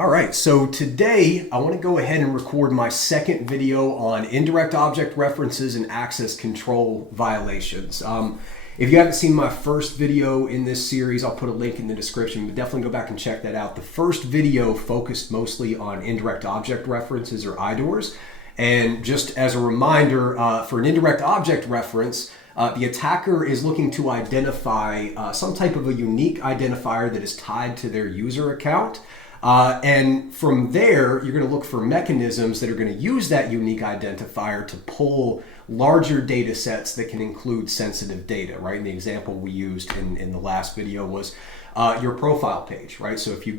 All right, so today I want to go ahead and record my second video on indirect object references and access control violations. If you haven't seen my first video in this series, I'll put a link in the description, but definitely go back and check that out. The first video focused mostly on indirect object references, or IDORs. And just as a reminder, for an indirect object reference, the attacker is looking to identify some type of a unique identifier that is tied to their user account. And from there, you're going to look for mechanisms that are going to use that unique identifier to pull larger data sets that can include sensitive data, right? And the example we used in the last video was your profile page, right? So if you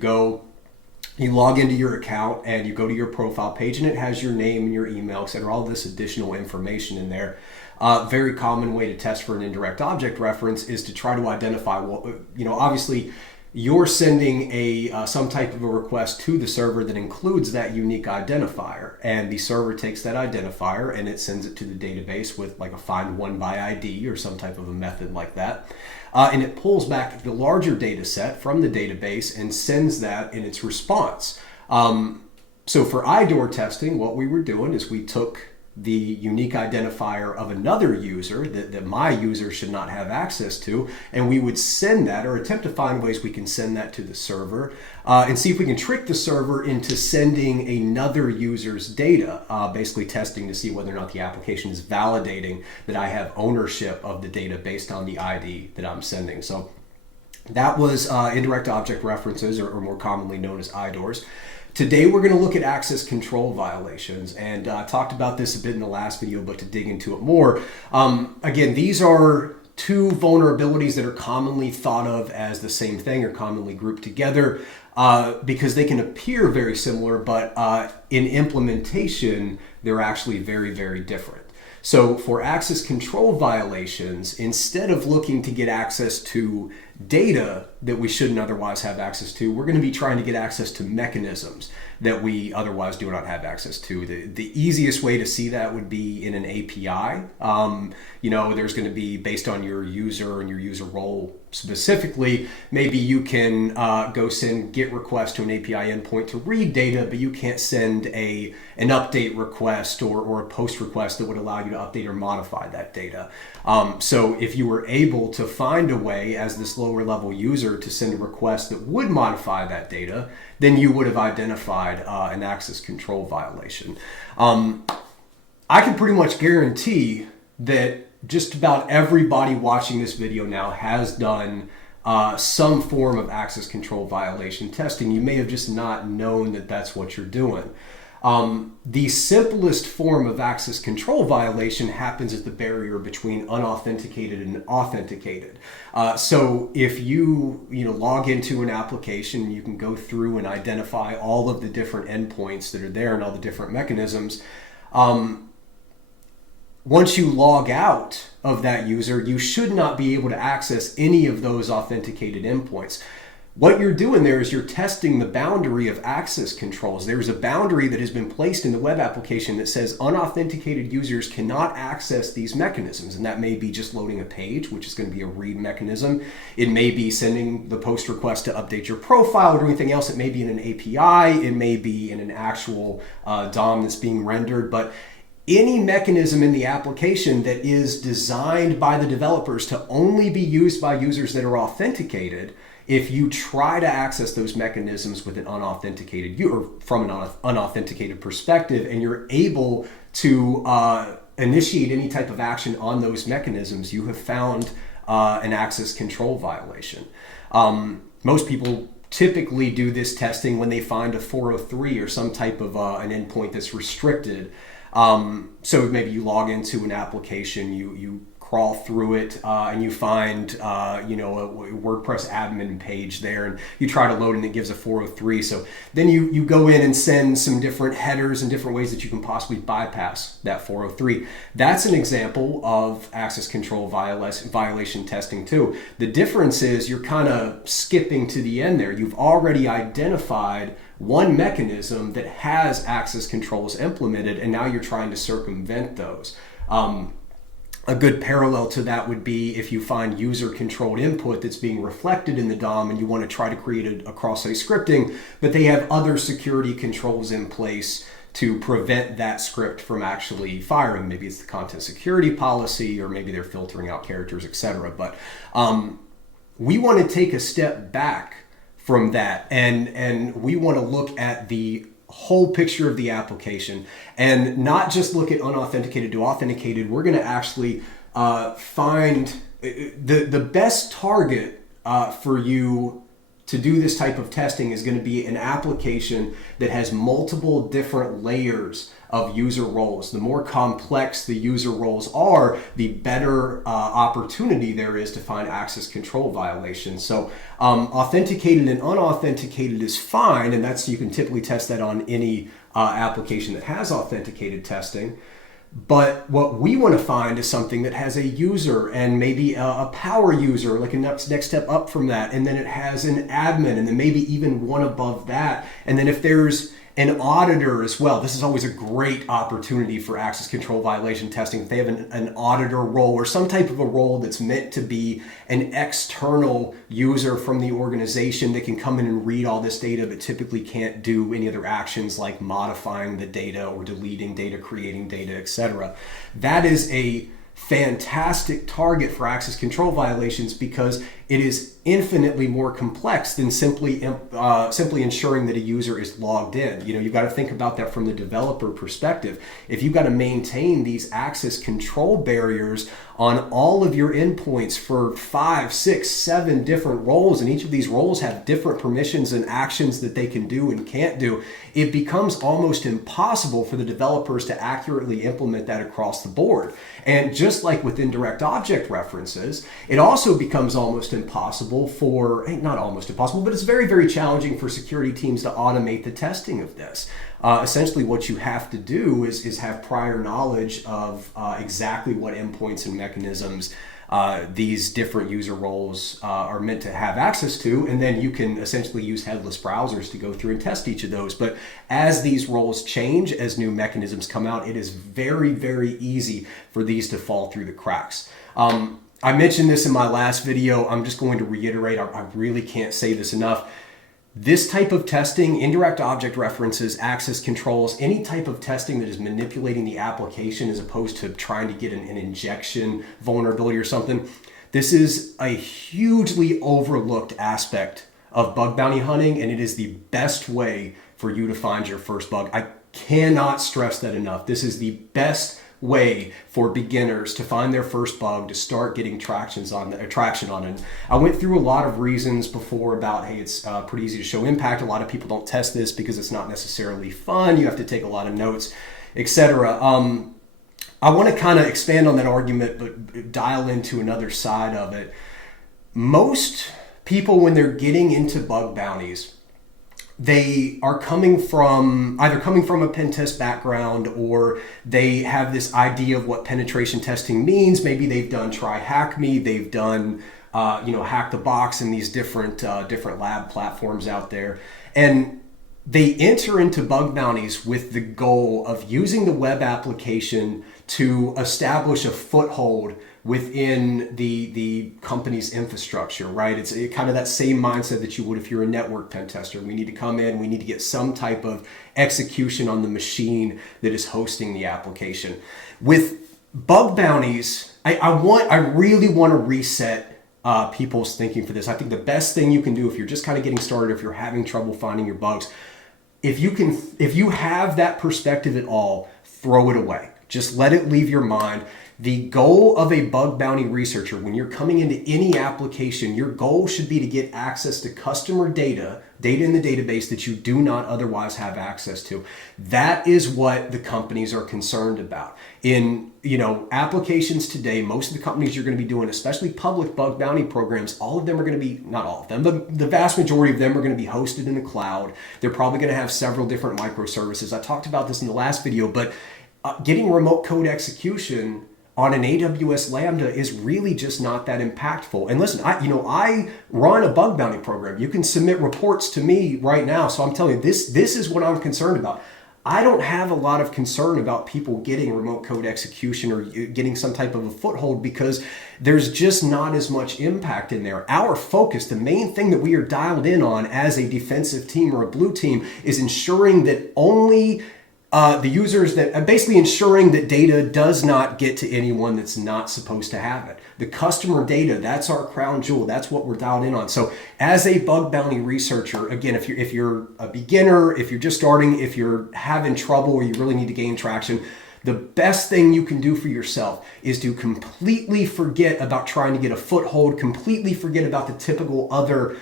log into your account and you go to your profile page and it has your name and your email, etc., all this additional information in there. Very common way to test for an indirect object reference is to try to identify, obviously, you're sending some type of a request to the server that includes that unique identifier, and the server takes that identifier and it sends it to the database with like a find one by ID or some type of a method like that, and it pulls back the larger data set from the database and sends that in its response. So for IDOR testing, what we were doing is we took the unique identifier of another user that my user should not have access to, and we would send that, or attempt to find ways we can send that to the server, and see if we can trick the server into sending another user's data, basically testing to see whether or not the application is validating that I have ownership of the data based on the ID that I'm sending. So that was indirect object references, or more commonly known as IDORs. Today we're going to look at access control violations, and I talked about this a bit in the last video, but to dig into it more, again, these are two vulnerabilities that are commonly thought of as the same thing, or commonly grouped together, because they can appear very similar, but in implementation they're actually very, very different. So for access control violations, instead of looking to get access to data that we shouldn't otherwise have access to, we're going to be trying to get access to mechanisms that we otherwise do not have access to. The easiest way to see that would be in an API. There's going to be, based on your user and your user role specifically, maybe you can go send GET request to an API endpoint to read data, but you can't send an update request or a post request that would allow you to update or modify that data. So if you were able to find a way as this lower level user to send a request that would modify that data, then you would have identified an access control violation. I can pretty much guarantee that just about everybody watching this video now has done some form of access control violation testing. You may have just not known that that's what you're doing. The simplest form of access control violation happens at the barrier between unauthenticated and authenticated. So if you log into an application, you can go through and identify all of the different endpoints that are there and all the different mechanisms. Once you log out of that user, you should not be able to access any of those authenticated endpoints. What you're doing there is you're testing the boundary of access controls. There's a boundary that has been placed in the web application that says unauthenticated users cannot access these mechanisms. And that may be just loading a page, which is going to be a read mechanism. It may be sending the post request to update your profile or anything else. It may be in an API. It may be in an actual DOM that's being rendered. But any mechanism in the application that is designed by the developers to only be used by users that are authenticated, if you try to access those mechanisms with an unauthenticated or from an unauthenticated perspective, and you're able to initiate any type of action on those mechanisms, you have found an access control violation. Most people typically do this testing when they find a 403 or some type of an endpoint that's restricted. So maybe you log into an application, you crawl through it, and you find a WordPress admin page there, and you try to load and it gives a 403. So then you go in and send some different headers and different ways that you can possibly bypass that 403. That's an example of access control violation testing too. The difference is you're kind of skipping to the end there. You've already identified one mechanism that has access controls implemented, and now you're trying to circumvent those. A good parallel to that would be if you find user-controlled input that's being reflected in the DOM and you want to try to create a cross-site scripting, but they have other security controls in place to prevent that script from actually firing. Maybe it's the content security policy, or maybe they're filtering out characters, etc. But we want to take a step back from that, and we want to look at the whole picture of the application and not just look at unauthenticated to authenticated. We're going to actually find the best target for you to do this type of testing is going to be an application that has multiple different layers of user roles. The more complex the user roles are, the better opportunity there is to find access control violations. So authenticated and unauthenticated is fine, and that's, you can typically test that on any application that has authenticated testing. But what we want to find is something that has a user and maybe a power user, like a next step up from that, and then it has an admin, and then maybe even one above that. And then if there's an auditor as well, this is always a great opportunity for access control violation testing. If they have an auditor role or some type of a role that's meant to be an external user from the organization that can come in and read all this data but typically can't do any other actions like modifying the data or deleting data, creating data, etc. That is a fantastic target for access control violations because it is infinitely more complex than simply ensuring that a user is logged in. You know, you've got to think about that from the developer perspective. If you've got to maintain these access control barriers on all of your endpoints for 5, 6, 7 different roles, and each of these roles have different permissions and actions that they can do and can't do, it becomes almost impossible for the developers to accurately implement that across the board. And just like with indirect object references, it also becomes almost impossible for, not almost impossible, but it's very, very challenging for security teams to automate the testing of this. Essentially what you have to do is have prior knowledge of exactly what endpoints and mechanisms these different user roles are meant to have access to, and then you can essentially use headless browsers to go through and test each of those. But as these roles change, as new mechanisms come out, it is very, very easy for these to fall through the cracks. I mentioned this in my last video. I'm just going to reiterate. I really can't say this enough. This type of testing, indirect object references, access controls, any type of testing that is manipulating the application as opposed to trying to get an injection vulnerability or something, this is a hugely overlooked aspect of bug bounty hunting, and it is the best way for you to find your first bug. I cannot stress that enough. This is the best way for beginners to find their first bug, to start getting traction on it. I went through a lot of reasons before about, hey, it's pretty easy to show impact. A lot of people don't test this because it's not necessarily fun. You have to take a lot of notes, etc. I want to kind of expand on that argument, but dial into another side of it. Most people, when they're getting into bug bounties, they are either coming from a pen test background, or they have this idea of what penetration testing means. Maybe they've done Try Hack Me, they've done Hack the Box and these different lab platforms out there, and they enter into bug bounties with the goal of using the web application to establish a foothold within the company's infrastructure, right? It's kind of that same mindset that you would if you're a network pen tester. We need to come in, we need to get some type of execution on the machine that is hosting the application. With bug bounties, I really want to reset people's thinking for this. I think the best thing you can do if you're just kind of getting started, if you're having trouble finding your bugs, if you have that perspective at all, throw it away. Just let it leave your mind. The goal of a bug bounty researcher, when you're coming into any application, your goal should be to get access to customer data in the database that you do not otherwise have access to. That is what the companies are concerned about. In applications today, most of the companies you're going to be doing, especially public bug bounty programs, all of them are going to be, not all of them, but the vast majority of them are going to be hosted in the cloud. They're probably going to have several different microservices. I talked about this in the last video, but getting remote code execution on an AWS Lambda is really just not that impactful. And listen, I run a bug bounty program. You can submit reports to me right now. So I'm telling you, this is what I'm concerned about. I don't have a lot of concern about people getting remote code execution or getting some type of a foothold because there's just not as much impact in there. Our focus, the main thing that we are dialed in on as a defensive team or a blue team, is ensuring that only the users, that basically ensuring that data does not get to anyone that's not supposed to have it. The customer data, that's our crown jewel. That's what we're dialed in on. So as a bug bounty researcher, again, if you're a beginner, if you're just starting, if you're having trouble or you really need to gain traction, the best thing you can do for yourself is to completely forget about trying to get a foothold, completely forget about the typical other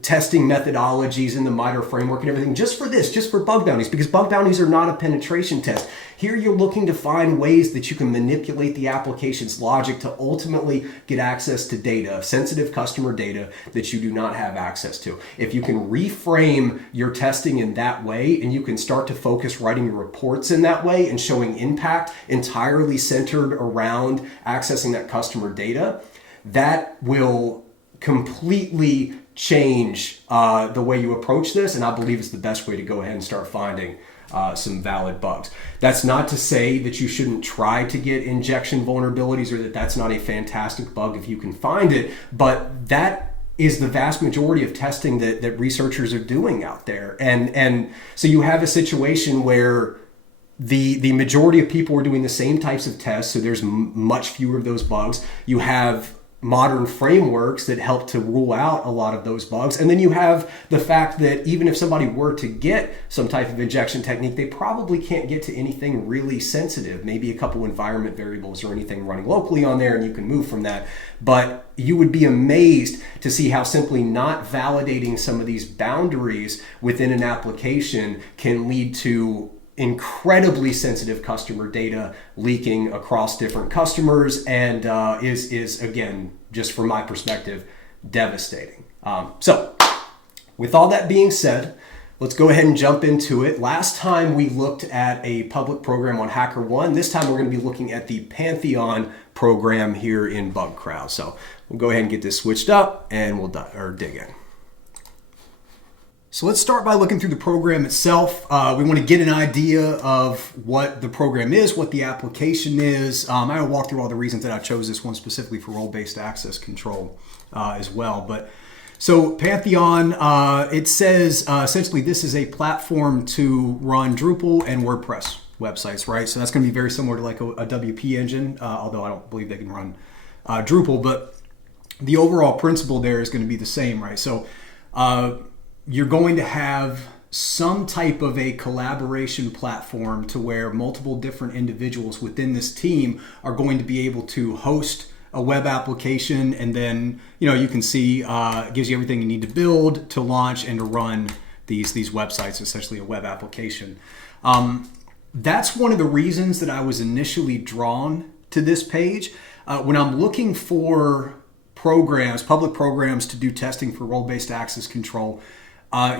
testing methodologies in the MITRE framework and everything, just for bug bounties, because bug bounties are not a penetration test. Here you're looking to find ways that you can manipulate the application's logic to ultimately get access to data, sensitive customer data that you do not have access to. If you can reframe your testing in that way and you can start to focus writing your reports in that way and showing impact entirely centered around accessing that customer data, that will completely change the way you approach this, and I believe it's the best way to go ahead and start finding some valid bugs. That's not to say that you shouldn't try to get injection vulnerabilities or that that's not a fantastic bug if you can find it, but that is the vast majority of testing that researchers are doing out there. And so you have a situation where the majority of people are doing the same types of tests, so there's much fewer of those bugs. You have modern frameworks that help to rule out a lot of those bugs. And then you have the fact that even if somebody were to get some type of injection technique, they probably can't get to anything really sensitive, maybe a couple environment variables or anything running locally on there, and you can move from that. But you would be amazed to see how simply not validating some of these boundaries within an application can lead to incredibly sensitive customer data leaking across different customers, and is again, just from my perspective, devastating. So with all that being said, let's go ahead and jump into it. Last time we looked at a public program on HackerOne. This time we're going to be looking at the Pantheon program here in BugCrowd. So we'll go ahead and get this switched up and we'll dig in. So let's start by looking through the program itself. We want to get an idea of what the program is, what the application is. I will walk through all the reasons that I chose this one specifically for role-based access control as well. But so Pantheon, it says essentially this is a platform to run Drupal and WordPress websites, right? So that's going to be very similar to like a WP engine, although I don't believe they can run Drupal, but the overall principle there is going to be the same, right? So you're going to have some type of a collaboration platform to where multiple different individuals within this team are going to be able to host a web application, and then you can see it gives you everything you need to build, to launch, and to run these websites, essentially a web application. That's one of the reasons that I was initially drawn to this page. When I'm looking for programs, public programs to do testing for role-based access control,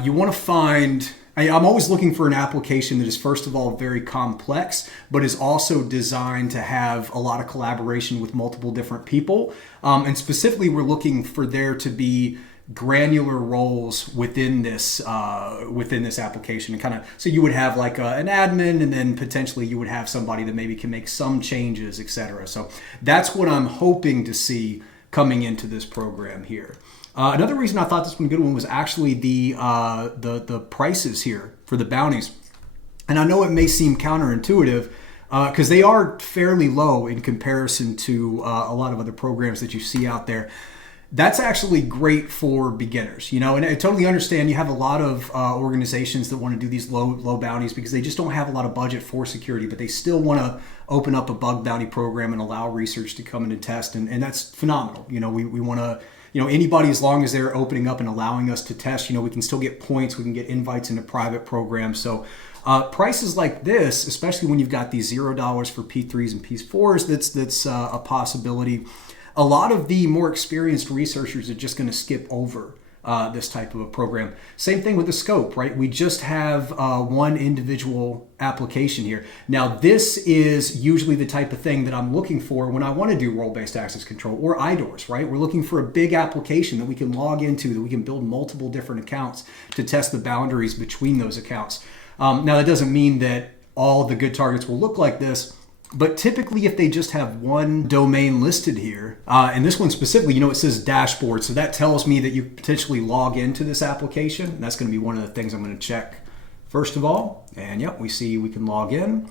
you want to find, I'm always looking for an application that is first of all very complex, but is also designed to have a lot of collaboration with multiple different people. And specifically, we're looking for there to be granular roles within this application, and kind of, so you would have like an admin, and then potentially you would have somebody that maybe can make some changes, etc. So that's what I'm hoping to see coming into this program here. Another reason I thought this one good one was actually the prices here for the bounties. And I know it may seem counterintuitive because they are fairly low in comparison to a lot of other programs that you see out there. That's actually great for beginners, and I totally understand you have a lot of organizations that want to do these low bounties because they just don't have a lot of budget for security, but they still want to open up a bug bounty program and allow research to come in and test, and that's phenomenal. We want to, anybody, as long as they're opening up and allowing us to test, we can still get points, we can get invites into private programs. So prices like this, especially when you've got these $0 for P3s and P4s, that's a possibility. A lot of the more experienced researchers are just going to skip over this type of a program. Same thing with the scope, right? We just have one individual application here. Now, this is usually the type of thing that I'm looking for when I want to do role-based access control or IDORs, right? We're looking for a big application that we can log into, that we can build multiple different accounts to test the boundaries between those accounts. Now, that doesn't mean that all the good targets will look like this, but typically if they just have one domain listed here, and this one specifically, it says dashboard, so that tells me that you potentially log into this application. And that's going to be one of the things I'm going to check first of all. And yep, we see we can log in.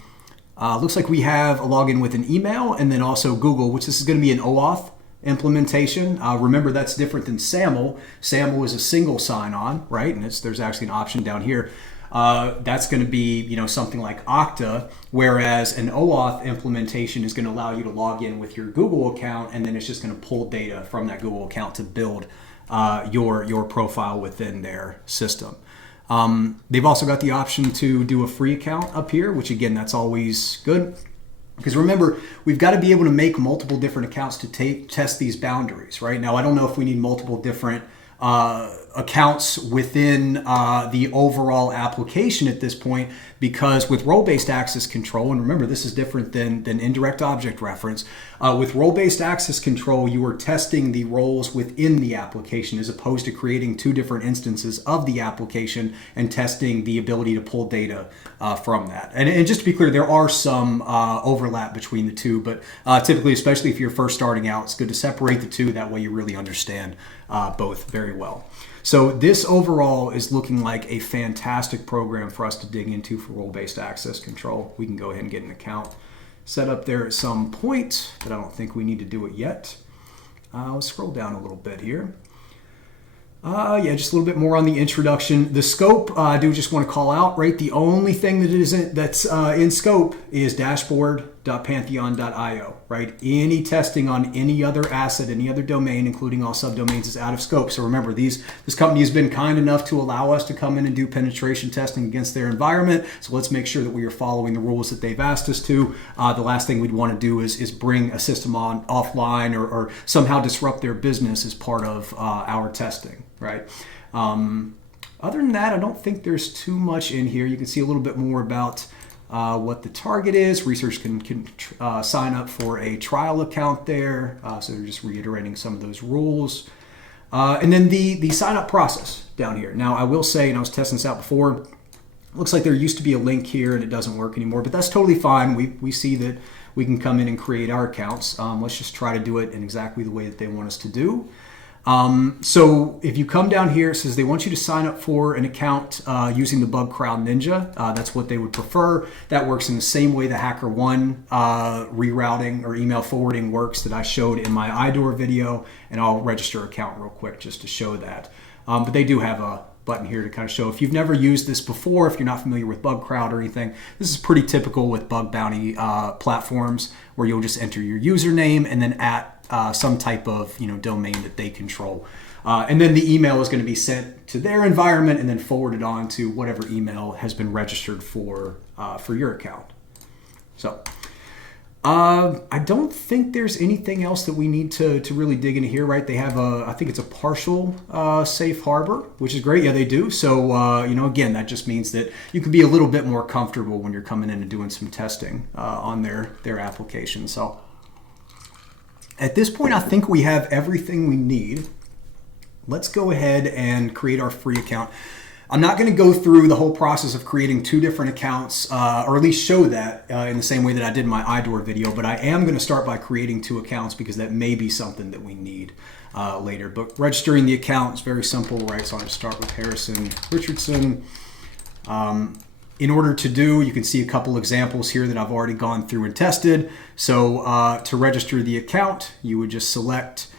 Looks like we have a login with an email and then also Google, which this is going to be an OAuth implementation. Remember, that's different than SAML. SAML is a single sign-on, right? And there's actually an option down here. That's going to be, something like Okta, whereas an OAuth implementation is going to allow you to log in with your Google account, and then it's just going to pull data from that Google account to build your profile within their system. They've also got the option to do a free account up here, which again, that's always good. Because remember, we've got to be able to make multiple different accounts to test these boundaries, right? Now, I don't know if we need multiple different accounts within the overall application at this point, because with role-based access control, and remember this is different than indirect object reference, with role-based access control you are testing the roles within the application as opposed to creating two different instances of the application and testing the ability to pull data from that. And just to be clear, there are some overlap between the two, but typically, especially if you're first starting out, it's good to separate the two. That way you really understand both very well. So this overall is looking like a fantastic program for us to dig into for role-based access control. We can go ahead and get an account set up there at some point, but I don't think we need to do it yet. Let's scroll down a little bit here. Yeah, just a little bit more on the introduction. The scope, I do just want to call out, right? The only thing that's in scope is dashboard.pantheon.io, right? Any testing on any other asset, any other domain, including all subdomains, is out of scope. So remember, this company has been kind enough to allow us to come in and do penetration testing against their environment. So let's make sure that we are following the rules that they've asked us to. The last thing we'd want to do is bring a system offline or somehow disrupt their business as part of our testing. Right. Other than that, I don't think there's too much in here. You can see a little bit more about what the target is. Researchers can sign up for a trial account there. So they're just reiterating some of those rules. And then the sign up process down here. Now, I will say, and I was testing this out before, looks like there used to be a link here and it doesn't work anymore, but that's totally fine. We see that we can come in and create our accounts. Let's just try to do it in exactly the way that they want us to do. So if you come down here, it says they want you to sign up for an account using the BugCrowd Ninja. That's what they would prefer. That works in the same way the HackerOne rerouting or email forwarding works that I showed in my IDOR video, and I'll register an account real quick just to show that. But they do have a button here to kind of show if you've never used this before, if you're not familiar with BugCrowd or anything. This is pretty typical with bug bounty platforms where you'll just enter your username and then at some type of domain that they control, and then the email is going to be sent to their environment and then forwarded on to whatever email has been registered for your account. So I don't think there's anything else that we need to really dig into here, right? They have I think it's a partial safe harbor, which is great. Yeah, they do. So again, that just means that you can be a little bit more comfortable when you're coming in and doing some testing on their application. So at this point, I think we have everything we need. Let's go ahead and create our free account. I'm not going to go through the whole process of creating two different accounts, or at least show that in the same way that I did in my IDOR video, but I am going to start by creating two accounts because that may be something that we need later. But registering the account is very simple, right? So I'm going to start with Harrison Richardson. In order to do, you can see a couple examples here that I've already gone through and tested. So to register the account, you would just select,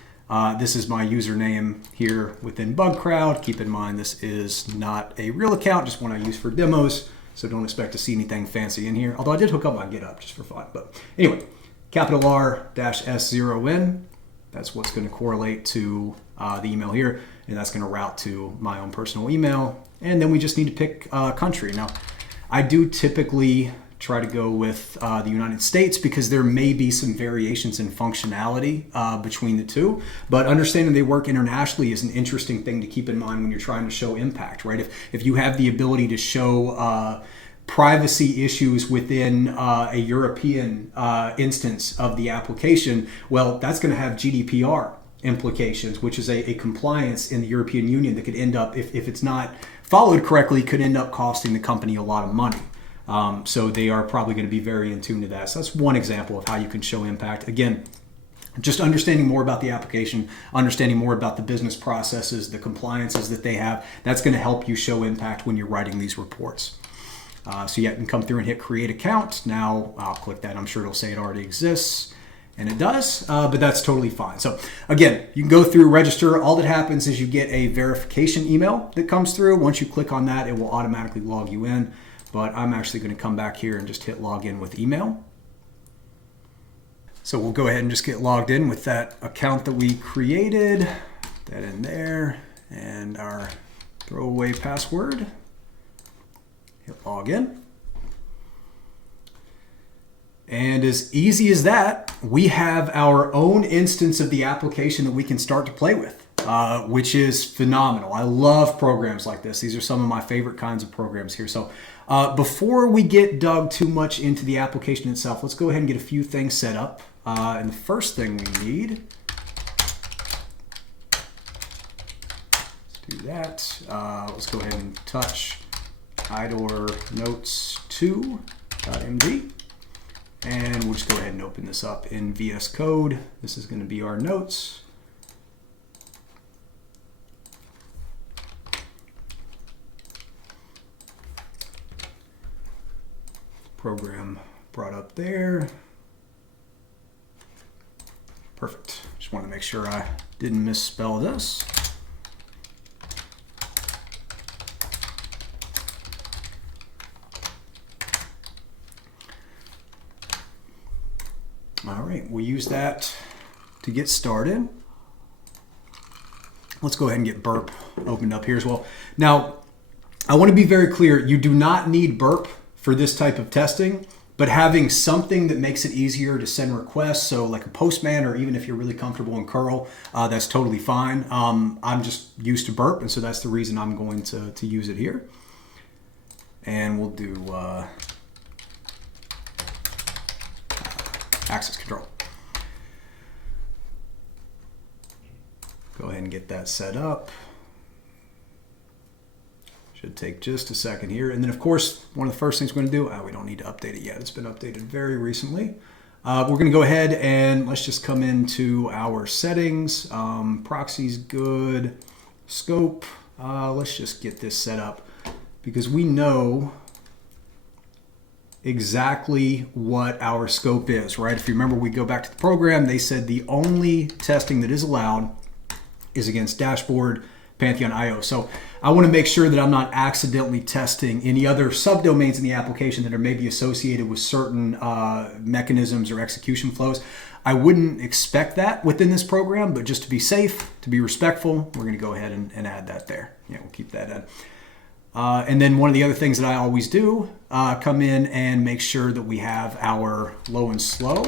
this is my username here within BugCrowd. Keep in mind, this is not a real account, just one I use for demos. So don't expect to see anything fancy in here. Although I did hook up my GitHub just for fun. But anyway, capital R-S0N. That's what's going to correlate to the email here. And that's going to route to my own personal email. And then we just need to pick country. Now, I do typically try to go with the United States because there may be some variations in functionality between the two. But understanding they work internationally is an interesting thing to keep in mind when you're trying to show impact, right? If you have the ability to show privacy issues within a European instance of the application, well, that's going to have GDPR implications, which is a compliance in the European Union that could end up, if it's not followed correctly, could end up costing the company a lot of money. So they are probably going to be very in tune to that. So that's one example of how you can show impact. Again, just understanding more about the application, understanding more about the business processes, the compliances that they have, that's going to help you show impact when you're writing these reports. So yeah, you can come through and hit create account. Now I'll click that. I'm sure it'll say it already exists. And it does, but that's totally fine. So again, you can go through, register. All that happens is you get a verification email that comes through. Once you click on that, it will automatically log you in. But I'm actually going to come back here and just hit log in with email. So we'll go ahead and just get logged in with that account that we created. Put that in there and our throwaway password. Hit log in. And as easy as that, we have our own instance of the application that we can start to play with, which is phenomenal. I love programs like this. These are some of my favorite kinds of programs here. So before we get dug too much into the application itself, let's go ahead and get a few things set up. And the first thing we need, let's do that. Let's go ahead and touch IDOR notes 2.md. And we'll just go ahead and open this up in VS Code. This is going to be our notes. Program brought up there. Perfect. Just want to make sure I didn't misspell this. All right, we'll use that to get started. Let's go ahead and get burp opened up here as well. Now, I want to be very clear. You do not need burp for this type of testing, but having something that makes it easier to send requests, so like a Postman, or even if you're really comfortable in curl, that's totally fine. I'm just used to burp, and so that's the reason I'm going to use it here. And we'll do access control. Go ahead and get that set up. Should take just a second here. And then of course, one of the first things we're gonna do, we don't need to update it yet. It's been updated very recently. We're gonna go ahead and let's just come into our settings. Proxy's good, scope. Let's just get this set up because we know exactly what our scope is, right? If you remember, we go back to the program, they said the only testing that is allowed is against dashboard, Pantheon IO. So I want to make sure that I'm not accidentally testing any other subdomains in the application that are maybe associated with certain mechanisms or execution flows. I wouldn't expect that within this program, but just to be safe, to be respectful, we're going to go ahead and add that there. Yeah, we'll keep that in. And then one of the other things that I always do, come in and make sure that we have our low and slow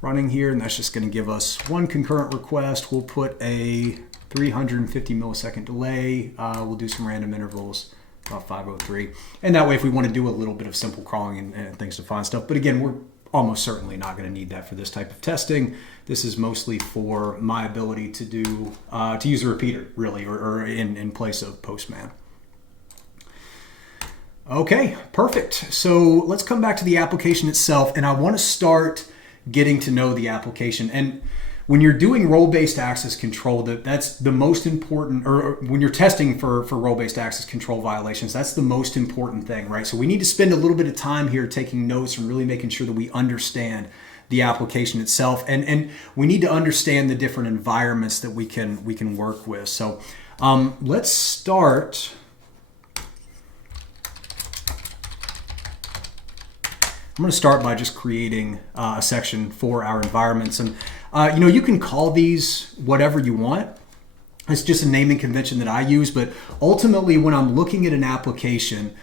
running here, and that's just going to give us one concurrent request. We'll put a 350 millisecond delay. We'll do some random intervals, about 503. And that way, if we want to do a little bit of simple crawling and things to find stuff, but again, we're almost certainly not going to need that for this type of testing. This is mostly for my ability to do to use a repeater, really, or in place of Postman. Okay, perfect. So let's come back to the application itself, and I want to start getting to know the application. And when you're doing role-based access control, that's the most important, or when you're testing for role-based access control violations, that's the most important thing, right? So we need to spend a little bit of time here taking notes and really making sure that we understand the application itself, and we need to understand the different environments that we can work with. So let's start. I'm going to start by just creating a section for our environments, and you can call these whatever you want. It's just a naming convention that I use, but ultimately when I'm looking at an application,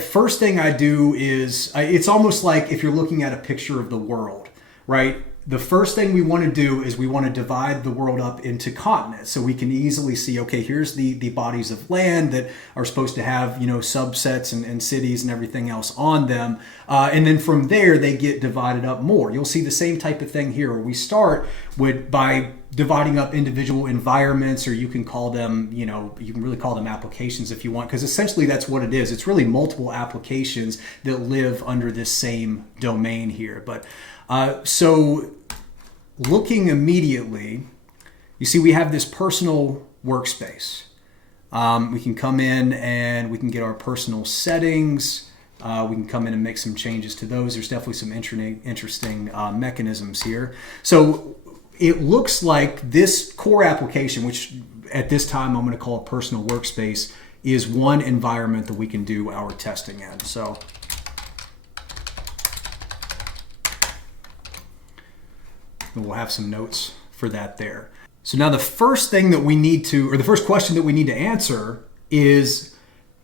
first thing I do is, it's almost like if you're looking at a picture of the world, right? The first thing we want to do is we want to divide the world up into continents, so we can easily see, okay, here's the bodies of land that are supposed to have, you know, subsets and cities and everything else on them. And then from there, they get divided up more. You'll see the same type of thing here, where we start by dividing up individual environments, or you can call them, you know, you can really call them applications if you want, because essentially that's what it is. It's really multiple applications that live under this same domain here. But so looking immediately, you see we have this personal workspace. We can come in and we can get our personal settings. We can come in and make some changes to those. There's definitely some interesting mechanisms here. So it looks like this core application, which at this time I'm going to call a personal workspace, is one environment that we can do our testing in. So we'll have some notes for that there. So now the first thing that we need to, or the first question that we need to answer is,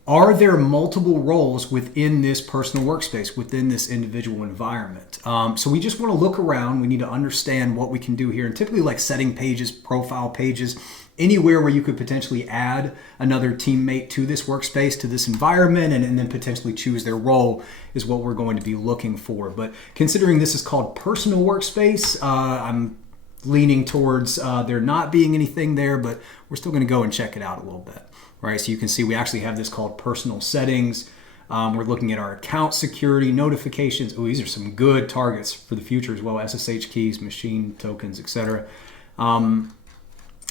are there multiple roles within this personal workspace, within this individual environment? So we just want to look around. We need to understand what we can do here. And typically like setting pages, profile pages, anywhere where you could potentially add another teammate to this workspace, to this environment, and then potentially choose their role is what we're going to be looking for. But considering this is called personal workspace, I'm leaning towards there not being anything there, but we're still going to go and check it out a little bit. Right, so you can see we actually have this called personal settings. We're looking at our account security, notifications. Oh, these are some good targets for the future as well. SSH keys, machine tokens, etc.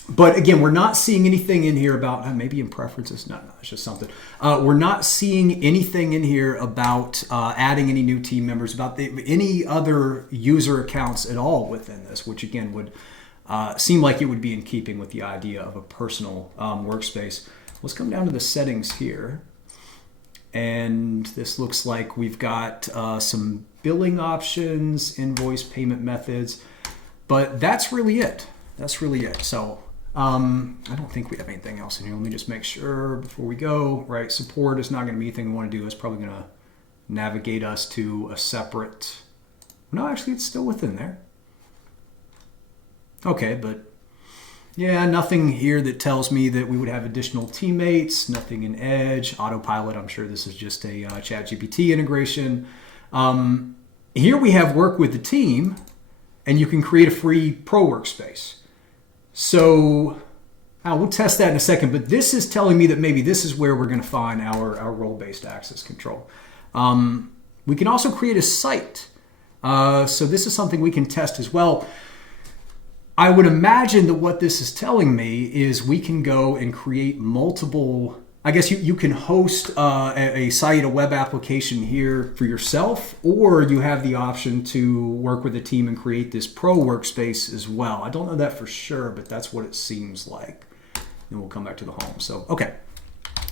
But again, we're not seeing anything in here about, maybe in preferences. No, it's just something. We're not seeing anything in here about adding any new team members, about any other user accounts at all within this, which again would seem like it would be in keeping with the idea of a personal workspace. Let's come down to the settings here. And this looks like we've got some billing options, invoice payment methods, but that's really it. That's really it. So I don't think we have anything else in here. Let me just make sure before we go, right? Support is not going to be anything we want to do. It's probably going to navigate us to a separate, no, actually it's still within there. Okay, but yeah, nothing here that tells me that we would have additional teammates, nothing in Edge, Autopilot. I'm sure this is just a ChatGPT integration. Here we have work with the team, and you can create a free pro workspace. So we'll test that in a second, but this is telling me that maybe this is where we're going to find our role-based access control. We can also create a site. So this is something we can test as well. I would imagine that what this is telling me is we can go and create multiple, I guess you can host a site, a web application here for yourself, or you have the option to work with a team and create this pro workspace as well. I don't know that for sure, but that's what it seems like. Then we'll come back to the home. So, okay.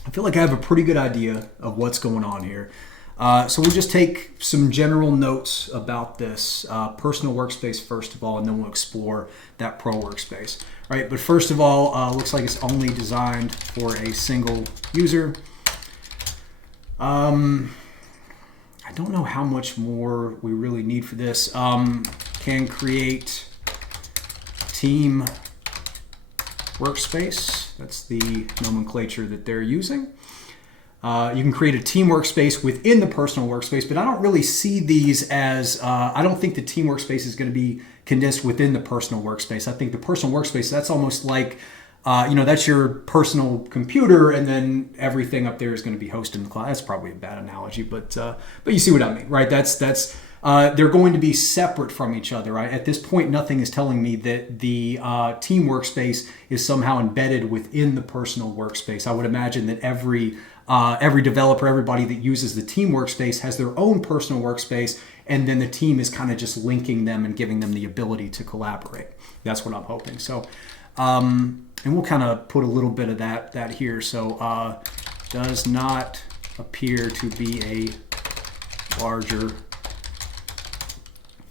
I feel like I have a pretty good idea of what's going on here. So we'll just take some general notes about this personal workspace first of all, and then we'll explore that pro workspace. All right, but first of all, looks like it's only designed for a single user. I don't know how much more we really need for this. Can create team workspace. That's the nomenclature that they're using. You can create a team workspace within the personal workspace, but I don't really see these as, I don't think the team workspace is going to be condensed within the personal workspace. I think the personal workspace, that's almost like, that's your personal computer, and then everything up there is going to be hosted in the cloud. That's probably a bad analogy, but you see what I mean, right? That's they're going to be separate from each other, right? At this point, nothing is telling me that the team workspace is somehow embedded within the personal workspace. I would imagine that every developer, everybody that uses the team workspace has their own personal workspace, and then the team is kind of just linking them and giving them the ability to collaborate. That's what I'm hoping. So, and we'll kind of put a little bit of that here. So, does not appear to be a larger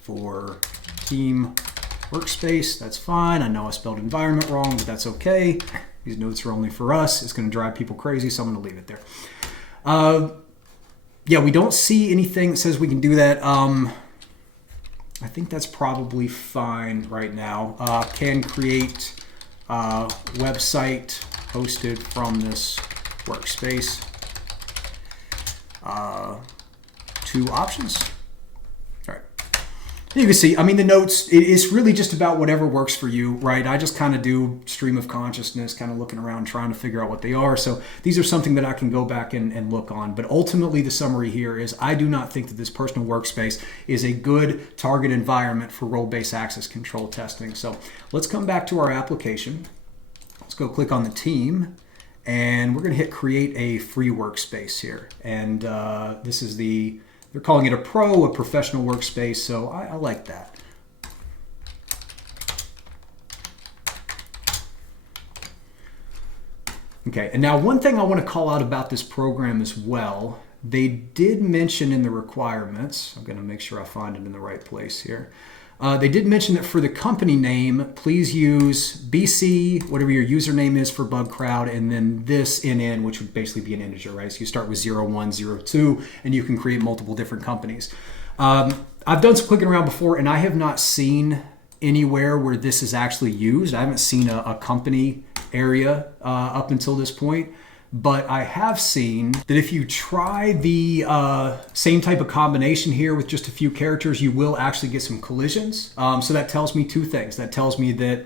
for team workspace. That's fine. I know I spelled environment wrong, but that's okay. These notes are only for us. It's going to drive people crazy, so I'm going to leave it there. yeah, we don't see anything that says we can do that. I think that's probably fine right now. Can create website hosted from this workspace. 2 options. All right. You can see, I mean, the notes, it's really just about whatever works for you, right? I just kind of do stream of consciousness, kind of looking around, trying to figure out what they are. So these are something that I can go back and look on. But ultimately, the summary here is I do not think that this personal workspace is a good target environment for role-based access control testing. So let's come back to our application. Let's go click on the team. And we're going to hit create a free workspace here. And this is they're calling it a pro, a professional workspace. So I like that. Okay, and now one thing I want to call out about this program as well, they did mention in the requirements, I'm going to make sure I find it in the right place here. They did mention that for the company name, please use BC, whatever your username is for BugCrowd, and then this NN, which would basically be an integer, right? So you start with 0102, and you can create multiple different companies. I've done some clicking around before, and I have not seen anywhere where this is actually used. I haven't seen a company area up until this point. But I have seen that if you try the same type of combination here with just a few characters, you will actually get some collisions. So that tells me 2 things. That tells me that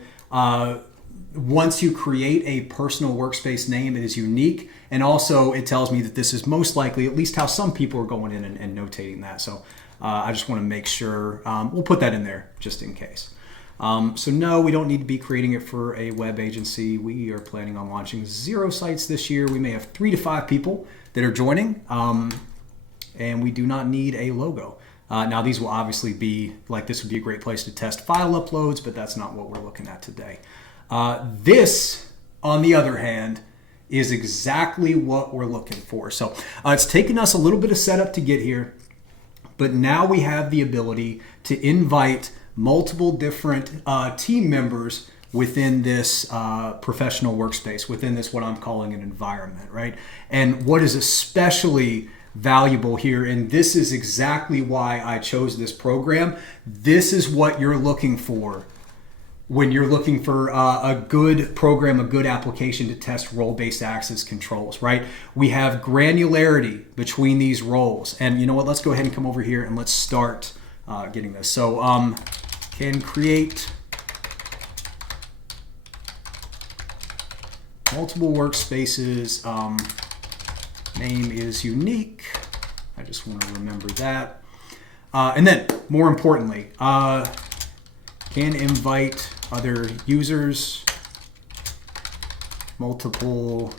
once you create a personal workspace name, it is unique. And also it tells me that this is most likely at least how some people are going in and notating that. So I just want to make sure we'll put that in there just in case. So no, we don't need to be creating it for a web agency. We are planning on launching 0 sites this year. We may have 3 to 5 people that are joining, and we do not need a logo. Now these will obviously be, like this would be a great place to test file uploads, but that's not what we're looking at today. This, on the other hand, is exactly what we're looking for. So it's taken us a little bit of setup to get here, but now we have the ability to invite multiple different team members within this professional workspace, within this what I'm calling an environment, right? And what is especially valuable here, and this is exactly why I chose this program, this is what you're looking for when you're looking for a good program, a good application to test role-based access controls, right? We have granularity between these roles. And you know what, let's go ahead and come over here and let's start getting this. So can create multiple workspaces. Name is unique. I just want to remember that. And then, more importantly, can invite other users, multiple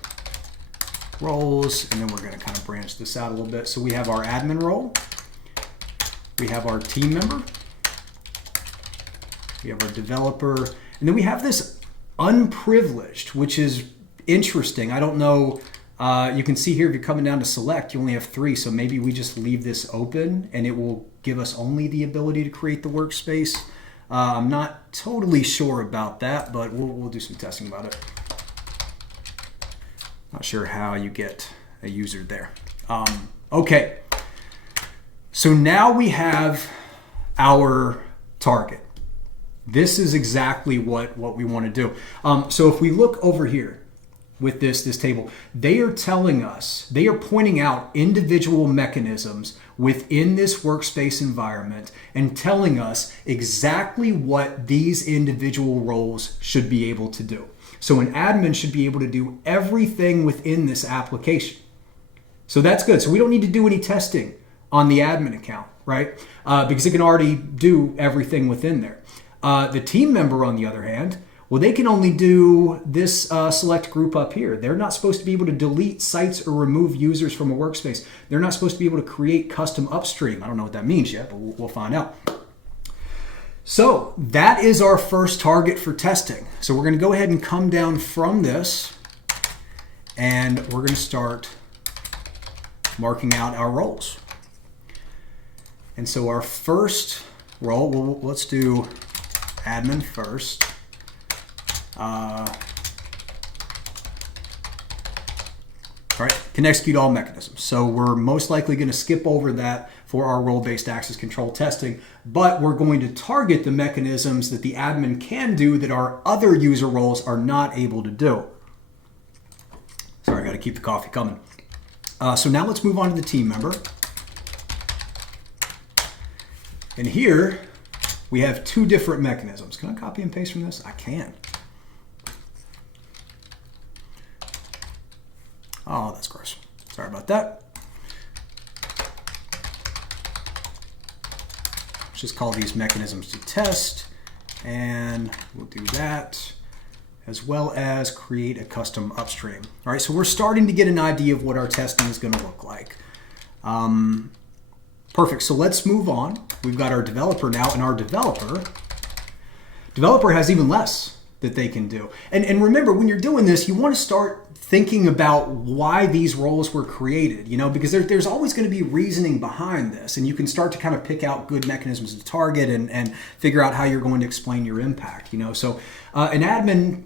roles, and then we're going to kind of branch this out a little bit. So we have our admin role. We have our team member. We have our developer. And then we have this unprivileged, which is interesting. I don't know. You can see here if you're coming down to select, you only have 3. So maybe we just leave this open and it will give us only the ability to create the workspace. I'm not totally sure about that, but we'll do some testing about it. Not sure how you get a user there. Okay. So now we have our target. This is exactly what we want to do. So if we look over here with this table, they are telling us, they are pointing out individual mechanisms within this workspace environment and telling us exactly what these individual roles should be able to do. So an admin should be able to do everything within this application. So that's good. So we don't need to do any testing on the admin account, right? Because it can already do everything within there. The team member, on the other hand, well, they can only do this select group up here. They're not supposed to be able to delete sites or remove users from a workspace. They're not supposed to be able to create custom upstream. I don't know what that means yet, but we'll find out. So that is our first target for testing. So we're going to go ahead and come down from this, and we're going to start marking out our roles. And so our first role, well, let's do admin first. All right, can execute all mechanisms. So we're most likely going to skip over that for our role-based access control testing, but we're going to target the mechanisms that the admin can do that our other user roles are not able to do. Sorry, I got to keep the coffee coming. So now let's move on to the team member. And here we have two different mechanisms. Can I copy and paste from this? I can. Oh, that's gross. Sorry about that. Let's just call these mechanisms to test, and we'll do that, as well as create a custom upstream. All right, so we're starting to get an idea of what our testing is going to look like. Perfect, so let's move on. We've got our developer now, and our developer has even less that they can do. And remember, when you're doing this, you want to start thinking about why these roles were created, you know, because there's always going to be reasoning behind this, and you can start to kind of pick out good mechanisms to target and figure out how you're going to explain your impact, you know. So an admin,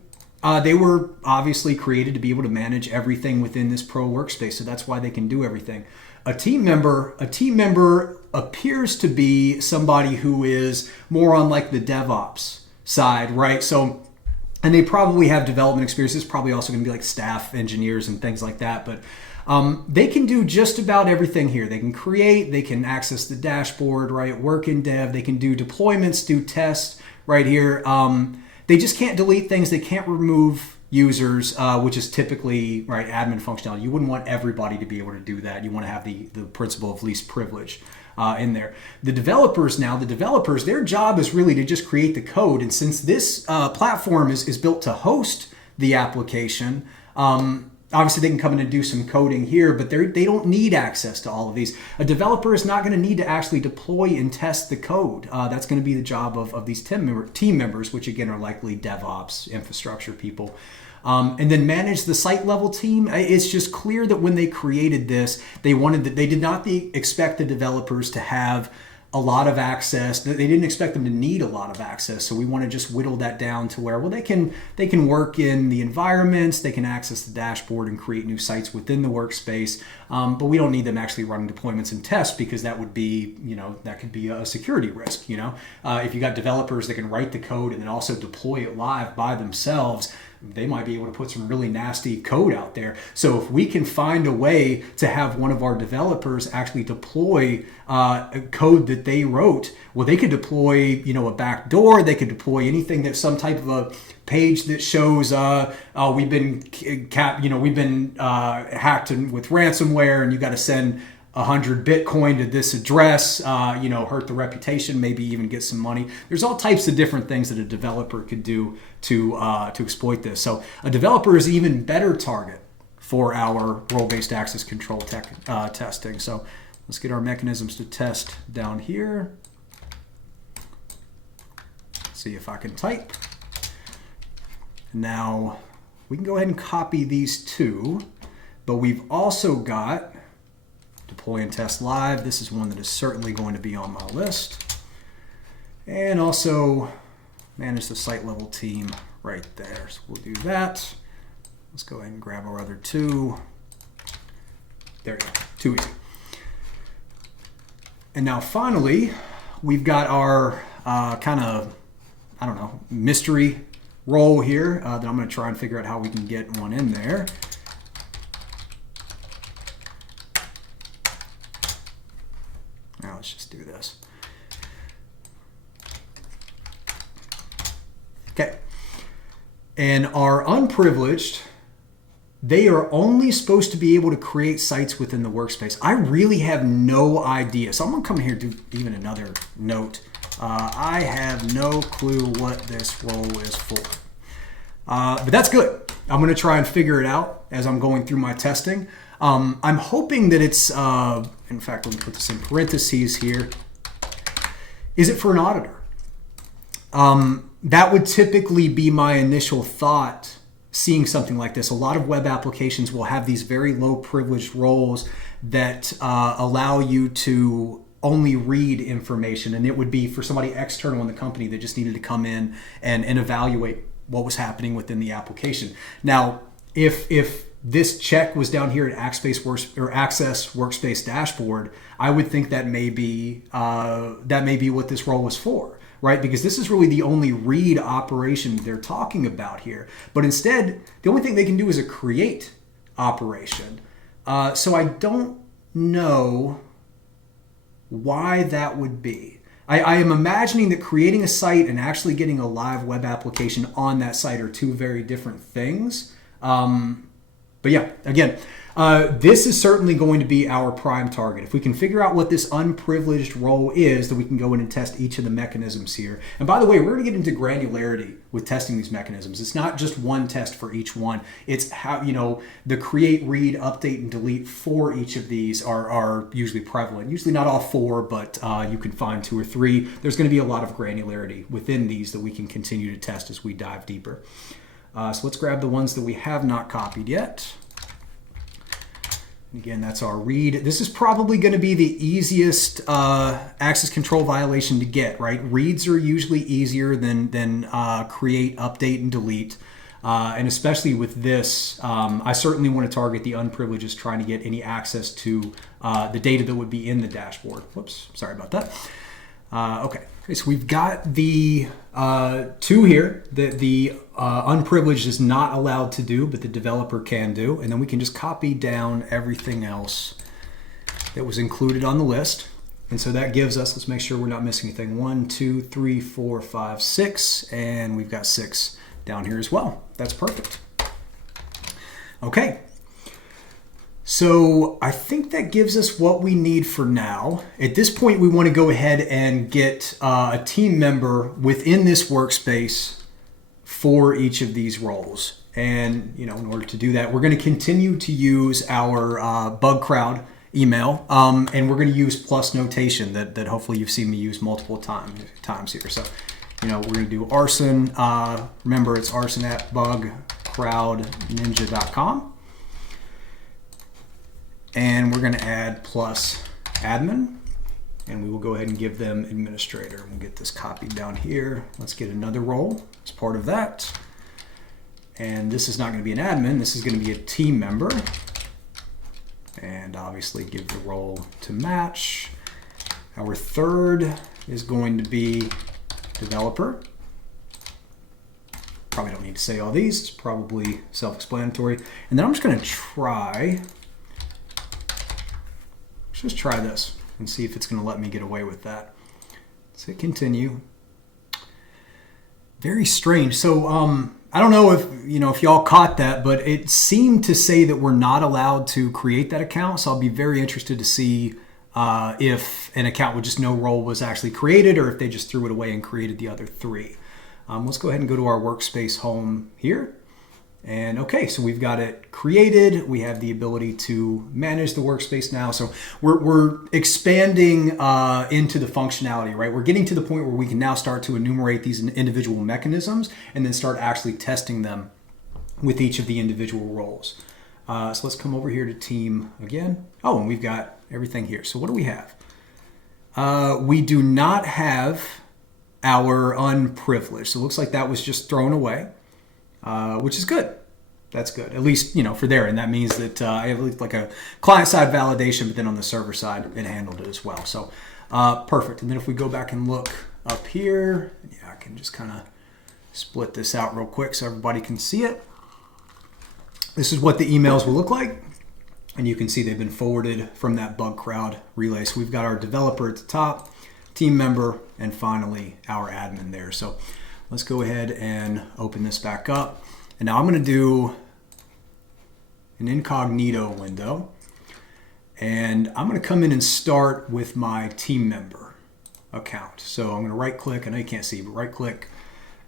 they were obviously created to be able to manage everything within this pro workspace, so that's why they can do everything. A team member appears to be somebody who is more on like the DevOps side, right? So, and they probably have development experience. It's probably also going to be like staff engineers and things like that. But they can do just about everything here. They can create, they can access the dashboard, right? Work in dev, they can do deployments, do tests right here. They just can't delete things. They can't remove users, which is typically, right, admin functionality. You wouldn't want everybody to be able to do that. You want to have the principle of least privilege in there. The developers, their job is really to just create the code. And since this platform is built to host the application, obviously they can come in and do some coding here, but they don't need access to all of these. A developer is not going to need to actually deploy and test the code. That's going to be the job of these team members, which again are likely DevOps, infrastructure people. And then manage the site level team. It's just clear that when they created this, they did not expect the developers to have a lot of access. They didn't expect them to need a lot of access. So we want to just whittle that down to where, well, they can work in the environments, they can access the dashboard and create new sites within the workspace. But we don't need them actually running deployments and tests, because that would be, you know, that could be a security risk, you know. If you got developers that can write the code and then also deploy it live by themselves, they might be able to put some really nasty code out there. So if we can find a way to have one of our developers actually deploy code that they wrote, well, they could deploy, you know, a backdoor. They could deploy anything that's some type of a page that shows we've been hacked with ransomware, and you got to send 100 Bitcoin to this address, hurt the reputation, maybe even get some money. There's all types of different things that a developer could do to exploit this. So a developer is an even better target for our role-based access control testing. So let's get our mechanisms to test down here. See if I can type. Now we can go ahead and copy these two, but we've also got deploy and test live. This is one that is certainly going to be on my list. And also manage the site level team right there. So we'll do that. Let's go ahead and grab our other two. There you go, too easy. And now finally, we've got our mystery role here that I'm going to try and figure out how we can get one in there. Now let's just do this. Okay. And our unprivileged, they are only supposed to be able to create sites within the workspace. I really have no idea. So I'm going to come here and do even another note. I have no clue what this role is for. But that's good. I'm going to try and figure it out as I'm going through my testing. I'm hoping that it's, in fact, let me put this in parentheses here. Is it for an auditor? That would typically be my initial thought seeing something like this. A lot of web applications will have these very low privileged roles that allow you to only read information, and it would be for somebody external in the company that just needed to come in and evaluate what was happening within the application. Now, if this check was down here at Access Workspace Dashboard, I would think that may be what this role was for, right? Because this is really the only read operation they're talking about here. But instead, the only thing they can do is a create operation. So I don't know why that would be. I am imagining that creating a site and actually getting a live web application on that site are two very different things. But yeah, again, this is certainly going to be our prime target. If we can figure out what this unprivileged role is, then we can go in and test each of the mechanisms here. And by the way, we're going to get into granularity with testing these mechanisms. It's not just one test for each one. It's how, the create, read, update, and delete for each of these are usually prevalent. Usually not all four, but you can find 2 or 3. There's going to be a lot of granularity within these that we can continue to test as we dive deeper. So let's grab the ones that we have not copied yet. Again, that's our read. This is probably going to be the easiest access control violation to get, right? Reads are usually easier than create, update, and delete. And especially with this, I certainly want to target the unprivileged trying to get any access to the data that would be in the dashboard. Whoops, sorry about that. Okay, so we've got the 2 here that the unprivileged is not allowed to do, but the developer can do. And then we can just copy down everything else that was included on the list. And so that gives us, let's make sure we're not missing anything, 1, 2, 3, 4, 5, 6, and we've got 6 down here as well. That's perfect. Okay. So I think that gives us what we need for now. At this point, we want to go ahead and get a team member within this workspace for each of these roles. And in order to do that, we're going to continue to use our BugCrowd email, and we're going to use plus notation that hopefully you've seen me use multiple times here. So, we're going to do arson. Remember, it's arson at bugcrowdninja.com. And we're going to add plus admin, and we will go ahead and give them administrator. We'll get this copied down here. Let's get another role as part of that. And this is not going to be an admin. This is going to be a team member. And obviously give the role to match. Our third is going to be developer. Probably don't need to say all these. It's probably self-explanatory. And then I'm just going to try... Let's just try this and see if it's going to let me get away with that. Let's hit continue. Very strange. So I don't know if y'all caught that, but it seemed to say that we're not allowed to create that account. So I'll be very interested to see if an account with just no role was actually created, or if they just threw it away and created the other 3. Let's go ahead and go to our workspace home here. And okay, so we've got it created. We have the ability to manage the workspace now. So we're expanding into the functionality, right? We're getting to the point where we can now start to enumerate these individual mechanisms and then start actually testing them with each of the individual roles. So let's come over here to team again. Oh, and we've got everything here. So what do we have? We do not have our unprivileged. So it looks like that was just thrown away. Which is good. That's good. At least, for there. And that means that I have like a client-side validation, but then on the server side, it handled it as well. So perfect. And then if we go back and look up here, I can just kind of split this out real quick so everybody can see it. This is what the emails will look like. And you can see they've been forwarded from that BugCrowd relay. So we've got our developer at the top, team member, and finally our admin there. So let's go ahead and open this back up. And now I'm going to do an incognito window. And I'm going to come in and start with my team member account. So I'm going to right click. I know you can't see, but right click,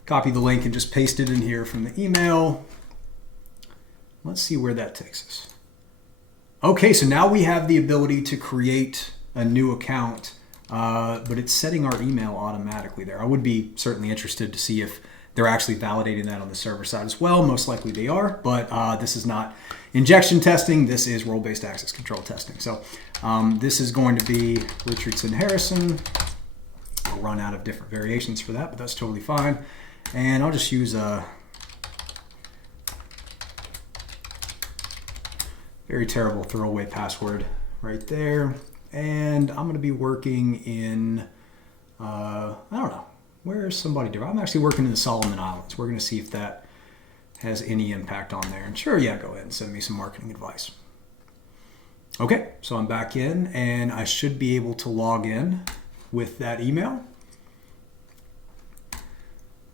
copy the link and just paste it in here from the email. Let's see where that takes us. Okay, so now we have the ability to create a new account. But it's setting our email automatically there. I would be certainly interested to see if they're actually validating that on the server side as well. Most likely they are, but this is not injection testing. This is role-based access control testing. So this is going to be Richardson Harrison. We'll run out of different variations for that, but that's totally fine. And I'll just use a Very terrible throwaway password right there. And I'm going to be working in, I don't know, where's somebody different? I'm actually working in the Solomon Islands. We're going to see if that has any impact on there. And sure, yeah, go ahead and send me some marketing advice. Okay, so I'm back in and I should be able to log in with that email.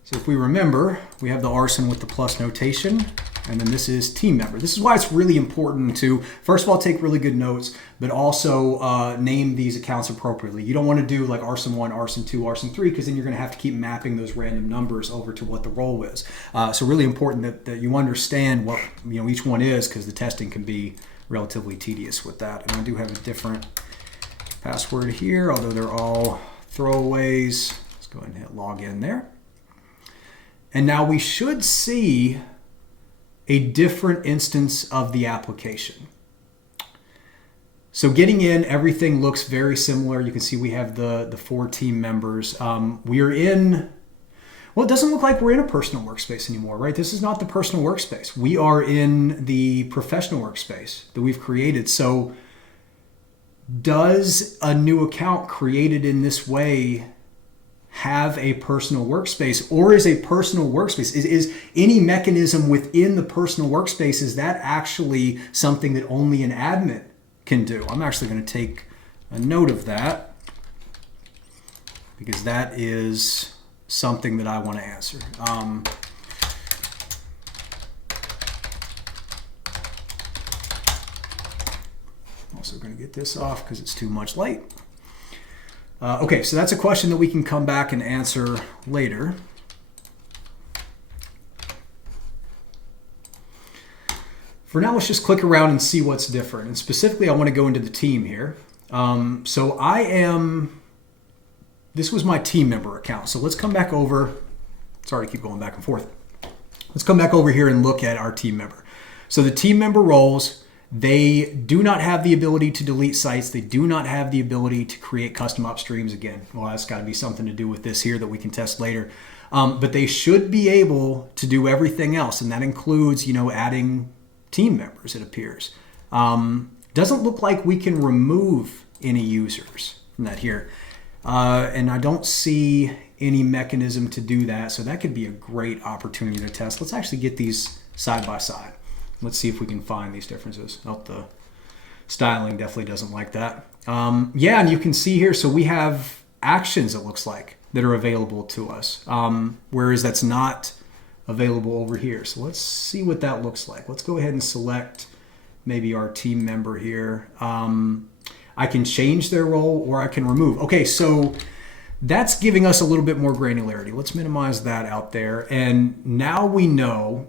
So if we remember, we have the arson with the plus notation, and then this is team member. This is why it's really important to, first of all, take really good notes, but also name these accounts appropriately. You don't want to do like arson1, arson2, arson3, because then you're going to have to keep mapping those random numbers over to what the role is. So really important that you understand what each one is, because the testing can be relatively tedious with that. And I do have a different password here, although they're all throwaways. Let's go ahead and hit log in there. And now we should see a different instance of the application. So getting in, everything looks very similar. You can see we have the 4 team members. We are in, well, it doesn't look like we're in a personal workspace anymore, right? This is not the personal workspace. We are in the professional workspace that we've created. So does a new account created in this way have a personal workspace, or is a personal workspace, is any mechanism within the personal workspace, is that actually something that only an admin can do? I'm actually going to take a note of that, because that is something that I want to answer. I'm also going to get this off because it's too much light. Okay, so that's a question that we can come back and answer later. For now, let's just click around and see what's different. And specifically, I want to go into the team here. So this was my team member account. So let's come back over. Sorry to keep going back and forth. Let's come back over here and look at our team member. So the team member roles, they do not have the ability to delete sites. They do not have the ability to create custom upstreams again. Well, that's got to be something to do with this here that we can test later. But they should be able to do everything else, and that includes, adding team members, it appears. Doesn't look like we can remove any users from that here. And I don't see any mechanism to do that, so that could be a great opportunity to test. Let's actually get these side by side. Let's see if we can find these differences. Oh, the styling definitely doesn't like that. Yeah, and you can see here, so we have actions, it looks like, that are available to us, whereas that's not available over here. So let's see what that looks like. Let's go ahead and select maybe our team member here. I can change their role or I can remove. Okay, so that's giving us a little bit more granularity. Let's minimize that out there. And now we know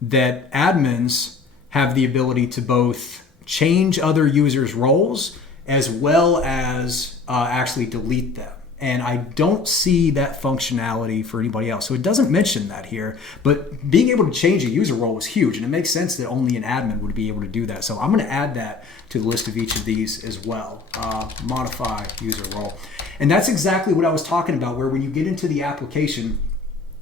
that admins have the ability to both change other users' roles as well as actually delete them. And I don't see that functionality for anybody else. So it doesn't mention that here, but being able to change a user role is huge, and it makes sense that only an admin would be able to do that. So I'm going to add that to the list of each of these as well. Modify user role. And that's exactly what I was talking about, where when you get into the application,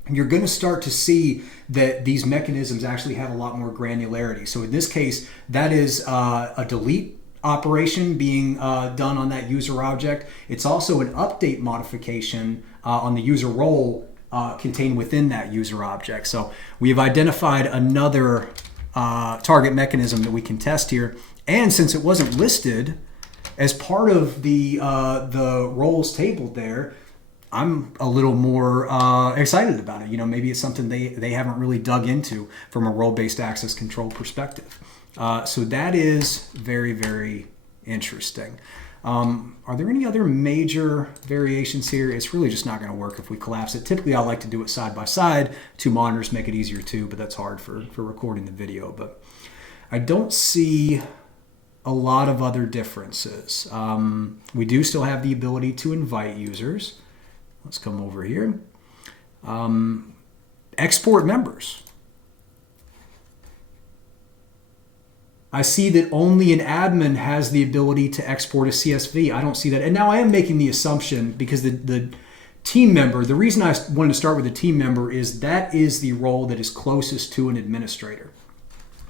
you're going to start to see that these mechanisms actually have a lot more granularity. So in this case, that is a delete operation being done on that user object. It's also an update modification on the user role contained within that user object. So we have identified another target mechanism that we can test here. And since it wasn't listed as part of the roles table there, I'm a little more excited about it. Maybe it's something they haven't really dug into from a role-based access control perspective. So that is very, very interesting. Are there any other major variations here? It's really just not going to work if we collapse it. Typically, I like to do it side by side. 2 monitors make it easier too, but that's hard for recording the video. But I don't see a lot of other differences. We do still have the ability to invite users. Let's come over here. Export members. I see that only an admin has the ability to export a CSV. I don't see that. And now I am making the assumption, because the team member, the reason I wanted to start with the team member is that is the role that is closest to an administrator.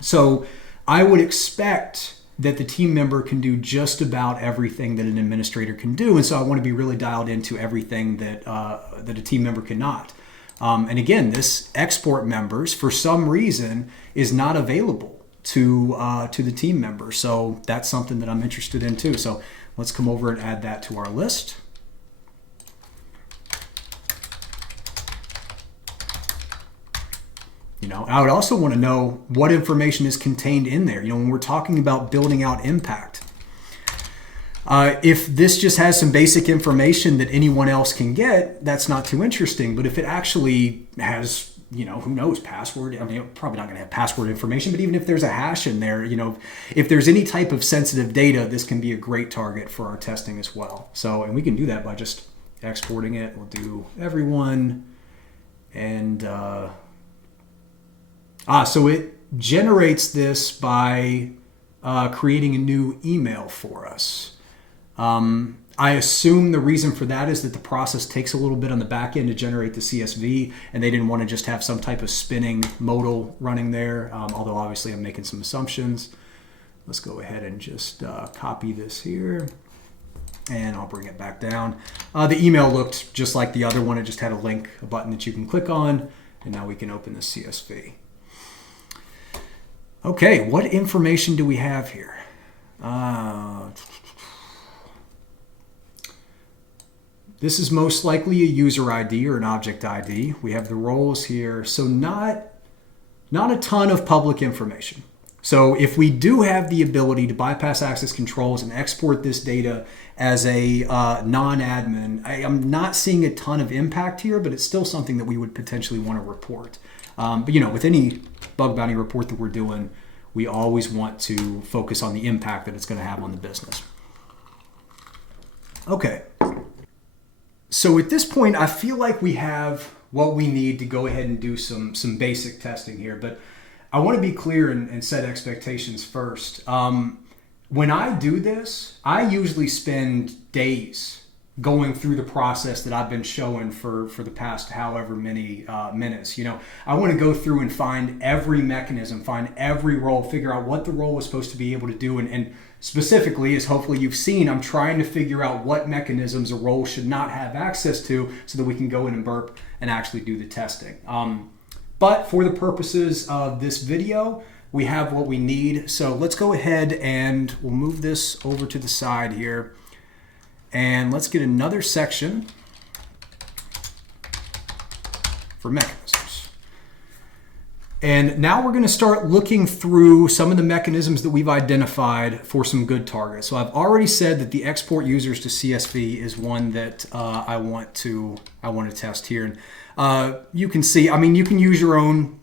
So I would expect that the team member can do just about everything that an administrator can do. And so I want to be really dialed into everything that that a team member cannot. And again, this export members, for some reason, is not available to the team member. So that's something that I'm interested in too. So let's come over and add that to our list. You know, I would also want to know what information is contained in there. You know, when we're talking about building out impact, if this just has some basic information that anyone else can get, that's not too interesting. But if it actually has, you know, who knows, password, I mean, probably not going to have password information, but even if there's a hash in there, you know, if there's any type of sensitive data, this can be a great target for our testing as well. So, and we can do that by just exporting it. We'll do everyone and, so it generates this by creating a new email for us. I assume the reason for that is that the process takes a little bit on the back end to generate the CSV, and they didn't want to just have some type of spinning modal running there, although obviously I'm making some assumptions. Let's go ahead and just copy this here, and I'll bring it back down. The email looked just like the other one. It just had a link, a button that you can click on, and now we can open the CSV. Okay, what information do we have here? This is most likely a user ID or an object ID. We have the roles here, so not a ton of public information. So if we do have the ability to bypass access controls and export this data as a non-admin, I'm not seeing a ton of impact here, but it's still something that we would potentially want to report. But you know, with any bug bounty report that we're doing, we always want to focus on the impact that it's going to have on the business. Okay. So at this point, I feel like we have what we need to go ahead and do some basic testing here, but I want to be clear and set expectations first. When I do this, I usually spend days going through the process that I've been showing for the past however many minutes. You know, I want to go through and find every mechanism, find every role, figure out what the role was supposed to be able to do, and specifically, as hopefully you've seen, I'm trying to figure out what mechanisms a role should not have access to so that we can go in and burp and actually do the testing. But for the purposes of this video, we have what we need. So let's go ahead and we'll move this over to the side here. And let's get another section for mechanisms. And now we're going to start looking through some of the mechanisms that we've identified for some good targets. So I've already said that the export users to CSV is one that I want to test here. And you can see, I mean, you can use your own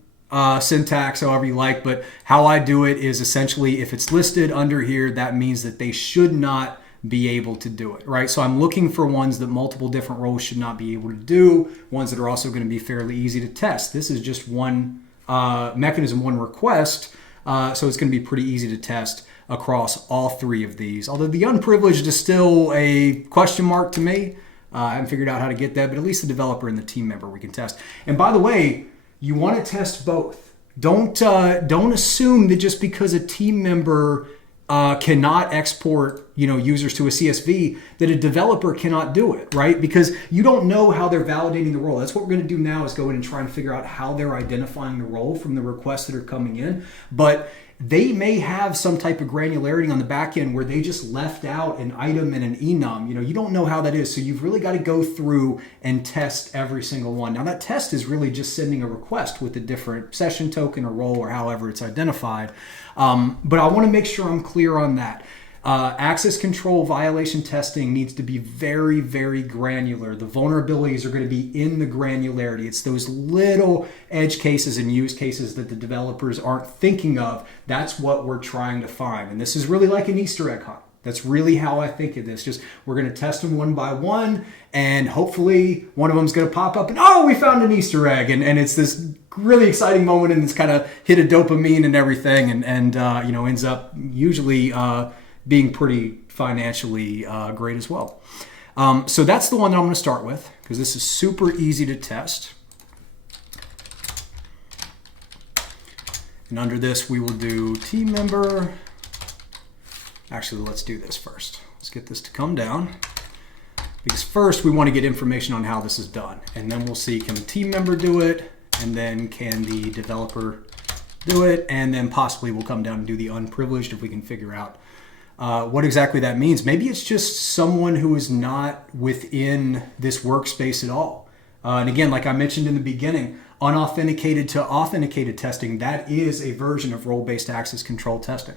syntax however you like, but how I do it is essentially if it's listed under here, that means that they should not be able to do it, right? So I'm looking for ones that multiple different roles should not be able to do, ones that are also going to be fairly easy to test. This is just one mechanism, one request, so it's going to be pretty easy to test across all three of these. Although the unprivileged is still a question mark to me. I haven't figured out how to get that, but at least the developer and the team member we can test. And by the way, you want to test both. Don't assume that just because a team member cannot export, users to a CSV, that a developer cannot do it, right? Because you don't know how they're validating the role. That's what we're going to do now, is go in and try and figure out how they're identifying the role from the requests that are coming in. But they may have some type of granularity on the back end where they just left out an item and an enum. You don't know how that is. So you've really got to go through and test every single one. Now that test is really just sending a request with a different session token or role or however it's identified. But I want to make sure I'm clear on that. Access control violation testing needs to be very, very granular. The vulnerabilities are going to be in the granularity. It's those little edge cases and use cases that the developers aren't thinking of. That's what we're trying to find. And this is really like an Easter egg hunt. That's really how I think of this. Just we're going to test them one by one, and hopefully one of them is going to pop up and, oh, we found an Easter egg. And it's this really exciting moment, and it's kind of hit a dopamine and everything, and ends up usually being pretty financially great as well. So that's the one that I'm going to start with, because this is super easy to test. And under this, we will do team member. Actually, let's do this first. Let's get this to come down. Because first, we want to get information on how this is done. And then we'll see, can the team member do it? And then can the developer do it? And then possibly we'll come down and do the unprivileged if we can figure out what exactly that means. Maybe it's just someone who is not within this workspace at all. And again, like I mentioned in the beginning, unauthenticated to authenticated testing, that is a version of role-based access control testing.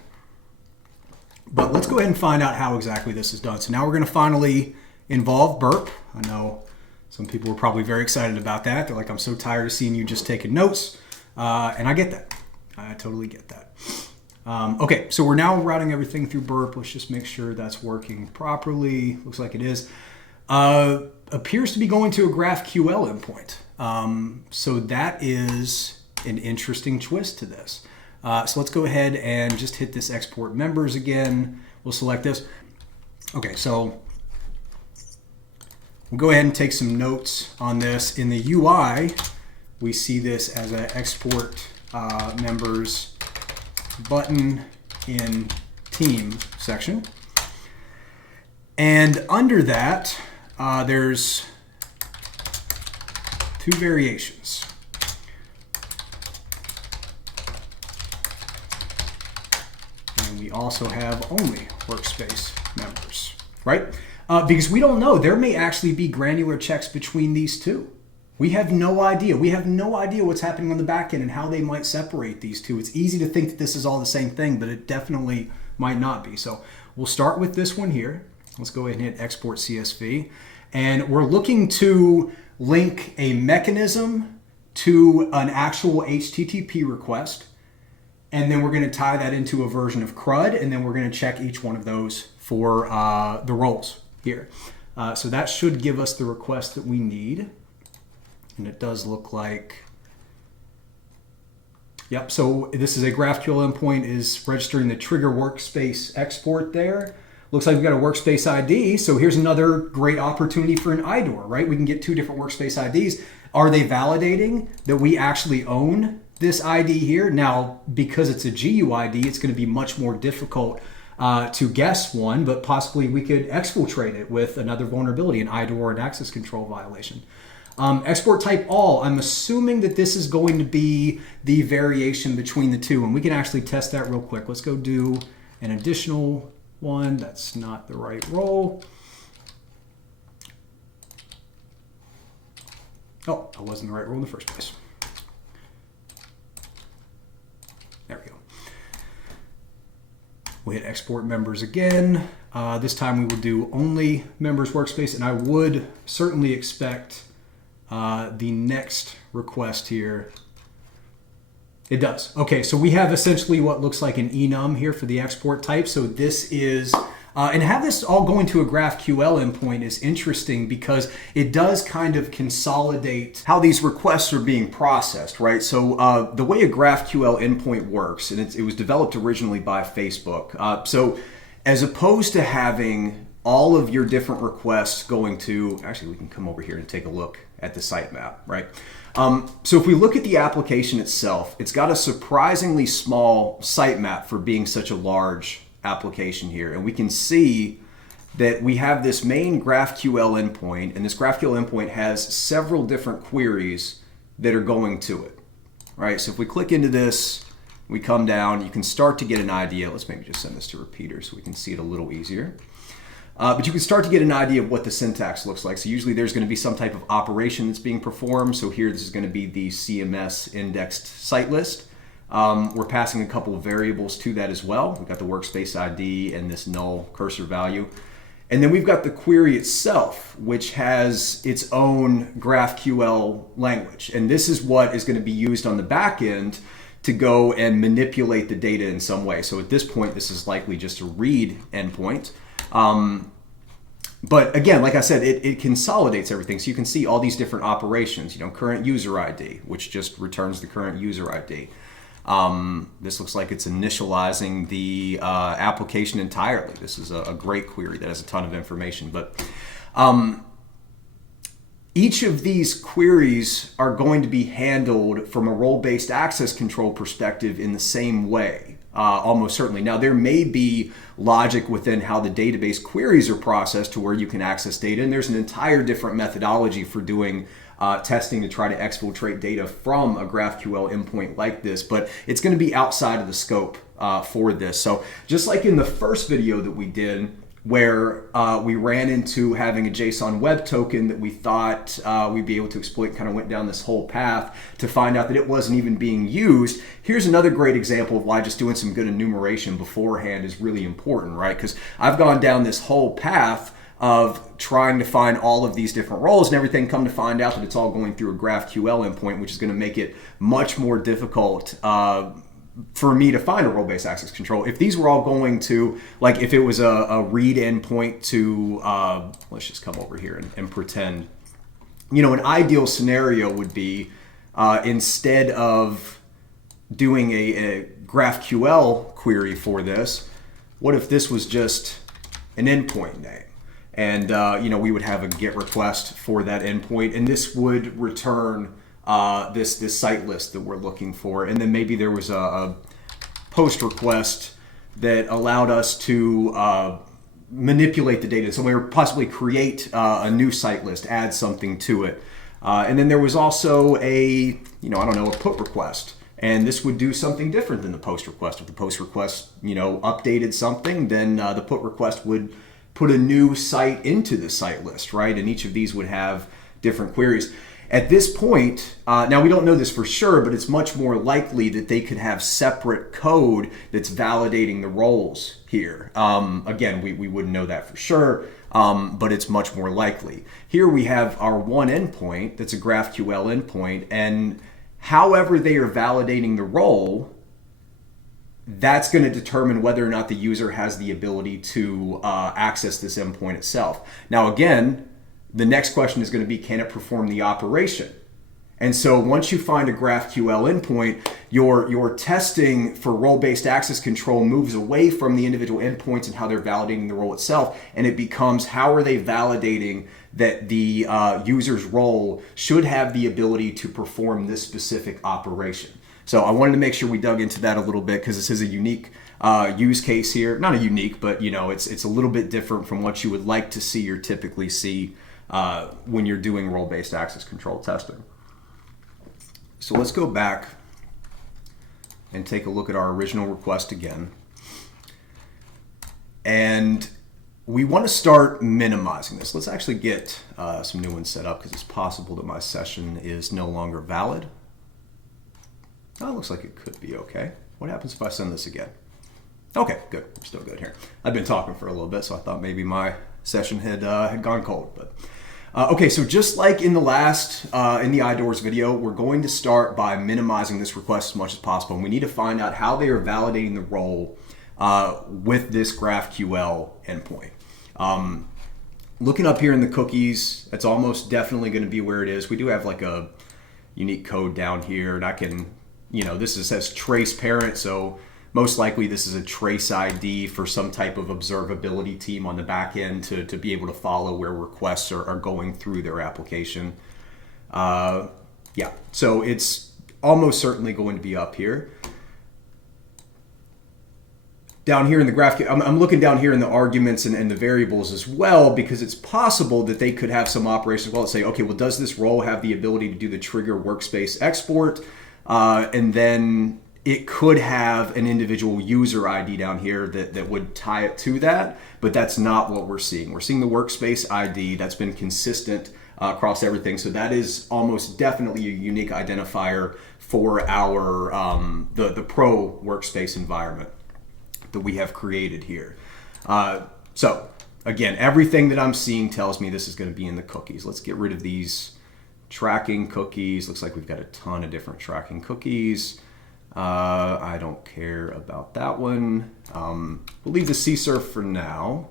But let's go ahead and find out how exactly this is done. So now we're going to finally involve burp. I know some people were probably very excited about that. They're like, I'm so tired of seeing you just taking notes. And I get that. I totally get that. Okay, so we're now routing everything through burp. Let's just make sure that's working properly. Looks like it is. Appears to be going to a GraphQL endpoint. So that is an interesting twist to this. So let's go ahead and just hit this export members again. We'll select this. Okay, so we'll go ahead and take some notes on this. In the UI, we see this as an export members button in team section. And under that, there's two variations. And we also have only workspace members, right? Because we don't know. There may actually be granular checks between these two. We have no idea. We have no idea what's happening on the back end and how they might separate these two. It's easy to think that this is all the same thing, but it definitely might not be. So we'll start with this one here. Let's go ahead and hit export CSV. And we're looking to link a mechanism to an actual HTTP request. And then we're going to tie that into a version of CRUD. And then we're going to check each one of those for the roles here. So that should give us the request that we need. And it does look like, yep, so this is a GraphQL endpoint is registering the trigger workspace export there. Looks like we've got a workspace ID. So here's another great opportunity for an IDOR, right? We can get two different workspace IDs. Are they validating that we actually own this ID here? Now, because it's a GUID, it's going to be much more difficult to guess one, but possibly we could exfiltrate it with another vulnerability, an IDOR, an access control violation. Export type all, I'm assuming that this is going to be the variation between the two, and we can actually test that real quick. Let's go do an additional one. That's not the right role. Oh, I wasn't the right role in the first place. There we go. We hit export members again. This time we will do only members workspace, and I would certainly expect the next request here. It does. Okay, so we have essentially what looks like an enum here for the export type. So this is, and have this all going to a GraphQL endpoint is interesting because it does kind of consolidate how these requests are being processed, right? So the way a GraphQL endpoint works, and it was developed originally by Facebook. So as opposed to having all of your different requests going to, actually we can come over here and take a look at the sitemap, right? So if we look at the application itself, it's got a surprisingly small sitemap for being such a large application here. And we can see that we have this main GraphQL endpoint, and this GraphQL endpoint has several different queries that are going to it, right? So if we click into this, we come down, you can start to get an idea. Let's maybe just send this to repeater so we can see it a little easier. But you can start to get an idea of what the syntax looks like. So usually there's going to be some type of operation that's being performed. So here this is going to be the CMS indexed site list. We're passing a couple of variables to that as well. We've got the workspace ID and this null cursor value. And then we've got the query itself, which has its own GraphQL language. And this is what is going to be used on the back end to go and manipulate the data in some way. So at this point, this is likely just a read endpoint. But again, like I said, it consolidates everything. So you can see all these different operations, current user ID, which just returns the current user ID. This looks like it's initializing the application entirely. This is a great query that has a ton of information. But each of these queries are going to be handled from a role-based access control perspective in the same way, almost certainly. Now, there may be logic within how the database queries are processed to where you can access data, and there's an entire different methodology for doing testing to try to exfiltrate data from a GraphQL endpoint like this, but it's going to be outside of the scope for this. So just like in the first video that we did, where we ran into having a JSON web token that we thought we'd be able to exploit, kind of went down this whole path to find out that it wasn't even being used. Here's another great example of why just doing some good enumeration beforehand is really important, right? Because I've gone down this whole path of trying to find all of these different roles and everything, come to find out that it's all going through a GraphQL endpoint, which is going to make it much more difficult for me to find a role-based access control. If these were all going to, like if it was a read endpoint to, let's just come over here and pretend, you know, an ideal scenario would be instead of doing a GraphQL query for this, what if this was just an endpoint name? And you know, we would have a GET request for that endpoint, and this would return this site list that we're looking for. And then maybe there was a post request that allowed us to manipulate the data. So we would possibly create a new site list, add something to it. And then there was also a, you know, I don't know, a put request. And this would do something different than the post request. If the post request, you know, updated something, then the put request would put a new site into the site list, right? And each of these would have different queries. At this point, now we don't know this for sure, but it's much more likely that they could have separate code that's validating the roles here. Again, we wouldn't know that for sure, but it's much more likely. Here we have our one endpoint that's a GraphQL endpoint, and however they are validating the role, that's going to determine whether or not the user has the ability to access this endpoint itself. Now, again, the next question is going to be, can it perform the operation? And so once you find a GraphQL endpoint, your testing for role-based access control moves away from the individual endpoints and how they're validating the role itself, and it becomes, how are they validating that the user's role should have the ability to perform this specific operation? So I wanted to make sure we dug into that a little bit, because this is a unique use case here. Not a unique, but you know, it's a little bit different from what you would like to see or typically see when you're doing role-based access control testing. So let's go back and take a look at our original request again. And we want to start minimizing this. Let's actually get some new ones set up, because it's possible that my session is no longer valid. Oh, it looks like it could be okay. What happens if I send this again? Okay, good. We're still good here. I've been talking for a little bit, so I thought maybe my session had gone cold. But okay, so just like in the last, in the IDORs video, we're going to start by minimizing this request as much as possible. And we need to find out how they are validating the role with this GraphQL endpoint. Looking up here in the cookies, it's almost definitely going to be where it is. We do have like a unique code down here, and I can, you know, this says trace parent, so most likely this is a trace ID for some type of observability team on the back end to be able to follow where requests are going through their application. Yeah, so it's almost certainly going to be up here. Down here in the GraphQL, I'm looking down here in the arguments and the variables as well, because it's possible that they could have some operations as well that say, okay, well, does this role have the ability to do the trigger workspace export? And then it could have an individual user ID down here that would tie it to that, but that's not what we're seeing. We're seeing the workspace ID that's been consistent across everything. So that is almost definitely a unique identifier for our the pro workspace environment that we have created here. So again, everything that I'm seeing tells me this is going to be in the cookies. Let's get rid of these tracking cookies. Looks like we've got a ton of different tracking cookies. I don't care about that one. We'll leave the CSRF for now.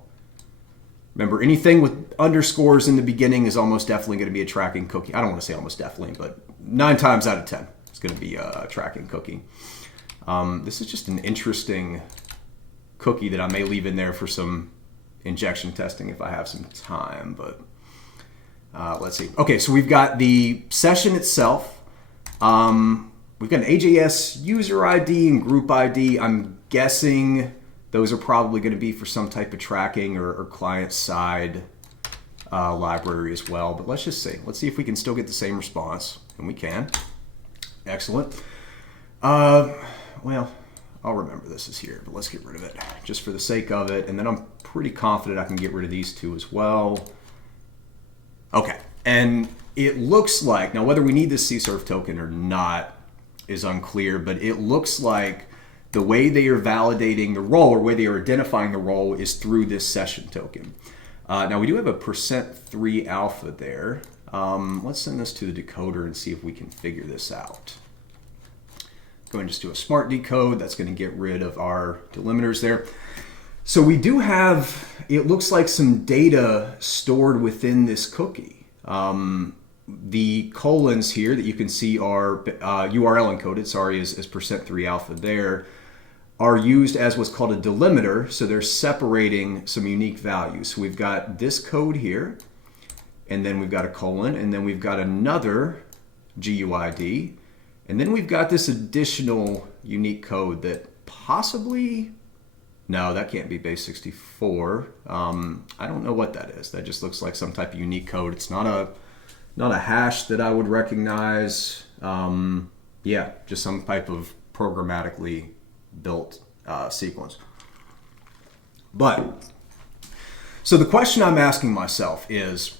Remember, anything with underscores in the beginning is almost definitely going to be a tracking cookie. I don't want to say almost definitely, but 9 times out of 10, it's going to be a tracking cookie. This is just an interesting cookie that I may leave in there for some injection testing if I have some time, but Let's see. Okay, so we've got the session itself. We've got an AJS user ID and group ID. I'm guessing those are probably going to be for some type of tracking or client-side library as well. But let's just see. Let's see if we can still get the same response. And we can. Excellent. Well, I'll remember this is here, but let's get rid of it just for the sake of it. And then I'm pretty confident I can get rid of these two as well. Okay, and it looks like, now whether we need this CSRF token or not is unclear, but it looks like the way they are validating the role or way they are identifying the role is through this session token. Now we do have a %3 alpha there. Let's send this to the decoder and see if we can figure this out. Go and just do a smart decode. That's going to get rid of our delimiters there. So we do have, it looks like some data stored within this cookie. The colons here that you can see are URL encoded, sorry, is %3 alpha there, are used as what's called a delimiter. So they're separating some unique values. So we've got this code here, and then we've got a colon, and then we've got another GUID, and then we've got this additional unique code that possibly, no, that can't be base 64. I don't know what that is. That just looks like some type of unique code. It's not a hash that I would recognize. Yeah, just some type of programmatically built sequence. But, so the question I'm asking myself is,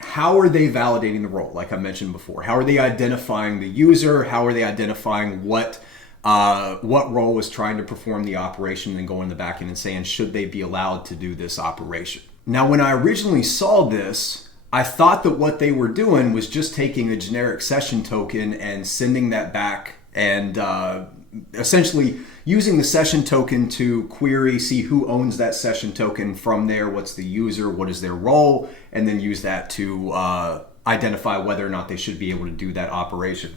how are they validating the role, like I mentioned before? How are they identifying the user? How are they identifying what role is trying to perform the operation and then going in the back end and saying, should they be allowed to do this operation? Now, when I originally saw this, I thought that what they were doing was just taking a generic session token and sending that back and essentially using the session token to query, see who owns that session token. From there, what's the user, what is their role, and then use that to identify whether or not they should be able to do that operation.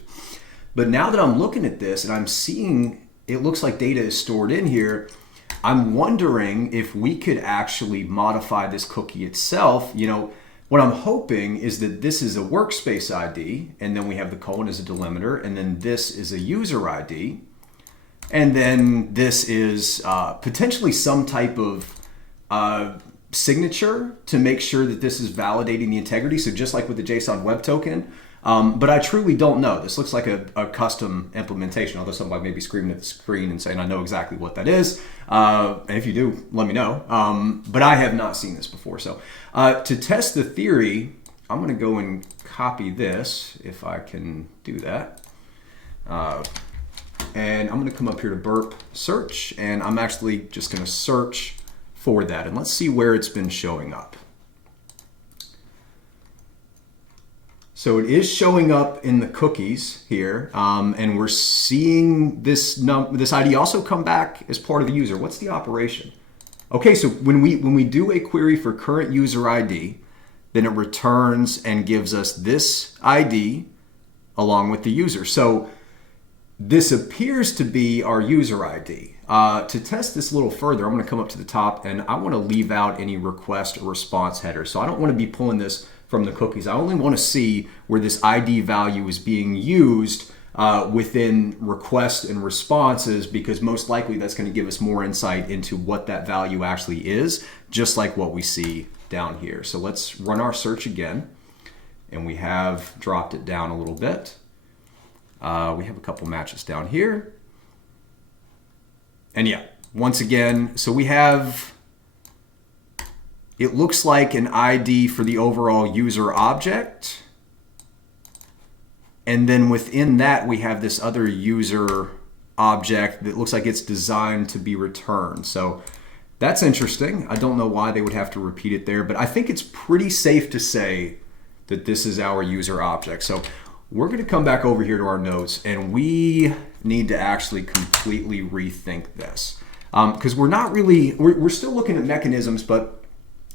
But now that I'm looking at this and I'm seeing it looks like data is stored in here, I'm wondering if we could actually modify this cookie itself. You know, what I'm hoping is that this is a workspace ID, and then we have the colon as a delimiter, and then this is a user ID, and then this is potentially some type of signature to make sure that this is validating the integrity. So just like with the JSON web token, but I truly don't know. This looks like a custom implementation, although somebody may be screaming at the screen and saying, I know exactly what that is. And if you do, let me know. But I have not seen this before. So to test the theory, I'm going to go and copy this, if I can do that. And I'm going to come up here to burp search, and I'm actually just going to search for that. And let's see where it's been showing up. So it is showing up in the cookies here, and we're seeing this ID also come back as part of the user. What's the operation? Okay, so when we do a query for current user ID, then it returns and gives us this ID along with the user. So this appears to be our user ID. To test this a little further, I'm going to come up to the top, and I want to leave out any request or response header. So I don't want to be pulling this from the cookies. I only want to see where this ID value is being used within requests and responses, because most likely that's going to give us more insight into what that value actually is, just like what we see down here. So let's run our search again, and we have dropped it down a little bit. We have a couple matches down here. And yeah, once again, so we have, it looks like an ID for the overall user object. And then within that, we have this other user object that looks like it's designed to be returned. So that's interesting. I don't know why they would have to repeat it there, but I think it's pretty safe to say that this is our user object. So we're going to come back over here to our notes, and we need to actually completely rethink this. Because we're not really, we're still looking at mechanisms, but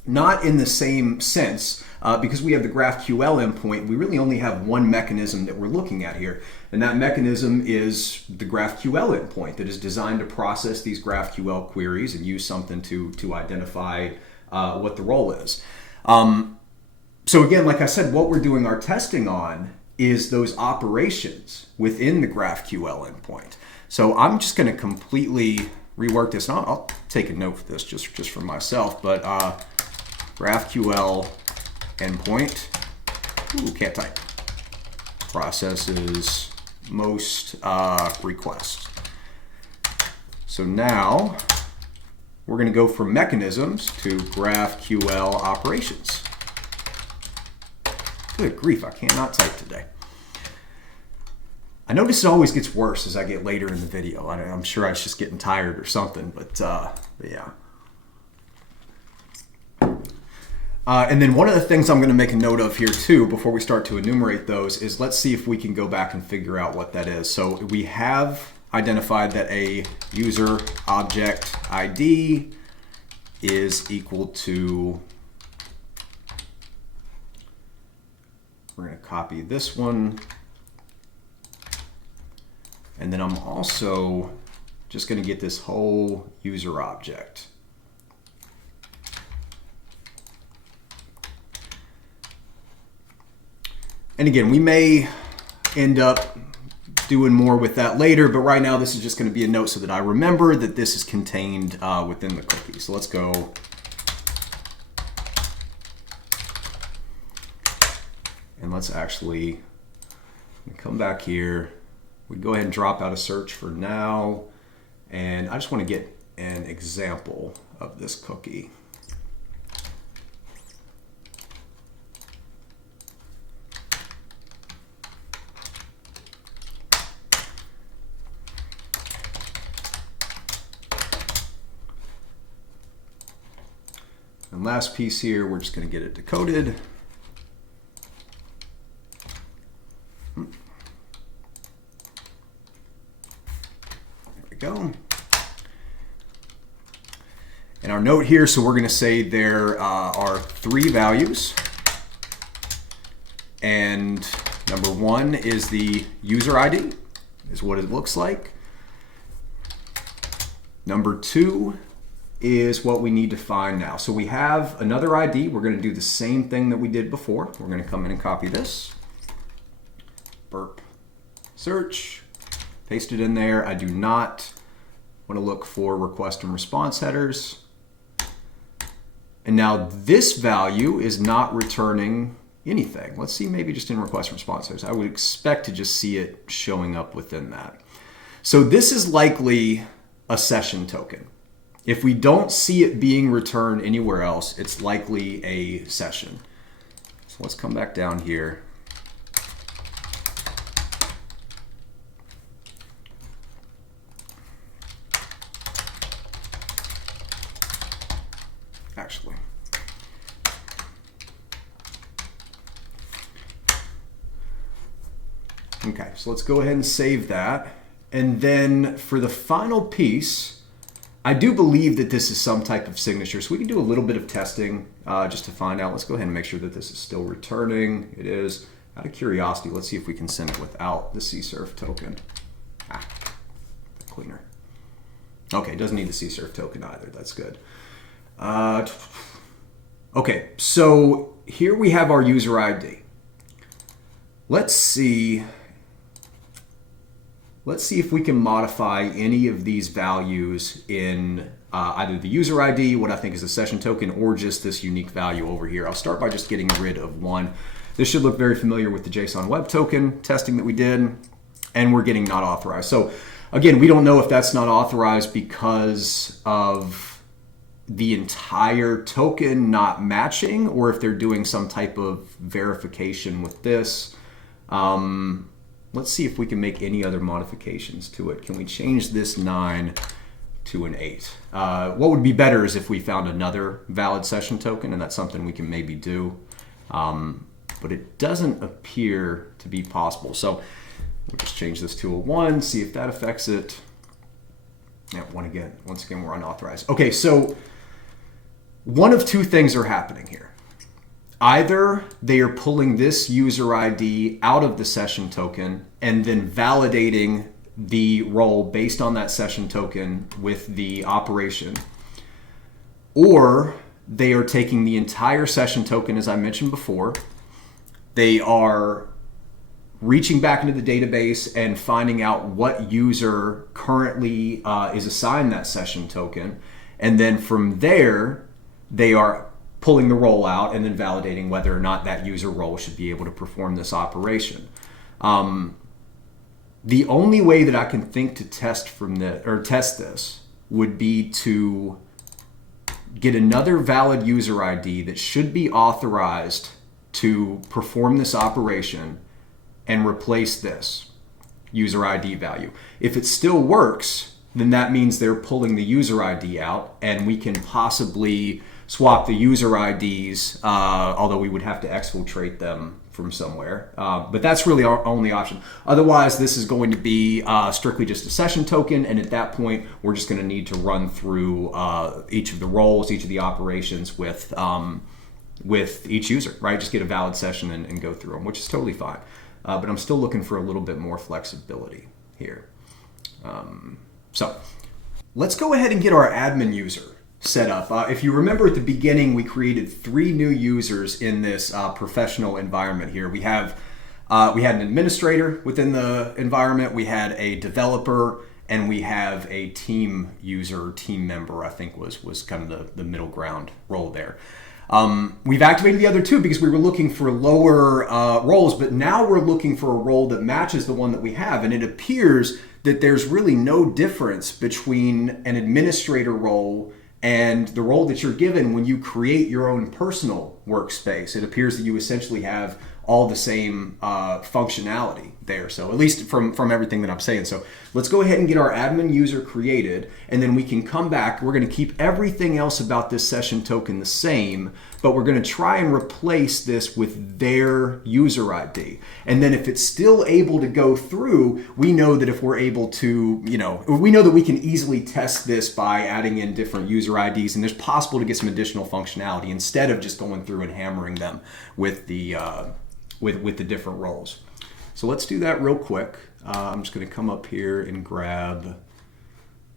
not in the same sense. Because we have the GraphQL endpoint, we really only have one mechanism that we're looking at here. And that mechanism is the GraphQL endpoint that is designed to process these GraphQL queries and use something to identify what the role is. So again, like I said, what we're doing our testing on is those operations within the GraphQL endpoint. So I'm just going to completely rework this. And I'll take a note for this just for myself. But GraphQL endpoint, can't type, processes most requests. So now we're going to go from mechanisms to GraphQL operations. Good grief, I cannot type today. I notice it always gets worse as I get later in the video. I'm sure I was just getting tired or something, but yeah. And then one of the things I'm going to make a note of here too, before we start to enumerate those, is let's see if we can go back and figure out what that is. So we have identified that a user object ID is equal to, we're going to copy this one. And then I'm also just going to get this whole user object. And again, we may end up doing more with that later, but right now this is just going to be a note so that I remember that this is contained within the cookie. So let's go. And let's actually come back here. We go ahead and drop out a search for now. And I just want to get an example of this cookie. And last piece here, we're just going to get it decoded. Go. And our note here, so we're going to say there are 3 values. And number 1 is the user ID, is what it looks like. Number 2 is what we need to find now. So we have another ID. We're going to do the same thing that we did before. We're going to come in and copy this. Burp search. Paste it in there. I do not want to look for request and response headers. And now this value is not returning anything. Let's see, maybe just in request and response headers. I would expect to just see it showing up within that. So this is likely a session token. If we don't see it being returned anywhere else, it's likely a session. So let's come back down here. Actually. Okay, so let's go ahead and save that. And then for the final piece, I do believe that this is some type of signature. So we can do a little bit of testing just to find out. Let's go ahead and make sure that this is still returning. It is. Out of curiosity, let's see if we can send it without the CSRF token. Cleaner. Okay, it doesn't need the CSRF token either. That's good. Okay, so here we have our user ID. Let's see if we can modify any of these values in either the user ID, what I think is a session token, or just this unique value over here. I'll start by just getting rid of one. This should look very familiar with the JSON web token testing that we did, and we're getting not authorized. So again, we don't know if that's not authorized because of the entire token not matching, or if they're doing some type of verification with this. Let's see if we can make any other modifications to it. Can we change this 9 to an 8? What would be better is if we found another valid session token, and that's something we can maybe do. But it doesn't appear to be possible. So we'll just change this to a 1, see if that affects it. Yeah, once again, we're unauthorized. Okay, so one of 2 things are happening here. Either they are pulling this user ID out of the session token and then validating the role based on that session token with the operation, or they are taking the entire session token, as I mentioned before. They are reaching back into the database and finding out what user currently is assigned that session token. And then from there, they are pulling the role out and then validating whether or not that user role should be able to perform this operation. The only way that I can think to test this would be to get another valid user ID that should be authorized to perform this operation and replace this user ID value. If it still works, then that means they're pulling the user ID out, and we can possibly swap the user IDs, although we would have to exfiltrate them from somewhere. But that's really our only option. Otherwise, this is going to be strictly just a session token, and at that point, we're just going to need to run through each of the roles, each of the operations with each user, right? Just get a valid session and go through them, which is totally fine. But I'm still looking for a little bit more flexibility here. So let's go ahead and get our admin user set up. If you remember at the beginning, we created 3 new users in this professional environment here. We had an administrator within the environment, we had a developer, and we have a team user, team member, I think was kind of the middle ground role there. We've activated the other 2 because we were looking for lower roles, but now we're looking for a role that matches the one that we have. And it appears that there's really no difference between an administrator role and the role that you're given when you create your own personal workspace. It appears that you essentially have all the same functionality there. So at least from everything that I'm saying. So let's go ahead and get our admin user created, and then we can come back. We're going to keep everything else about this session token the same, but we're going to try and replace this with their user ID. And then if it's still able to go through, we know that if we're able to, we know that we can easily test this by adding in different user IDs, and there's possible to get some additional functionality instead of just going through and hammering them with the with the different roles. So let's do that real quick. I'm just going to come up here and grab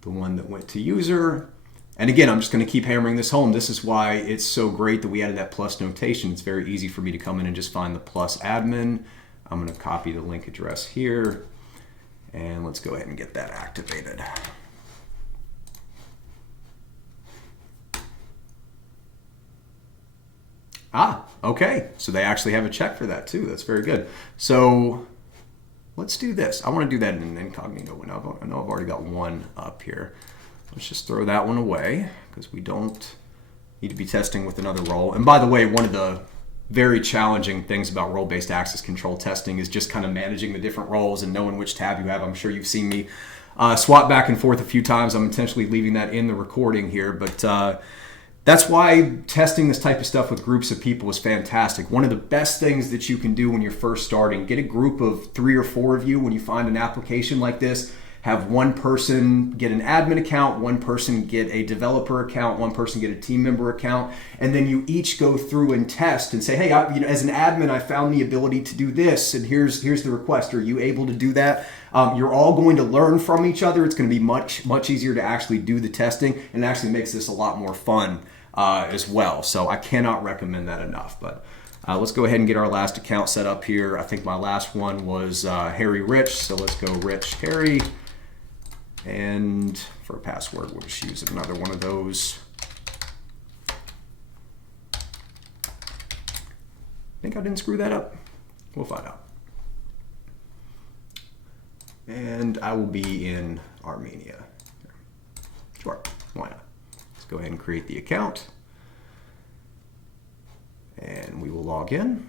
the one that went to user. And again, I'm just going to keep hammering this home. This is why it's so great that we added that plus notation. It's very easy for me to come in and just find the plus admin. I'm going to copy the link address here, and let's go ahead and get that activated. Okay. So they actually have a check for that too. That's very good. So let's do this. I want to do that in an incognito window. I know I've already got one up here. Let's just throw that one away because we don't need to be testing with another role. And by the way, one of the very challenging things about role-based access control testing is just kind of managing the different roles and knowing which tab you have. I'm sure you've seen me swap back and forth a few times. I'm intentionally leaving that in the recording here, but that's why testing this type of stuff with groups of people is fantastic. One of the best things that you can do when you're first starting, get a group of 3 or 4 of you when you find an application like this. Have one person get an admin account, one person get a developer account, one person get a team member account, and then you each go through and test and say, hey, as an admin, I found the ability to do this, and here's the request. Are you able to do that? You're all going to learn from each other. It's going to be much easier to actually do the testing, and it actually makes this a lot more fun as well. So I cannot recommend that enough. But let's go ahead and get our last account set up here. I think my last one was Harry Rich, so let's go Rich Harry. And for a password, we'll just use another one of those. I think I didn't screw that up. We'll find out. And I will be in Armenia. Sure, why not? Let's go ahead and create the account. And we will log in.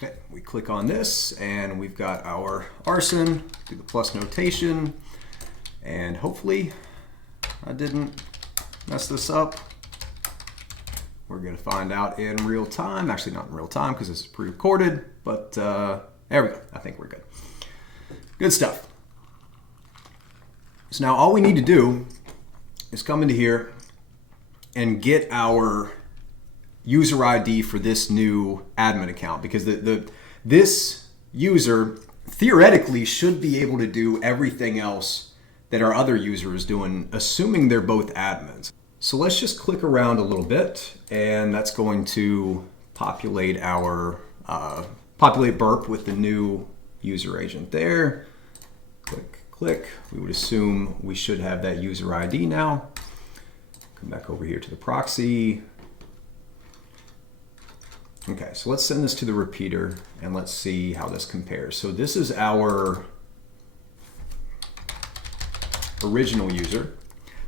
Okay, we click on this and we've got our arson, do the plus notation, and hopefully I didn't mess this up. We're gonna find out in real time. Actually not in real time because this is pre-recorded, but there we go. I think we're good. Good stuff. So now all we need to do is come into here and get our user ID for this new admin account, because this user theoretically should be able to do everything else that our other user is doing, assuming they're both admins. So let's just click around a little bit, and that's going to populate our populate burp with the new user agent there. Click, click. We would assume we should have that user ID now. Come back over here to the proxy. Okay, so let's send this to the repeater and let's see how this compares. So this is our original user.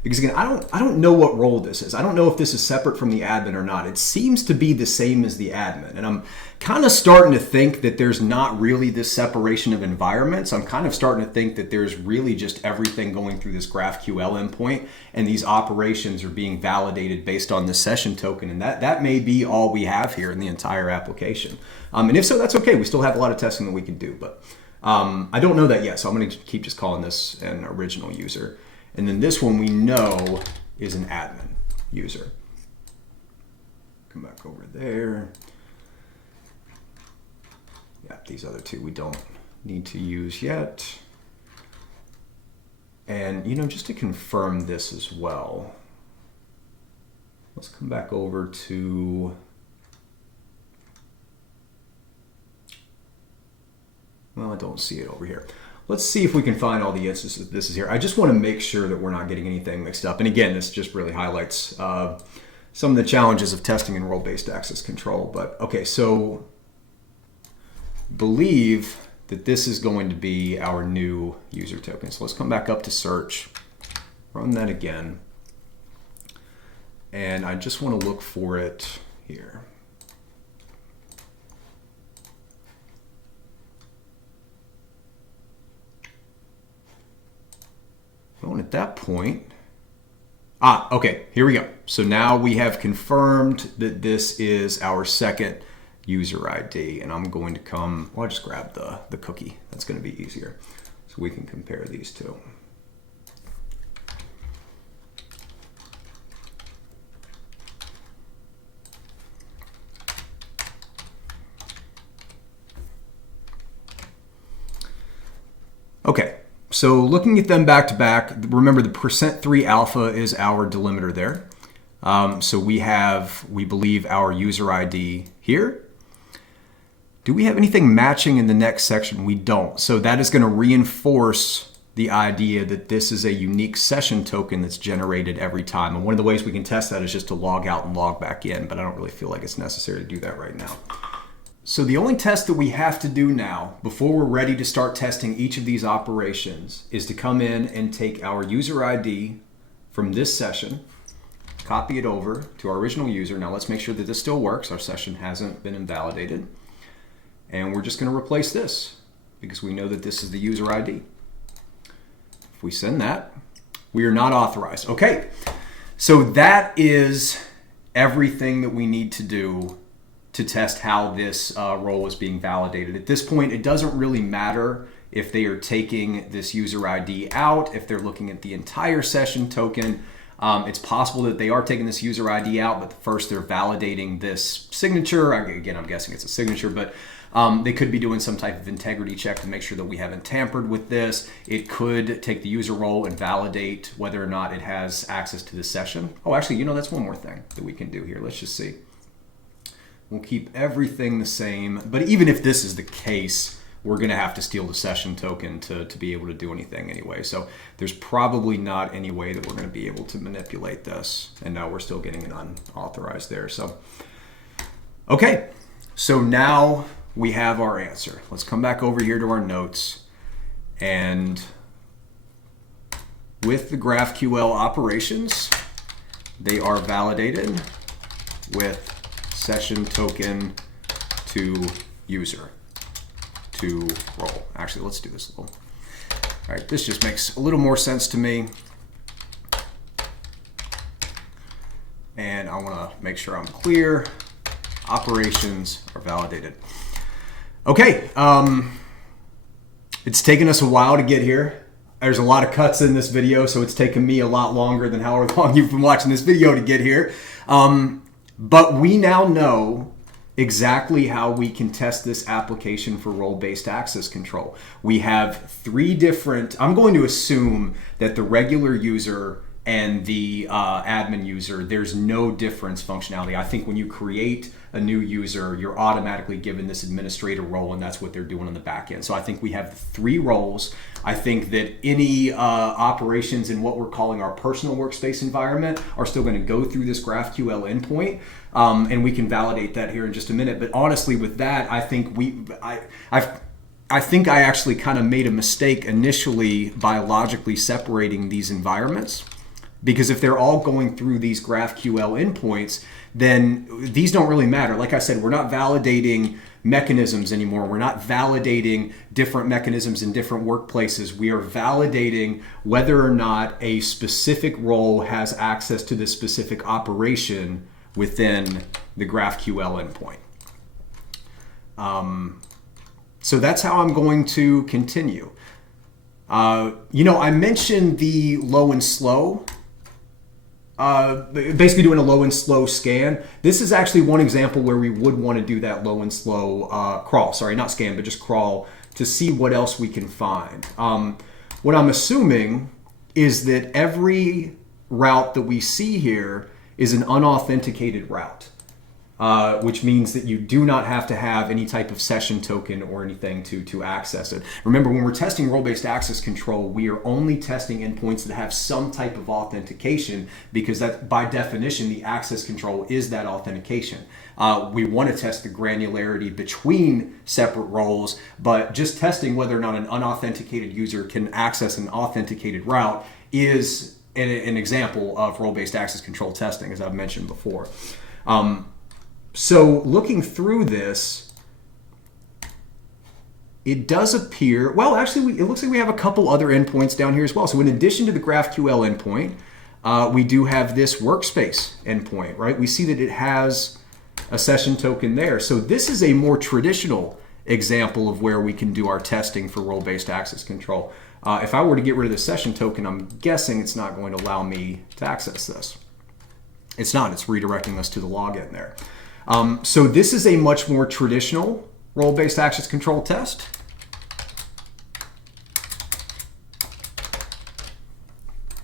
Because again, I don't know what role this is. I don't know if this is separate from the admin or not. It seems to be the same as the admin. And I'm kind of starting to think that there's not really this separation of environments. I'm kind of starting to think that there's really just everything going through this GraphQL endpoint, and these operations are being validated based on the session token. And that may be all we have here in the entire application. And if so, that's okay. We still have a lot of testing that we can do, but I don't know that yet. So I'm going to keep just calling this an original user. And then this one we know is an admin user. Come back over there. Yeah, these other two we don't need to use yet. And just to confirm this as well, let's come back over to, well, I don't see it over here. Let's see if we can find all the instances this is here. I just want to make sure that we're not getting anything mixed up. And again, this just really highlights some of the challenges of testing in role-based access control. But okay, so believe that this is going to be our new user token. So let's come back up to search, run that again. And I just want to look for it here. Well, and at that point, okay, here we go. So now we have confirmed that this is our second user ID, and I'm going to come, well, I'll just grab the cookie. That's going to be easier. So we can compare these two. Okay. So looking at them back to back, remember the %3 alpha is our delimiter there. So we believe our user ID here. Do we have anything matching in the next section? We don't. So that is going to reinforce the idea that this is a unique session token that's generated every time. And one of the ways we can test that is just to log out and log back in, but I don't really feel like it's necessary to do that right now. So the only test that we have to do now before we're ready to start testing each of these operations is to come in and take our user ID from this session, copy it over to our original user. Now let's make sure that this still works. Our session hasn't been invalidated. And we're just going to replace this because we know that this is the user ID. If we send that, we are not authorized. Okay, so that is everything that we need to do to test how this role is being validated. At this point, it doesn't really matter if they are taking this user ID out, if they're looking at the entire session token. It's possible that they are taking this user ID out, but first they're validating this signature. Again, I'm guessing it's a signature, but they could be doing some type of integrity check to make sure that we haven't tampered with this. It could take the user role and validate whether or not it has access to the session. Oh, actually, that's one more thing that we can do here. Let's just see. We'll keep everything the same, but even if this is the case, we're going to have to steal the session token to be able to do anything anyway. So there's probably not any way that we're going to be able to manipulate this. And now we're still getting it unauthorized there. So, okay, so now we have our answer. Let's come back over here to our notes, and with the GraphQL operations, they are validated with session token to user to role. Actually, let's do this a little. All right, this just makes a little more sense to me. And I want to make sure I'm clear. Operations are validated. Okay, it's taken us a while to get here. There's a lot of cuts in this video, so it's taken me a lot longer than however long you've been watching this video to get here. But we now know exactly how we can test this application for role-based access control. We have 3 different, I'm going to assume that the regular user and the admin user, there's no difference functionality. I think when you create a new user, you're automatically given this administrator role, and that's what they're doing on the back end. So I think we have 3 roles. I think that any operations in what we're calling our personal workspace environment are still going to go through this GraphQL endpoint, and we can validate that here in just a minute. But honestly, with that, I think I think I actually kind of made a mistake initially by logically separating these environments, because if they're all going through these GraphQL endpoints, then these don't really matter. Like I said, we're not validating mechanisms anymore. We're not validating different mechanisms in different workplaces. We are validating whether or not a specific role has access to this specific operation within the GraphQL endpoint. So that's how I'm going to continue. I mentioned the low and slow, basically doing a low and slow scan. This is actually one example where we would want to do that low and slow crawl. Sorry, not scan, but just crawl to see what else we can find. What I'm assuming is that every route that we see here is an unauthenticated route. Which means that you do not have to have any type of session token or anything to access it. Remember, when we're testing role-based access control, we are only testing endpoints that have some type of authentication, because that, by definition, the access control is that authentication. We want to test the granularity between separate roles, but just testing whether or not an unauthenticated user can access an authenticated route is an example of role-based access control testing, as I've mentioned before. So looking through this, it does appear, well, actually, it looks like we have a couple other endpoints down here as well. So in addition to the GraphQL endpoint, we do have this Workspace endpoint, right? We see that it has a session token there. So this is a more traditional example of where we can do our testing for role-based access control. If I were to get rid of the session token, I'm guessing it's not going to allow me to access this. It's not, it's redirecting us to the login there. So this is a much more traditional role-based access control test.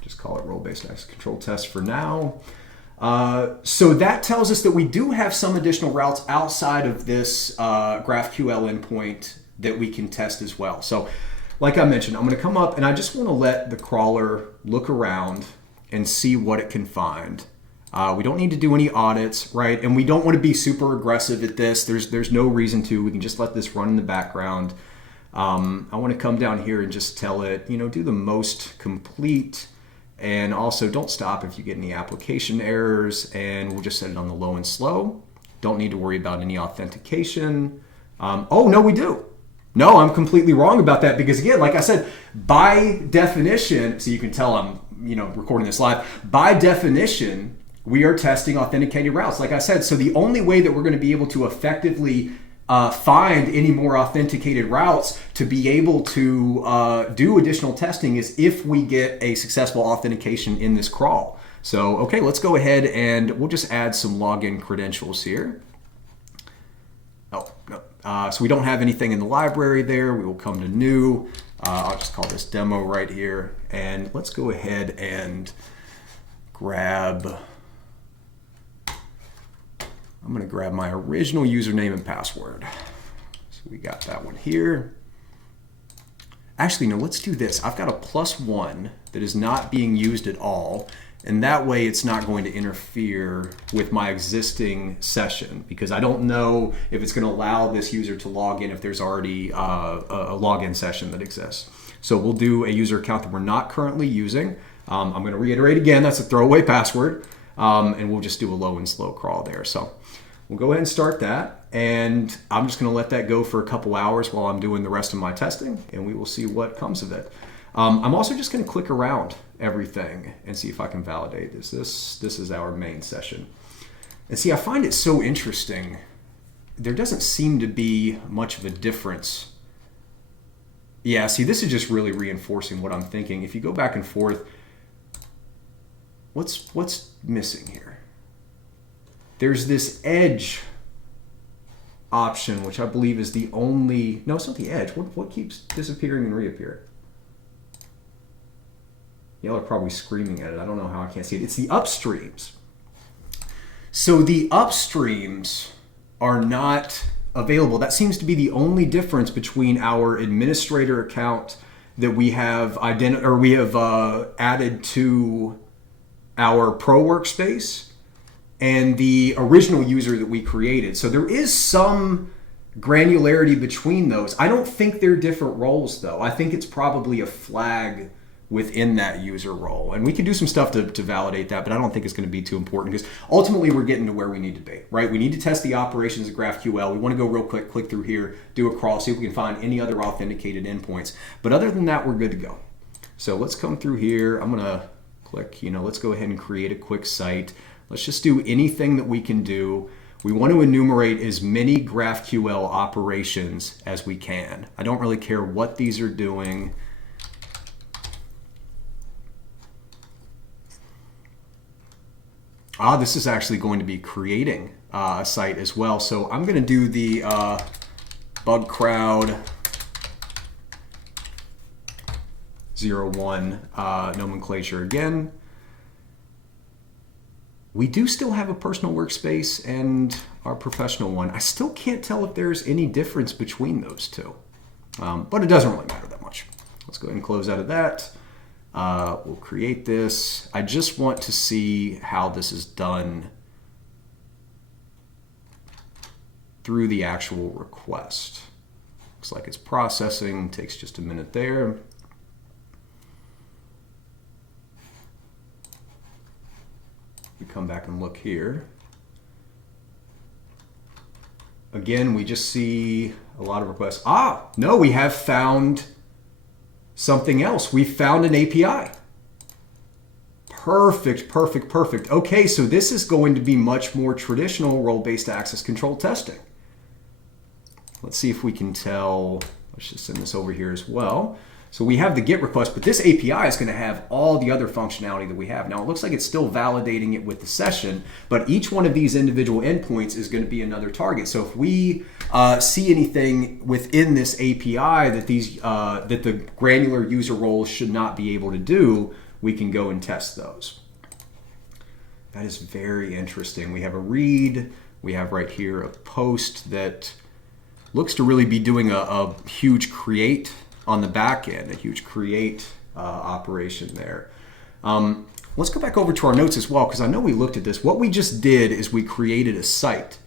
Just call it role-based access control test for now. So that tells us that we do have some additional routes outside of this GraphQL endpoint that we can test as well. So like I mentioned, I'm going to come up and I just want to let the crawler look around and see what it can find. We don't need to do any audits, right? And we don't want to be super aggressive at this. There's no reason to. We can just let this run in the background. I want to come down here and just tell it, do the most complete, and also don't stop if you get any application errors, and we'll just set it on the low and slow. Don't need to worry about any authentication. Oh, no, we do. No, I'm completely wrong about that, because again, like I said, by definition, so you can tell I'm, recording this live, by definition, we are testing authenticated routes, like I said. So the only way that we're going to be able to effectively find any more authenticated routes to be able to do additional testing is if we get a successful authentication in this crawl. So, okay, let's go ahead and we'll just add some login credentials here. Oh, no. So we don't have anything in the library there. We will come to new. I'll just call this demo right here. And let's go ahead and grab... I'm going to grab my original username and password. So we got that one here. Actually, no, let's do this. I've got a +1 that is not being used at all. And that way it's not going to interfere with my existing session, because I don't know if it's going to allow this user to log in if there's already a login session that exists. So we'll do a user account that we're not currently using. I'm going to reiterate again, that's a throwaway password. And we'll just do a low and slow crawl there. So we'll go ahead and start that, and I'm just going to let that go for a couple hours while I'm doing the rest of my testing, and we will see what comes of it. I'm also just going to click around everything and see if I can validate this. This is our main session. And see, I find it so interesting. There doesn't seem to be much of a difference. Yeah, see, this is just really reinforcing what I'm thinking. If you go back and forth, what's missing here? There's this edge option, which I believe is the only... No, it's not the edge. What keeps disappearing and reappearing? Y'all are probably screaming at it. I don't know how I can't see it. It's the upstreams. So the upstreams are not available. That seems to be the only difference between our administrator account that we have added to our Pro Workspace and the original user that we created. So there is some granularity between those. I don't think they're different roles though. I think it's probably a flag within that user role. And we can do some stuff to validate that, but I don't think it's going to be too important because ultimately we're getting to where we need to be, right? We need to test the operations of GraphQL. We want to go real quick, click through here, do a crawl, see if we can find any other authenticated endpoints. But other than that, we're good to go. So let's come through here. I'm going to click, let's go ahead and create a quick site. Let's just do anything that we can do. We want to enumerate as many GraphQL operations as we can. I don't really care what these are doing. This is actually going to be creating a site as well. So I'm going to do the BugCrowd 01 nomenclature again. We do still have a personal workspace and our professional one. I still can't tell if there's any difference between those two, but it doesn't really matter that much. Let's go ahead and close out of that. We'll create this. I just want to see how this is done through the actual request. Looks like it's processing, takes just a minute there. We come back and look here. Again, we just see a lot of requests. No, we have found something else. We found an API. Perfect, perfect, perfect. Okay, so this is going to be much more traditional role-based access control testing. Let's see if we can tell. Let's just send this over here as well. So we have the GET request, but this API is going to have all the other functionality that we have. Now it looks like it's still validating it with the session, but each one of these individual endpoints is going to be another target. So if we see anything within this API that that the granular user roles should not be able to do, we can go and test those. That is very interesting. We have a read. We have right here a post that looks to really be doing a huge create on the back end, a huge create operation there. Let's go back over to our notes as well, because I know we looked at this. What we just did is we created a site.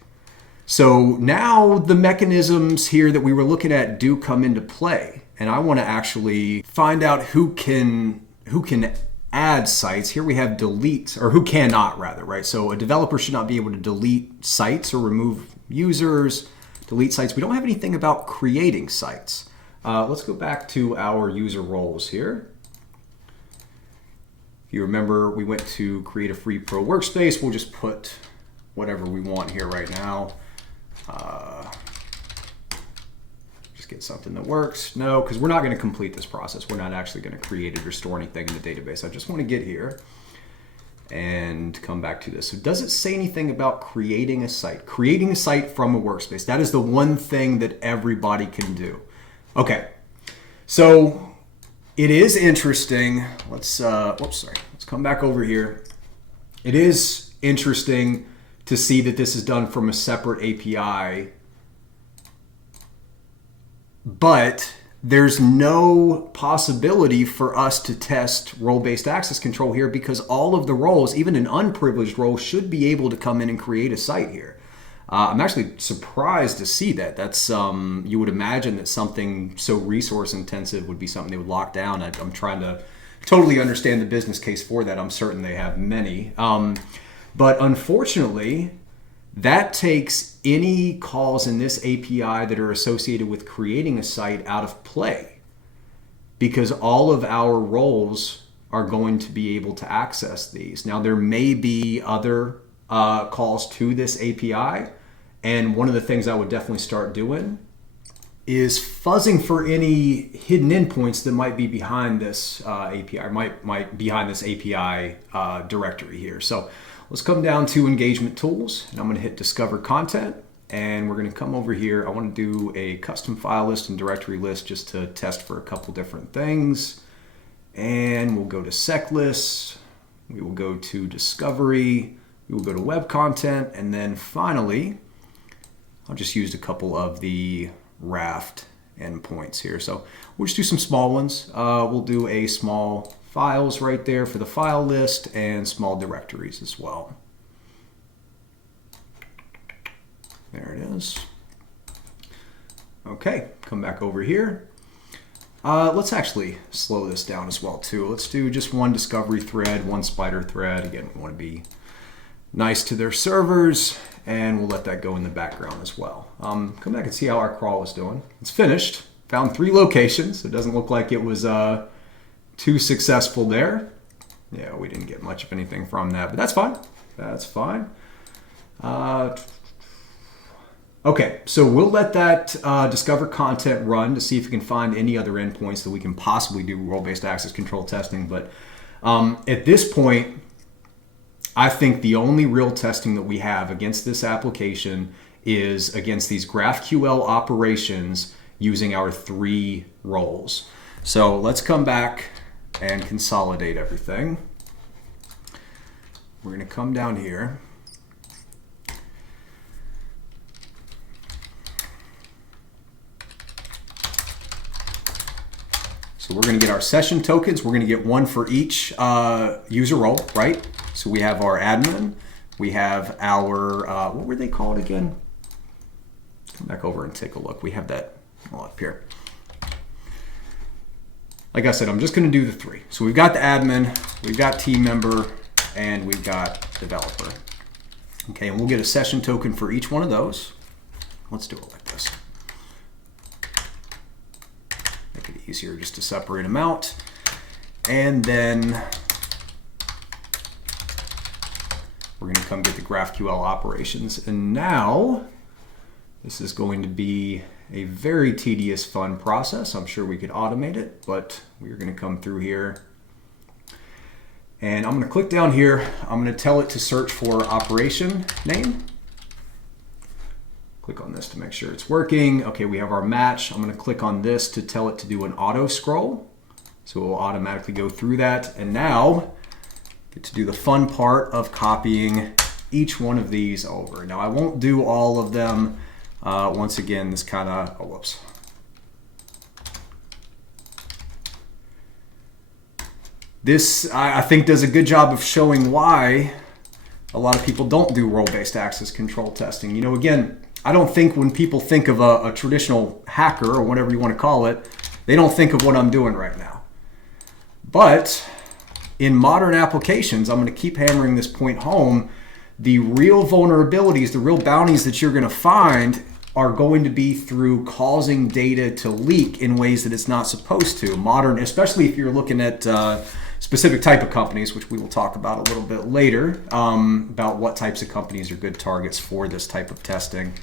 So now the mechanisms here that we were looking at do come into play. And I want to actually find out who can add sites. Here we have delete, or who cannot rather, right? So a developer should not be able to delete sites or remove users, delete sites. We don't have anything about creating sites. Let's go back to our user roles here. If you remember, we went to create a free pro workspace. We'll just put whatever we want here right now. Just get something that works. No, because we're not going to complete this process. We're not actually going to create it or store anything in the database. I just want to get here and come back to this. So does it say anything about creating a site? Creating a site from a workspace. That is the one thing that everybody can do. Okay, so it is interesting. Let's come back over here. It is interesting to see that this is done from a separate API, but there's no possibility for us to test role-based access control here because all of the roles, even an unprivileged role, should be able to come in and create a site here. I'm actually surprised to see that. That's you would imagine that something so resource intensive would be something they would lock down. I'm trying to totally understand the business case for that. I'm certain they have many. But unfortunately, that takes any calls in this API that are associated with creating a site out of play because all of our roles are going to be able to access these. Now, there may be other calls to this API. And one of the things I would definitely start doing is fuzzing for any hidden endpoints that might be behind this API, or might behind this API directory here. So let's come down to engagement tools, and I'm going to hit discover content, and we're going to come over here. I want to do a custom file list and directory list just to test for a couple different things. And we'll go to SecList. We will go to Discovery. We will go to Web Content. And then finally, I'll just use a couple of the Raft endpoints here. So we'll just do some small ones. We'll do a small files right there for the file list and small directories as well. There it is. Okay, come back over here. Let's actually slow this down as well too. Let's do just one discovery thread, one spider thread. Again, we want to be nice to their servers, and we'll let that go in the background as well. Come back and see how our crawl is doing. It's finished. Found 3 locations. It doesn't look like it was too successful there. Yeah, we didn't get much of anything from that, but that's fine. That's fine. Okay, so we'll let that discover content run to see if we can find any other endpoints that we can possibly do role-based access control testing. But at this point, I think the only real testing that we have against this application is against these GraphQL operations using our 3 roles. So let's come back and consolidate everything. We're going to come down here. So we're going to get our session tokens. We're going to get one for each user role, right? So we have our admin. We have our, what were they called again? Come back over and take a look. We have that all up here. Like I said, I'm just going to do the 3. So we've got the admin, we've got team member, and we've got developer. Okay, and we'll get a session token for each one of those. Let's do it like this. Make it easier just to separate them out. And then we're going to come get the GraphQL operations. And now this is going to be a very tedious, fun process. I'm sure we could automate it, but we're going to come through here. And I'm going to click down here. I'm going to tell it to search for operation name. Click on this to make sure it's working. Okay, we have our match. I'm going to click on this to tell it to do an auto scroll. So it will automatically go through that. And now get to do the fun part of copying each one of these over. Now I won't do all of them. Once again, this kind of, oh, whoops. This, I think, does a good job of showing why a lot of people don't do role-based access control testing. You know, again, I don't think when people think of a traditional hacker or whatever you want to call it, they don't think of what I'm doing right now. But in modern applications, I'm going to keep hammering this point home, the real vulnerabilities, the real bounties that you're going to find are going to be through causing data to leak in ways that it's not supposed to. Modern, especially if you're looking at specific type of companies, which we will talk about a little bit later, about what types of companies are good targets for this type of testing.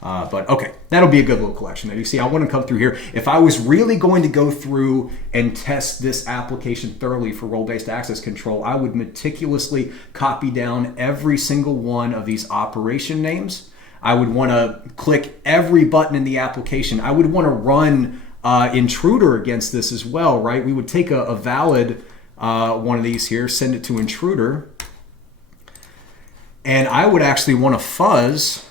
But okay, that'll be a good little collection. Now you see, I want to come through here. If I was really going to go through and test this application thoroughly for role-based access control, I would meticulously copy down every single one of these operation names. I would want to click every button in the application. I would want to run Intruder against this as well, right? We would take a valid one of these here, send it to Intruder, and I would actually want to fuzz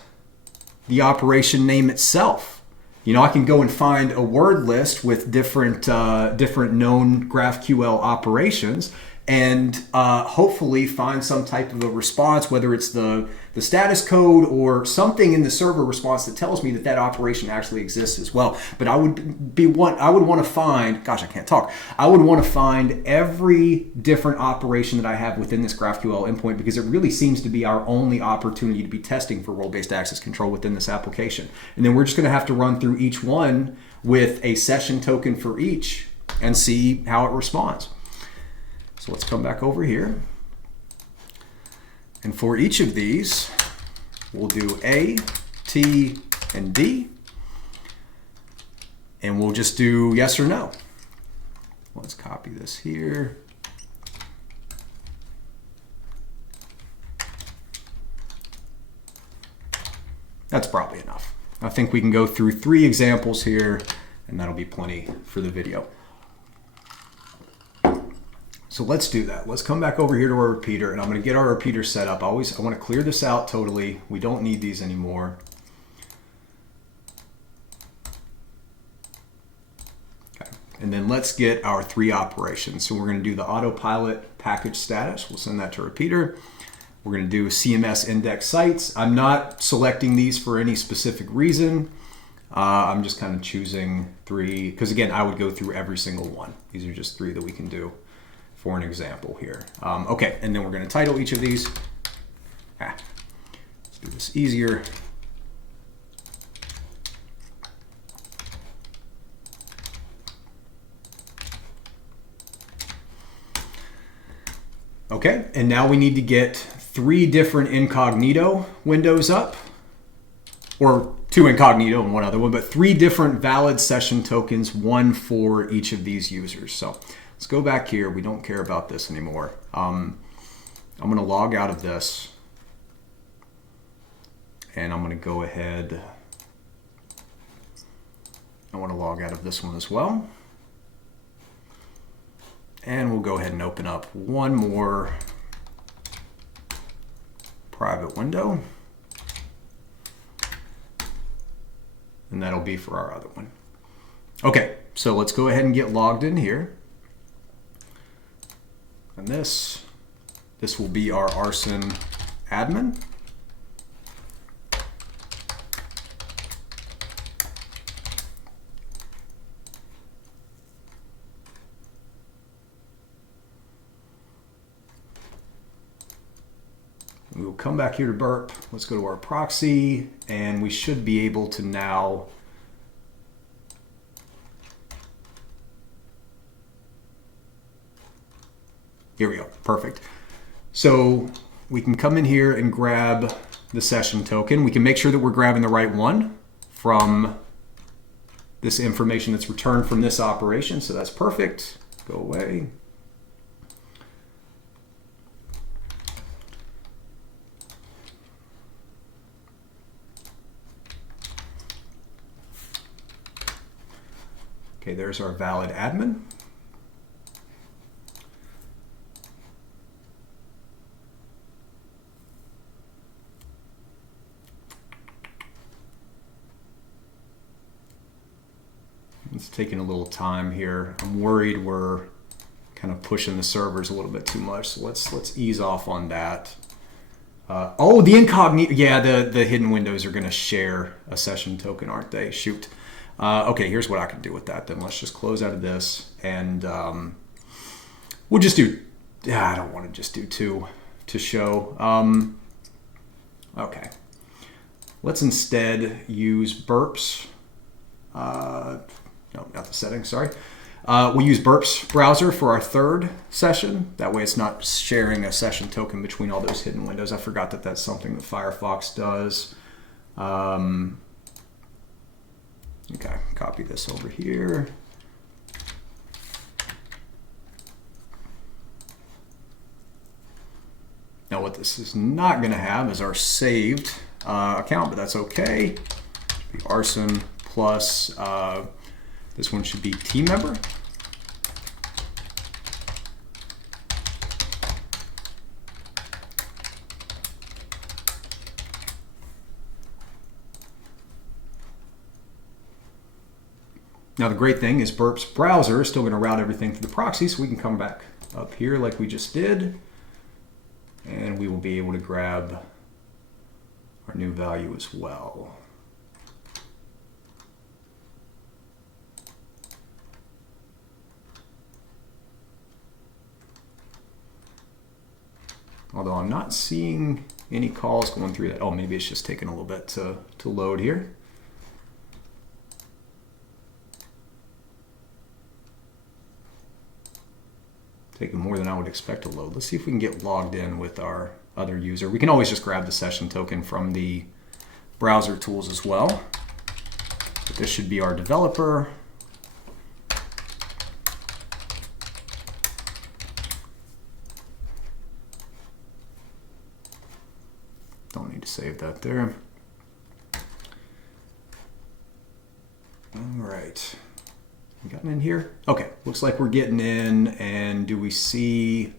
the operation name itself. You know, I can go and find a word list with different known GraphQL operations and hopefully find some type of a response, whether it's the status code or something in the server response that tells me that that operation actually exists as well. But I would want to find, gosh, I can't talk. I would want to find every different operation that I have within this GraphQL endpoint, because it really seems to be our only opportunity to be testing for role-based access control within this application. And then we're just going to have to run through each one with a session token for each and see how it responds. So let's come back over here. And for each of these, we'll do A, T, and D. And we'll just do yes or no. Let's copy this here. That's probably enough. I think we can go through 3 examples here, and that'll be plenty for the video. So let's do that. Let's come back over here to our repeater, and I'm going to get our repeater set up. I want to clear this out totally. We don't need these anymore. Okay. And then let's get our 3 operations. So we're going to do the autopilot package status. We'll send that to repeater. We're going to do CMS index sites. I'm not selecting these for any specific reason. I'm just kind of choosing 3 because, again, I would go through every single one. These are just 3 that we can do for an example here. Okay, and then we're going to title each of these. Let's do this easier. Okay, and now we need to get 3 different incognito windows up, or 2 incognito and 1 other one, but 3 different valid session tokens, 1 for each of these users. So let's go back here. We don't care about this anymore. I'm going to log out of this, and I'm going to go ahead. I want to log out of this one as well. And we'll go ahead and open up 1 more private window. And that'll be for our other one. Okay, so let's go ahead and get logged in here. And this will be our arson admin. We'll come back here to burp. Let's go to our proxy, and we should be able to now here we go. Perfect. So we can come in here and grab the session token. We can make sure that we're grabbing the right one from this information that's returned from this operation. So that's perfect. Go away. Okay, there's our valid admin. It's taking a little time here. I'm worried we're kind of pushing the servers a little bit too much, so let's ease off on that. Oh, the incognito. Yeah, the hidden windows are going to share a session token, aren't they? Shoot. Okay, here's what I can do with that then. Let's just close out of this, and we'll just do, I don't want to just do 2 to show. Okay, let's instead use burps. No, not the settings, sorry. We'll use burps browser for our 3rd session. That way it's not sharing a session token between all those hidden windows. I forgot that that's something that Firefox does. Okay, copy this over here. Now what this is not going to have is our saved account, but that's okay. It should be arson plus, this one should be team member. Now the great thing is burps browser is still going to route everything through the proxy, so we can come back up here like we just did, and we will be able to grab our new value as well. Although I'm not seeing any calls going through that. Oh, maybe it's just taking a little bit to load here. Taking more than I would expect to load. Let's see if we can get logged in with our other user. We can always just grab the session token from the browser tools as well. But this should be our developer. Don't need to save that there. All right. Gotten in here? Okay, looks like we're getting in, and do we see...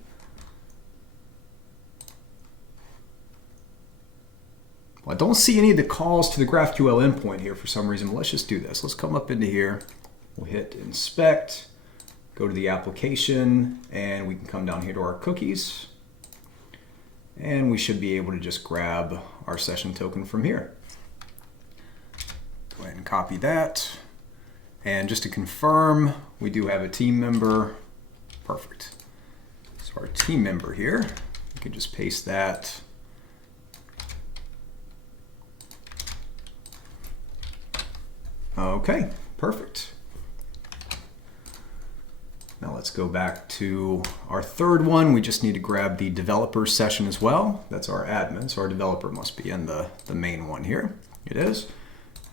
Well, I don't see any of the calls to the GraphQL endpoint here for some reason. Let's just do this. Let's come up into here. We'll hit inspect, go to the application, and we can come down here to our cookies. And we should be able to just grab our session token from here. Go ahead and copy that. And just to confirm, we do have a team member. Perfect. So our team member here, we can just paste that. Okay, perfect. Now let's go back to our third one. We just need to grab the developer session as well. That's our admin, so our developer must be in the main one here. It is.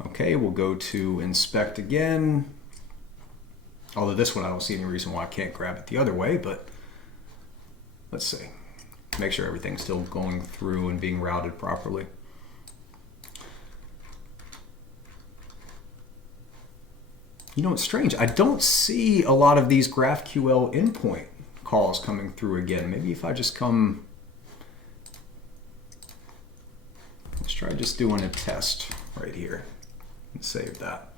Okay, we'll go to inspect again. Although this one I don't see any reason why I can't grab it the other way, but let's see. Make sure everything's still going through and being routed properly. You know, it's strange. I don't see a lot of these GraphQL endpoint calls coming through again. Maybe if I just come... Let's try just doing a test right here and save that.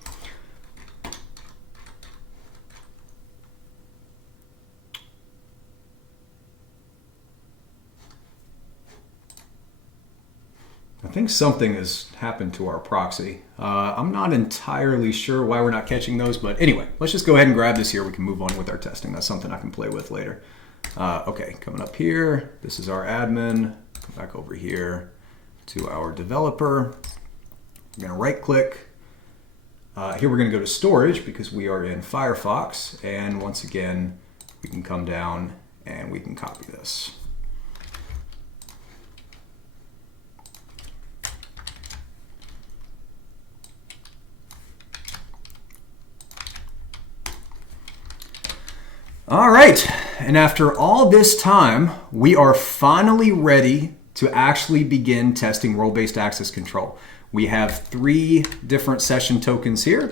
I think something has happened to our proxy. I'm not entirely sure why we're not catching those, but anyway, let's just go ahead and grab this here. We can move on with our testing. That's something I can play with later. Okay, coming up here, this is our admin. Come back over here to our developer. I'm gonna right click. Here we're gonna go to storage because we are in Firefox. And once again, we can come down and we can copy this. All right, and after all this time, we are finally ready to actually begin testing role-based access control. We have 3 different session tokens here.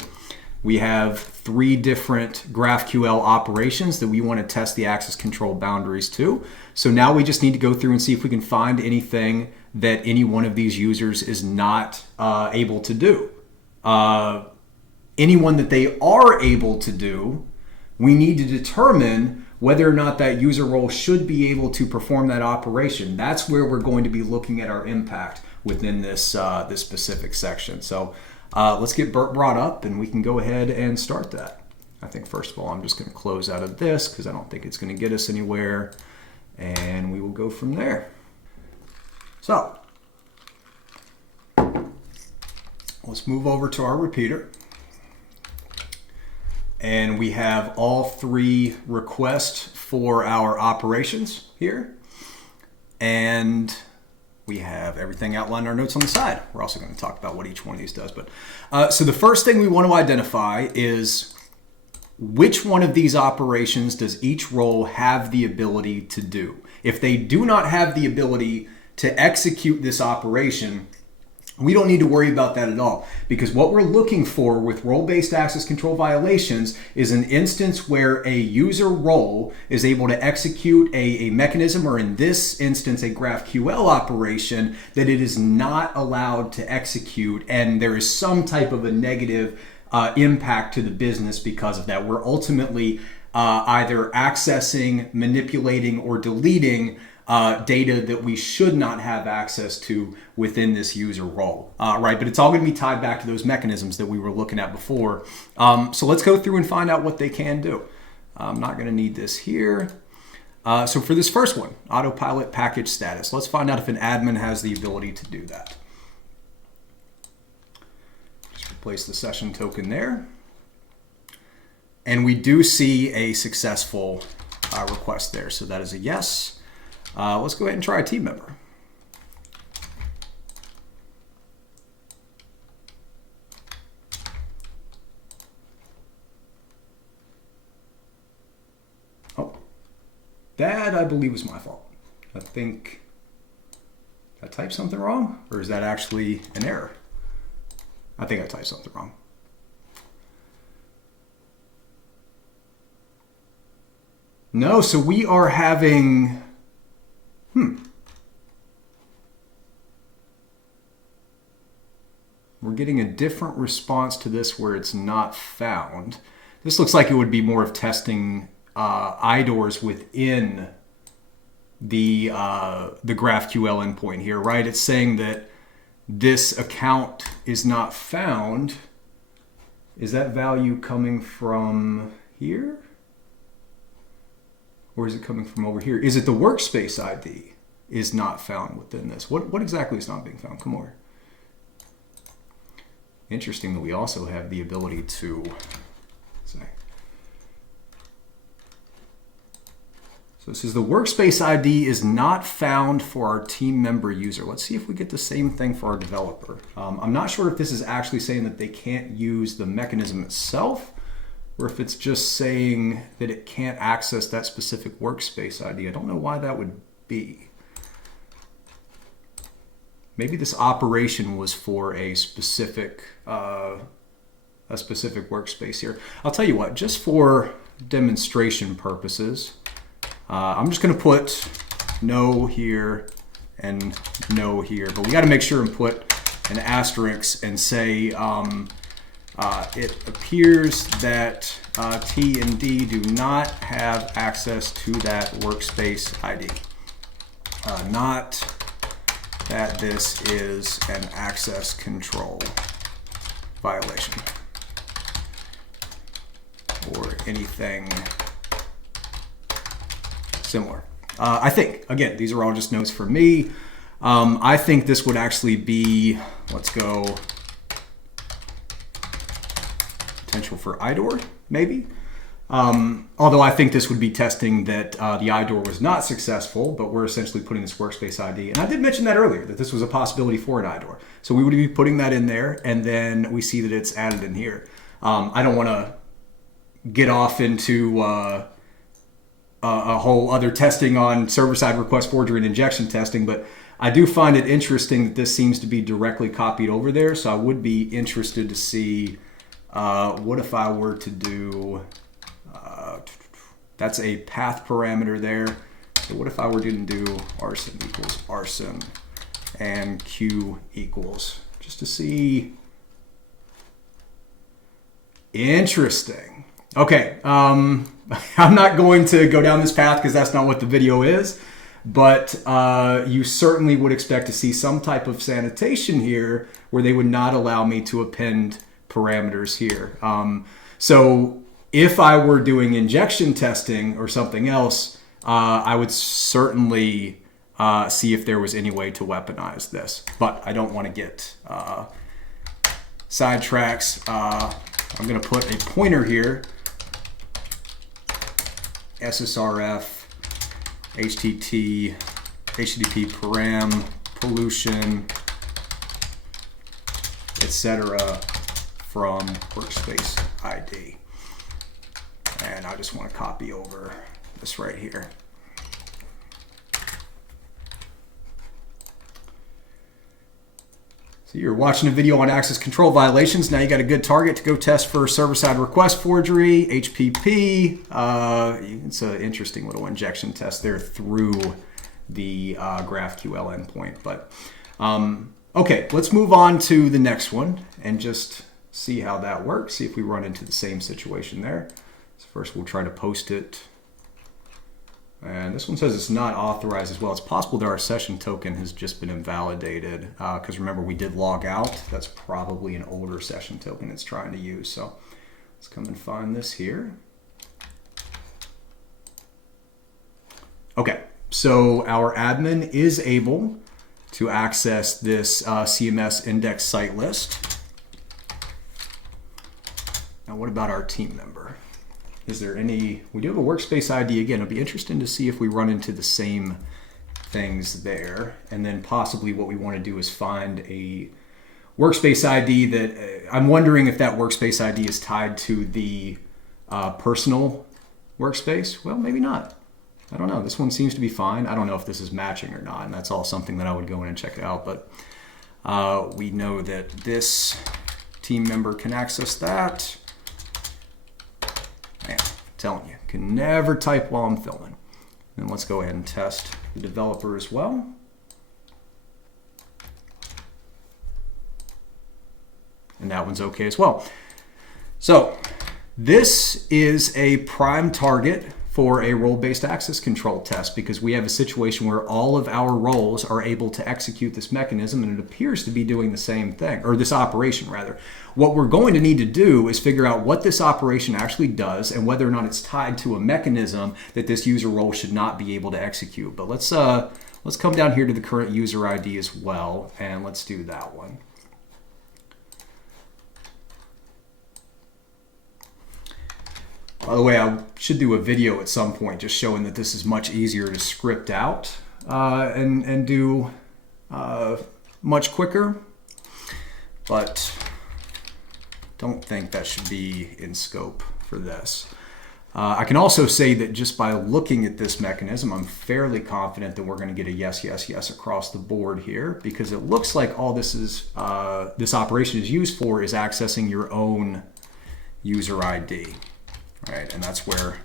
We have 3 different GraphQL operations that we want to test the access control boundaries to. So now we just need to go through and see if we can find anything that any one of these users is not able to do. Anyone that they are able to do, we need to determine whether or not that user role should be able to perform that operation. That's where we're going to be looking at our impact within this, this specific section. So let's get Burt brought up and we can go ahead and start that. I think first of all, I'm just going to close out of this because I don't think it's going to get us anywhere. And we will go from there. So let's move over to our repeater. And we have all 3 requests for our operations here. And we have everything outlined in our notes on the side. We're also going to talk about what each one of these does. But so the first thing we want to identify is which one of these operations does each role have the ability to do. If they do not have the ability to execute this operation, we don't need to worry about that at all, because what we're looking for with role-based access control violations is an instance where a user role is able to execute a mechanism, or in this instance, a GraphQL operation that it is not allowed to execute, and there is some type of a negative impact to the business because of that. We're ultimately either accessing, manipulating, or deleting data that we should not have access to within this user role, right? But it's all going to be tied back to those mechanisms that we were looking at before. So let's go through and find out what they can do. I'm not going to need this here. So for this first one, autopilot package status, let's find out if an admin has the ability to do that. Just replace the session token there. And we do see a successful request there. So that is a yes. Let's go ahead and try a team member. Oh, that I believe was my fault. I think I typed something wrong, or is that actually an error? I think I typed something wrong. No, so we are having, we're getting a different response to this where it's not found. This looks like it would be more of testing IDORs within the GraphQL endpoint here, right? It's saying that this account is not found. Is that value coming from here? Or is it coming from over here? Is it the workspace ID is not found within this? What exactly is not being found? Come over. Interesting that we also have the ability to say. So this is the workspace ID is not found for our team member user. Let's see if we get the same thing for our developer. I'm not sure if this is actually saying that they can't use the mechanism itself, or if it's just saying that it can't access that specific workspace ID. I don't know why that would be. Maybe this operation was for a specific workspace here. I'll tell you what, just for demonstration purposes, I'm just going to put no here and no here, but we got to make sure and put an asterisk and say it appears that T and D do not have access to that workspace ID. Not that this is an access control violation or anything similar. I think, again, these are all just notes for me. I think this would actually be, let's go, potential for IDOR, maybe. Although I think this would be testing that the IDOR was not successful, but we're essentially putting this workspace ID. And I did mention that earlier, that this was a possibility for an IDOR. So we would be putting that in there, and then we see that it's added in here. I don't want to get off into a whole other testing on server-side request forgery and injection testing, but I do find it interesting that this seems to be directly copied over there. So I would be interested to see what if I were to do, that's a path parameter there. So what if I were to do arson equals arson and Q equals, just to see. Interesting. Okay, I'm not going to go down this path because that's not what the video is, but you certainly would expect to see some type of sanitation here where they would not allow me to append parameters here. So if I were doing injection testing or something else, I would certainly see if there was any way to weaponize this, but I don't want to get sidetracks. I'm going to put a pointer here, SSRF, HTTP param, pollution, etc. from workspace ID. And I just want to copy over this right here. So you're watching a video on access control violations. Now you got a good target to go test for server-side request forgery, HPP. It's an interesting little injection test there through the GraphQL endpoint. But okay, let's move on to the next one and just see how that works. See if we run into the same situation there. So first we'll try to post it. And this one says it's not authorized as well. It's possible that our session token has just been invalidated because remember we did log out. That's probably an older session token it's trying to use. So let's come and find this here. Okay, so our admin is able to access this CMS index site list. Now what about our team member? Is there any, we do have a workspace ID again. It'll be interesting to see if we run into the same things there. And then possibly what we want to do is find a workspace ID that, I'm wondering if that workspace ID is tied to the personal workspace. Well, maybe not. I don't know. This one seems to be fine. I don't know if this is matching or not. And that's all something that I would go in and check it out. But we know that this team member can access that. Man, I'm telling you, Can never type while I'm filming. And let's go ahead and test the developer as well. And that one's okay as well. So this is a prime target for a role-based access control test because we have a situation where all of our roles are able to execute this mechanism, and it appears to be doing the same thing, or this operation rather. What we're going to need to do is figure out what this operation actually does and whether or not it's tied to a mechanism that this user role should not be able to execute. But let's come down here to the current user ID as well, and let's do that one. By the way, I should do a video at some point just showing that this is much easier to script out and do much quicker, but don't think that should be in scope for this. I can also say that just by looking at this mechanism, I'm fairly confident that we're going to get a yes, yes, yes across the board here, because it looks like all this is this operation is used for is accessing your own user ID. Right, and that's where,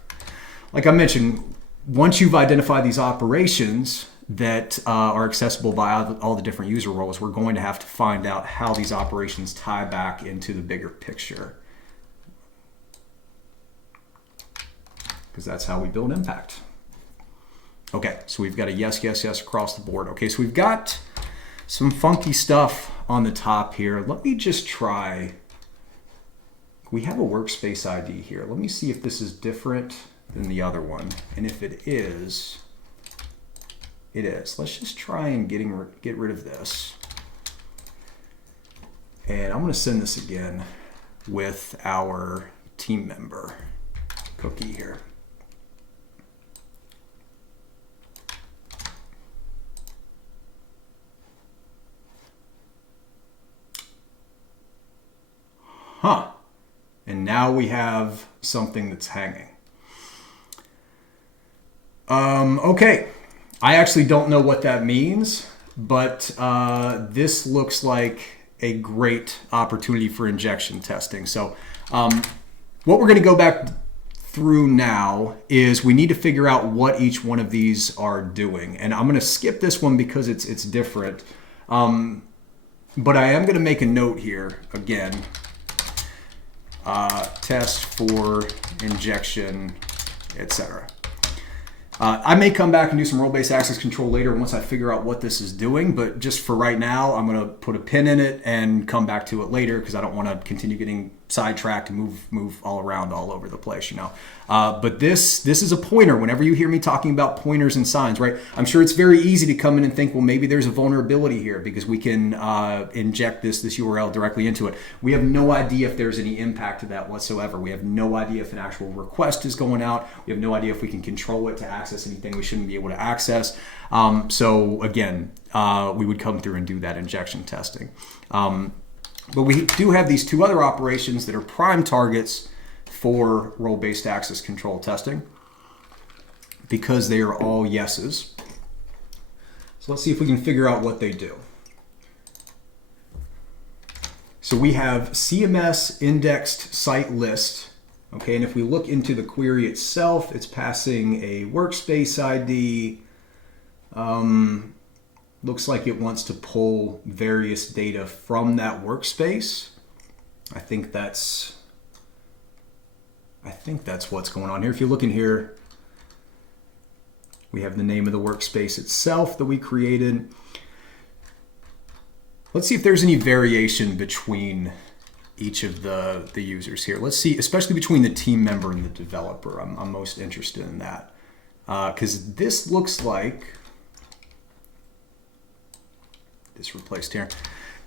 like I mentioned, once you've identified these operations that are accessible by all the different user roles, we're going to have to find out how these operations tie back into the bigger picture. Because that's how we build impact. Okay, so we've got a yes, yes, yes across the board. Okay, so we've got some funky stuff on the top here. Let me just try. We have a workspace ID here. Let me see if this is different than the other one. And if it is, it is. Let's just try and get rid of this. And I'm going to send this again with our team member cookie here. Huh. And now we have something that's hanging. Okay, I actually don't know what that means, but this looks like a great opportunity for injection testing. So what we're going to go back through now is we need to figure out what each one of these are doing. And I'm going to skip this one because it's different. But I am going to make a note here again. Test for injection, etc. I may come back and do some role-based access control later once I figure out what this is doing, but just for right now, I'm going to put a pin in it and come back to it later because I don't want to continue getting sidetracked and move all around all over the place, you know. But this is a pointer. Whenever you hear me talking about pointers and signs, right, I'm sure it's very easy to come in and think, well, maybe there's a vulnerability here because we can inject this URL directly into it. We have no idea if there's any impact to that whatsoever. We have no idea if an actual request is going out. We have no idea if we can control it to access anything we shouldn't be able to access. So again, we would come through and do that injection testing. But we do have these two other operations that are prime targets for role-based access control testing because they are all yeses. So let's see if we can figure out what they do. So we have CMS indexed site list. Okay, and if we look into the query itself, it's passing a workspace ID. Looks like it wants to pull various data from that workspace. I think that's what's going on here. If you look in here, we have the name of the workspace itself that we created. Let's see if there's any variation between each of the users here. Let's see, especially between the team member and the developer. I'm most interested in that. Because this looks like, this replaced here.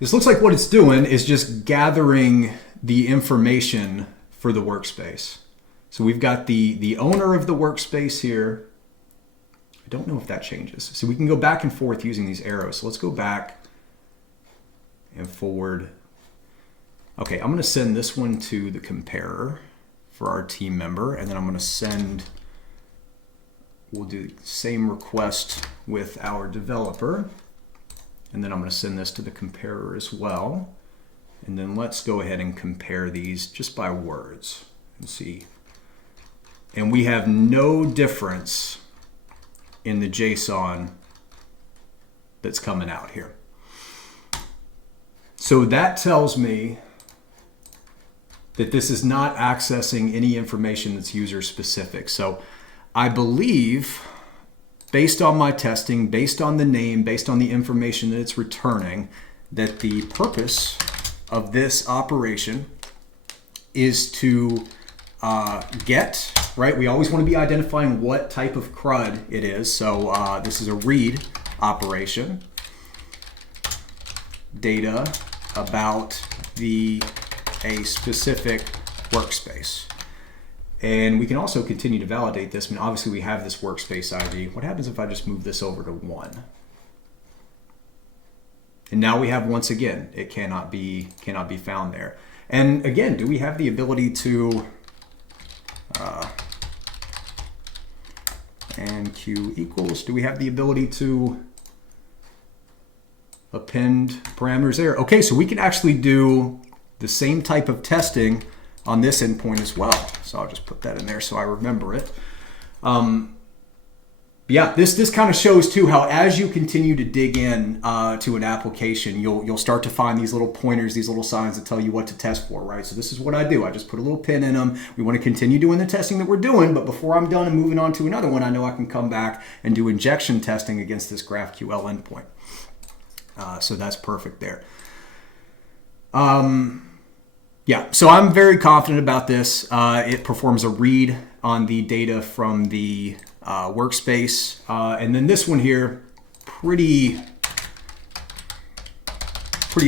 This looks like what it's doing is just gathering the information for the workspace. So we've got the owner of the workspace here. I don't know if that changes. So we can go back and forth using these arrows. So let's go back and forward. Okay, I'm going to send this one to the comparer for our team member, and then I'm going to send, we'll do the same request with our developer, and then I'm going to send this to the comparer as well. And then let's go ahead and compare these just by words and see and we have no difference in the JSON that's coming out here. So that tells me that this is not accessing any information that's user specific. So I believe, based on my testing, based on the name, based on the information that it's returning, that the purpose of this operation is to get, right? We always want to be identifying what type of CRUD it is. So this is a read operation. Data about a specific workspace. And we can also continue to validate this. I mean, obviously we have this workspace ID. What happens if I just move this over to 1? And now we have, once again, it cannot be found there. And again, do we have the ability to and Q equals, do we have the ability to append parameters there? Okay, so we can actually do the same type of testing on this endpoint as well. So I'll just put that in there so I remember it. Yeah, this kind of shows too how as you continue to dig in to an application, you'll start to find these little pointers, these little signs that tell you what to test for, right? So this is what I do. I just put a little pin in them. We want to continue doing the testing that we're doing, but before I'm done and moving on to another one, I know I can come back and do injection testing against this GraphQL endpoint. So that's perfect there. Yeah, so I'm very confident about this. It performs a read on the data from the workspace. And then this one here, pretty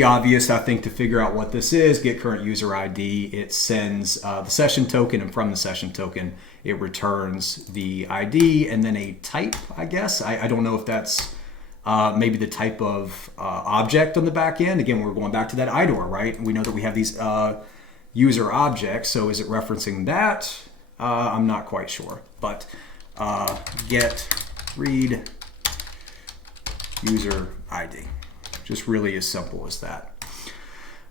obvious, I think, to figure out what this is. Get current user ID. It sends the session token, and from the session token, it returns the ID and then a type, I guess. I don't know if that's maybe the type of object on the back end. Again, we're going back to that IDOR, right? We know that we have these user objects. So is it referencing that? I'm not quite sure, but get read user ID. Just really as simple as that.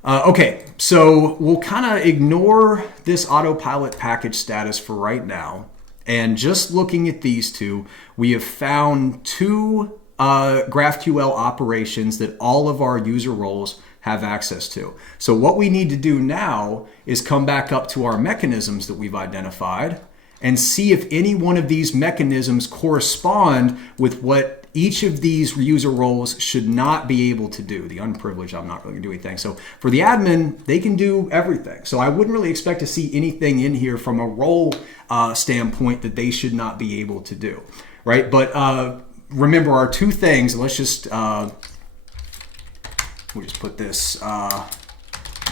Okay, so we'll kind of ignore this autopilot package status for right now. And just looking at these two, we have found two GraphQL operations that all of our user roles have access to. So what we need to do now is come back up to our mechanisms that we've identified and see if any one of these mechanisms correspond with what each of these user roles should not be able to do. The unprivileged, I'm not really gonna do anything. So for the admin, they can do everything. So I wouldn't really expect to see anything in here from a role standpoint that they should not be able to do, right? But remember our two things, let's just, we'll just put this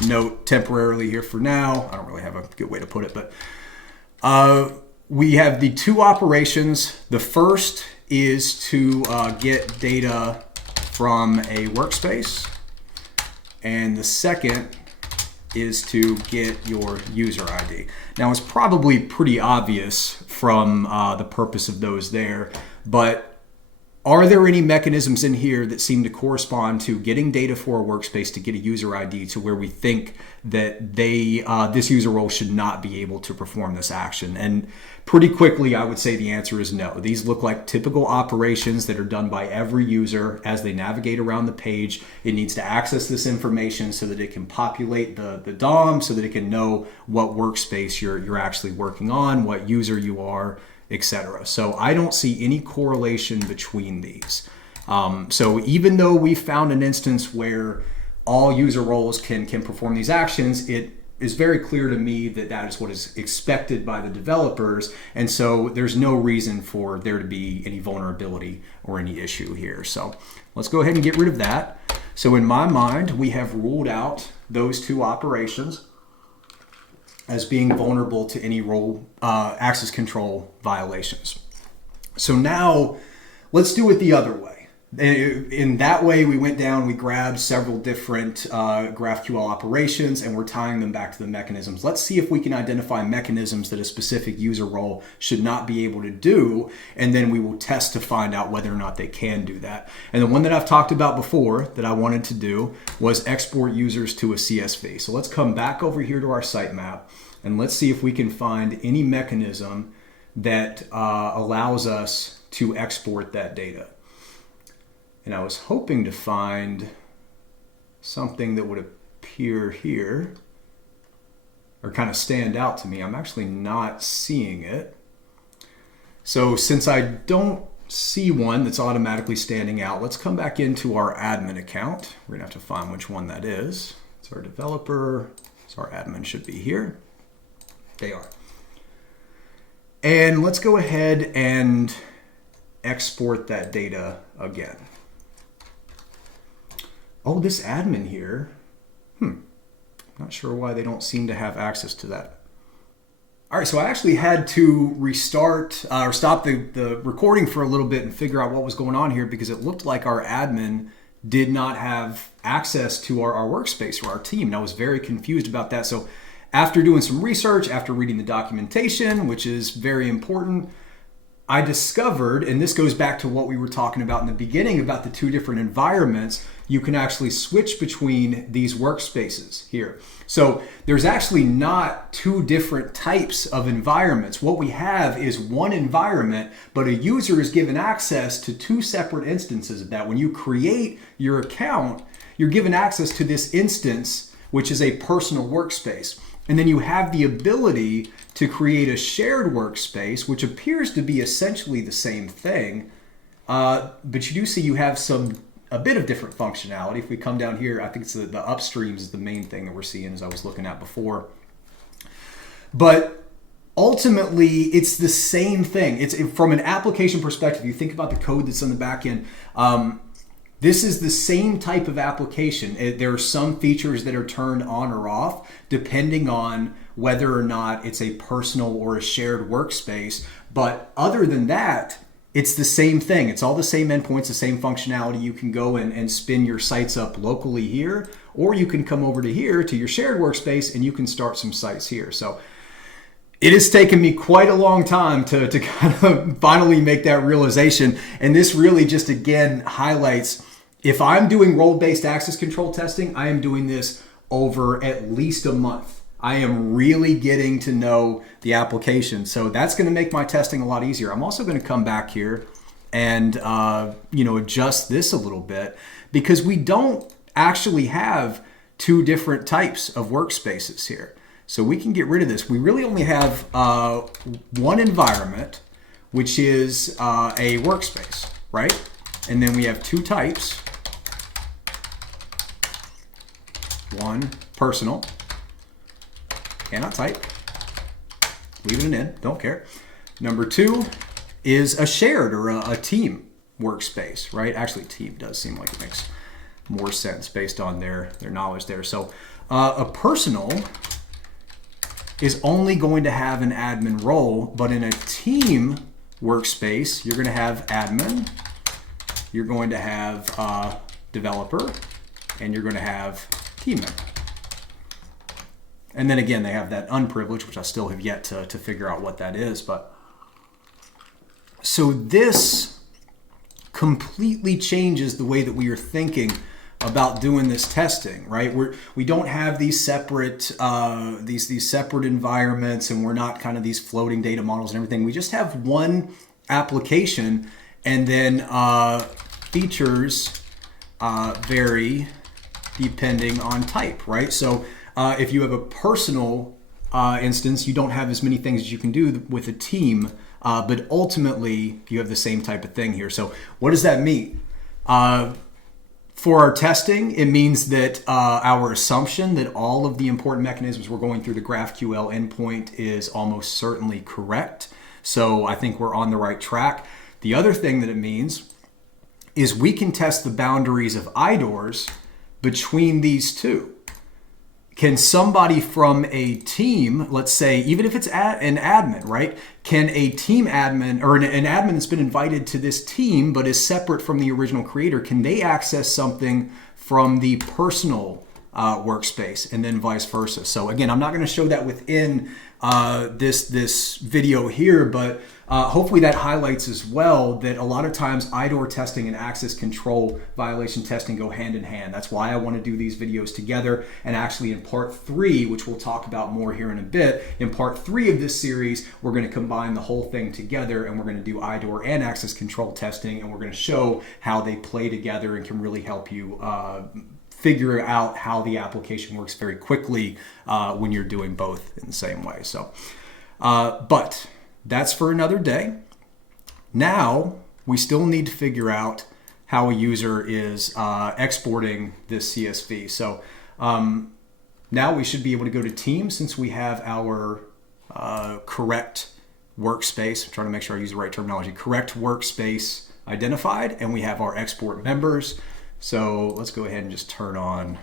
note temporarily here for now. I don't really have a good way to put it, but we have the two operations. The first is to get data from a workspace, and the second is to get your user ID. Now it's probably pretty obvious from the purpose of those there, but are there any mechanisms in here that seem to correspond to getting data for a workspace to get a user ID to where we think that this user role should not be able to perform this action? And pretty quickly, I would say the answer is no. These look like typical operations that are done by every user as they navigate around the page. It needs to access this information so that it can populate the DOM, so that it can know what workspace you're actually working on, what user you are, etc. So I don't see any correlation between these. So even though we found an instance where all user roles can perform these actions, it is very clear to me that that is what is expected by the developers. And so there's no reason for there to be any vulnerability or any issue here. So let's go ahead and get rid of that. So in my mind, we have ruled out those two operations as being vulnerable to any role access control violations. So now let's do it the other way. In that way, we went down, we grabbed several different GraphQL operations, and we're tying them back to the mechanisms. Let's see if we can identify mechanisms that a specific user role should not be able to do, and then we will test to find out whether or not they can do that. And the one that I've talked about before that I wanted to do was export users to a CSV. So let's come back over here to our sitemap, and let's see if we can find any mechanism that allows us to export that data. And I was hoping to find something that would appear here or kind of stand out to me. I'm actually not seeing it. So since I don't see one that's automatically standing out, let's come back into our admin account. We're gonna have to find which one that is. It's our developer, so our admin should be here. They are. And let's go ahead and export that data again. Oh, this admin here, not sure why they don't seem to have access to that. All right, so I actually had to restart or stop the recording for a little bit and figure out what was going on here, because it looked like our admin did not have access to our workspace or our team. And I was very confused about that. So after doing some research, after reading the documentation, which is very important, I discovered, and this goes back to what we were talking about in the beginning about the two different environments, you can actually switch between these workspaces here. So there's actually not two different types of environments. What we have is one environment, but a user is given access to two separate instances of that. When you create your account, you're given access to this instance, which is a personal workspace. And then you have the ability to create a shared workspace, which appears to be essentially the same thing. But you do see you have a bit of different functionality. If we come down here, I think it's the upstreams is the main thing that we're seeing, as I was looking at before. But ultimately, it's the same thing. It's from an application perspective. You think about the code that's on the back end. This is the same type of application. There are some features that are turned on or off depending on whether or not it's a personal or a shared workspace. But other than that, it's the same thing. It's all the same endpoints, the same functionality. You can go and spin your sites up locally here, or you can come over to here to your shared workspace and you can start some sites here. So it has taken me quite a long time to kind of finally make that realization. And this really just, again, highlights, if I'm doing role-based access control testing, I am doing this over at least a month. I am really getting to know the application. So that's going to make my testing a lot easier. I'm also going to come back here and adjust this a little bit, because we don't actually have two different types of workspaces here. So we can get rid of this. We really only have one environment, which is a workspace, right? And then we have two types. One, personal. Cannot type. Leaving it in, don't care. Number two is a shared or a team workspace, right? Actually, team does seem like it makes more sense based on their knowledge there. So a personal is only going to have an admin role, but in a team workspace, you're going to have admin, you're going to have developer, and you're going to have team member. And then again, they have that unprivileged, which I still have yet to figure out what that is. But so this completely changes the way that we are thinking about doing this testing, right? We don't have these separate these separate environments, and we're not kind of these floating data models and everything. We just have one application, and then features vary depending on type, right? So if you have a personal instance, you don't have as many things as you can do with a team, but ultimately you have the same type of thing here. So what does that mean? For our testing, it means that our assumption that all of the important mechanisms we're going through the GraphQL endpoint is almost certainly correct. So I think we're on the right track. The other thing that it means is we can test the boundaries of IDORs between these two. Can somebody from a team, let's say, even if it's an admin, right? Can a team admin or an admin that's been invited to this team but is separate from the original creator, can they access something from the personal Workspace, and then vice versa. So again, I'm not going to show that within this video here, but hopefully that highlights as well that a lot of times IDOR testing and access control violation testing go hand in hand. That's why I want to do these videos together. And actually in part 3, which we'll talk about more here in a bit, in part 3 of this series, we're going to combine the whole thing together, and we're going to do IDOR and access control testing, and we're going to show how they play together and can really help you figure out how the application works very quickly when you're doing both in the same way. So, but that's for another day. Now, we still need to figure out how a user is exporting this CSV. So now we should be able to go to Teams since we have our correct workspace. I'm trying to make sure I use the right terminology. Correct workspace identified, and we have our export members. So let's go ahead and just turn on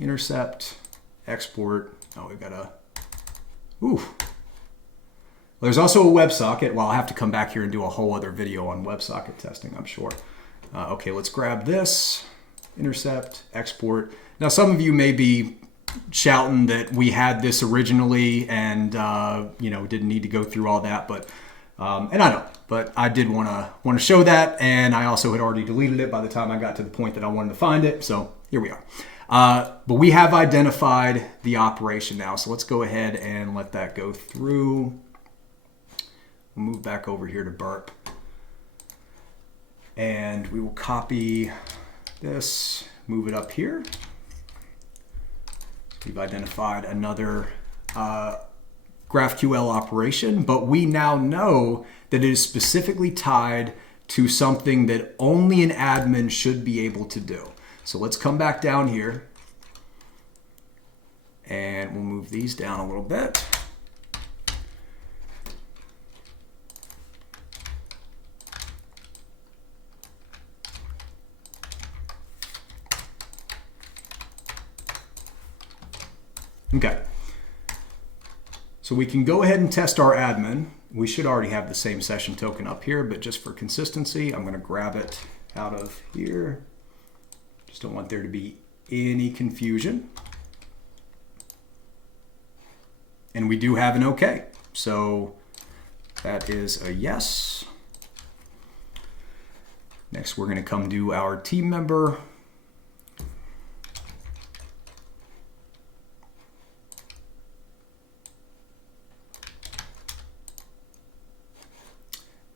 intercept, export. Oh, we've got a, ooh. There's also a WebSocket. Well, I'll have to come back here and do a whole other video on WebSocket testing, I'm sure. Okay, let's grab this, intercept, export. Now, some of you may be shouting that we had this originally and didn't need to go through all that, but and I know, but I did want to show that, and I also had already deleted it by the time I got to the point that I wanted to find it. So here we are. But we have identified the operation now. So let's go ahead and let that go through. We'll move back over here to Burp, and we will copy this, move it up here. We've identified another GraphQL operation, but we now know that it is specifically tied to something that only an admin should be able to do. So let's come back down here, and we'll move these down a little bit. Okay. So we can go ahead and test our admin. We should already have the same session token up here, but just for consistency, I'm going to grab it out of here. Just don't want there to be any confusion. And we do have an OK. So that is a yes. Next, we're going to come do our team member.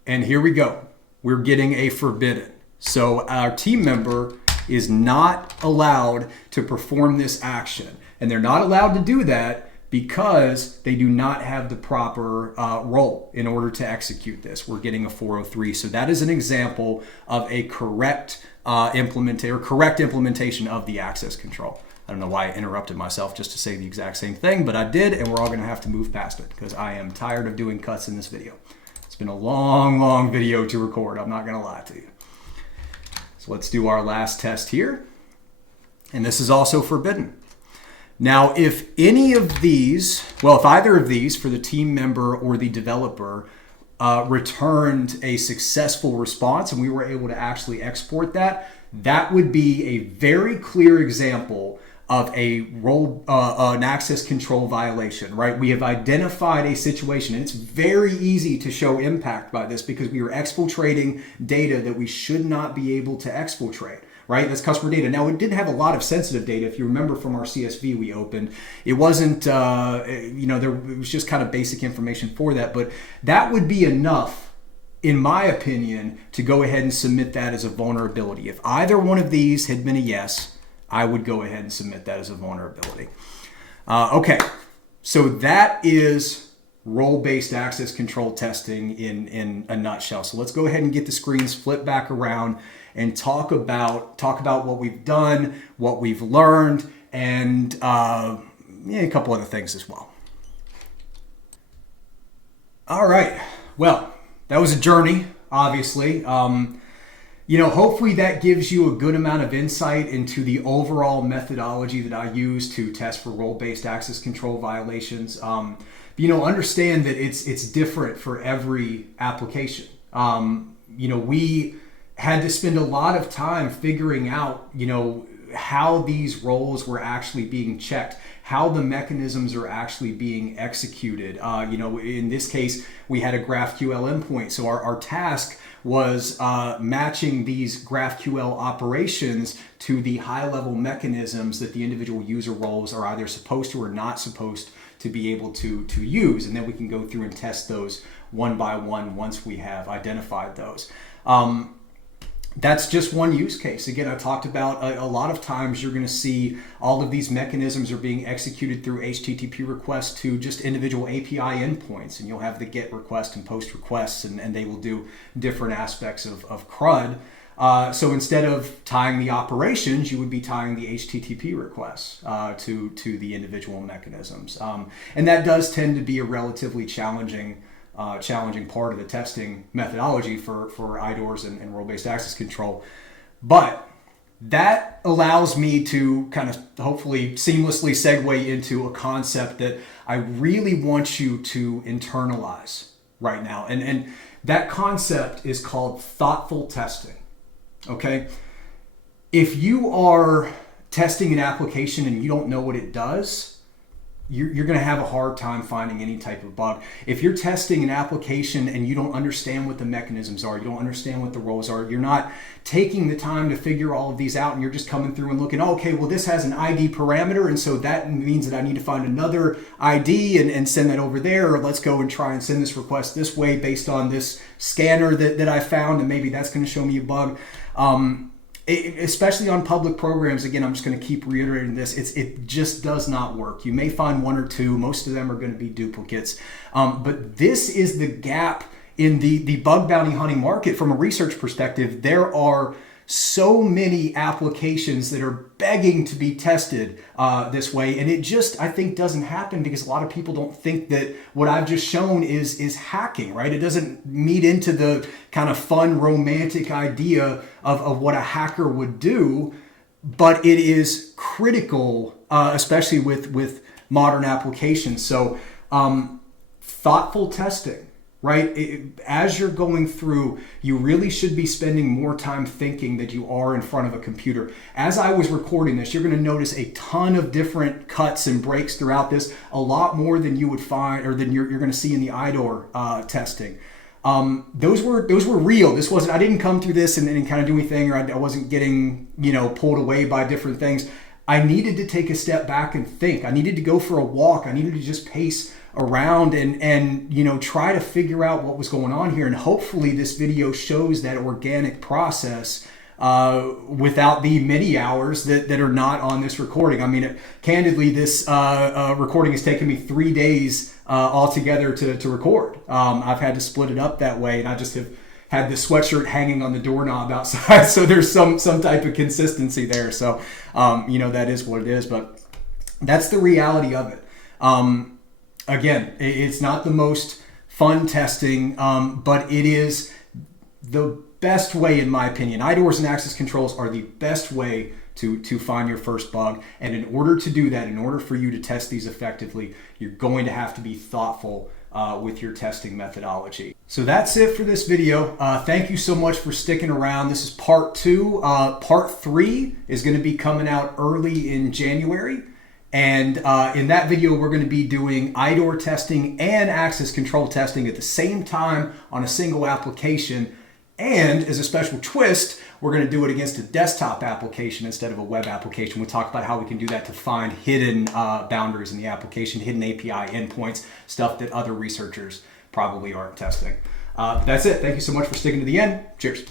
And here we go. We're getting a forbidden. So our team member is not allowed to perform this action. And they're not allowed to do that because they do not have the proper role in order to execute this. We're getting a 403. So that is an example of a correct implementation of the access control. I don't know why I interrupted myself just to say the exact same thing, but I did, and we're all going to have to move past it because I am tired of doing cuts in this video. It's been a long video to record. I'm not going to lie to you. So let's do our last test here. And this is also forbidden. Now, if any of these, well, if either of these for the team member or the developer returned a successful response and we were able to actually export that, that would be a very clear example of an access control violation, right? We have identified a situation, and it's very easy to show impact by this because we are exfiltrating data that we should not be able to exfiltrate, right? That's customer data. Now, it did have a lot of sensitive data. If you remember from our CSV we opened, it wasn't, it was just kind of basic information for that, but that would be enough, in my opinion, to go ahead and submit that as a vulnerability. If either one of these had been a yes, I would go ahead and submit that as a vulnerability. Okay, so that is role-based access control testing in a nutshell. So let's go ahead and get the screens flipped back around and talk about what we've done, what we've learned, and a couple other things as well. All right, well, that was a journey, obviously. Hopefully that gives you a good amount of insight into the overall methodology that I use to test for role-based access control violations. Understand that it's different for every application. We had to spend a lot of time figuring out, how these roles were actually being checked, how the mechanisms are actually being executed. In this case, we had a GraphQL endpoint. So our task was matching these GraphQL operations to the high-level mechanisms that the individual user roles are either supposed to or not supposed to be able to use. And then we can go through and test those one by one once we have identified those. That's just one use case. Again, I talked about a lot of times you're going to see all of these mechanisms are being executed through HTTP requests to just individual API endpoints, and you'll have the GET request and POST requests, and they will do different aspects of CRUD. So instead of tying the operations, you would be tying the HTTP requests to the individual mechanisms. And that does tend to be a relatively challenging part of the testing methodology for IDORs and role-based access control. But that allows me to kind of hopefully seamlessly segue into a concept that I really want you to internalize right now. And that concept is called thoughtful testing. Okay? If you are testing an application and you don't know what it does, you're going to have a hard time finding any type of bug. If you're testing an application and you don't understand what the mechanisms are, you don't understand what the roles are, you're not taking the time to figure all of these out, and you're just coming through and looking, oh, okay, well, this has an ID parameter, and so that means that I need to find another ID and send that over there, or let's go and try and send this request this way based on this scanner that I found, and maybe that's going to show me a bug. Especially on public programs, again, I'm just going to keep reiterating this, it just does not work. You may find one or two, most of them are going to be duplicates. But this is the gap in the bug bounty hunting market from a research perspective. There are so many applications that are begging to be tested this way, and it just, I think, doesn't happen because a lot of people don't think that what I've just shown is hacking, right? It doesn't meet into the kind of fun, romantic idea of what a hacker would do, but it is critical, especially with modern applications. So thoughtful testing. Right? As you're going through, you really should be spending more time thinking that you are in front of a computer. As I was recording this, you're going to notice a ton of different cuts and breaks throughout this, a lot more than you would find or than you're going to see in the IDOR testing. Those were real. This wasn't, I didn't come through this and kind of do anything, or I wasn't getting, pulled away by different things. I needed to take a step back and think. I needed to go for a walk. I needed to just pace around and try to figure out what was going on here. And hopefully this video shows that organic process without the many hours that are not on this recording. I mean, candidly, this recording has taken me 3 days altogether to record. I've had to split it up that way, and I just have had the sweatshirt hanging on the doorknob outside, so there's some type of consistency there. So, that is what it is, but that's the reality of it. Again, it's not the most fun testing, but it is the best way, in my opinion. IDORs and access controls are the best way to find your first bug. And in order to do that, in order for you to test these effectively, you're going to have to be thoughtful with your testing methodology. So that's it for this video. Thank you so much for sticking around. This is part 2. Part 3 is going to be coming out early in January. And in that video, we're going to be doing IDOR testing and access control testing at the same time on a single application. And as a special twist, we're going to do it against a desktop application instead of a web application. We'll talk about how we can do that to find hidden boundaries in the application, hidden API endpoints, stuff that other researchers probably aren't testing. That's it. Thank you so much for sticking to the end. Cheers.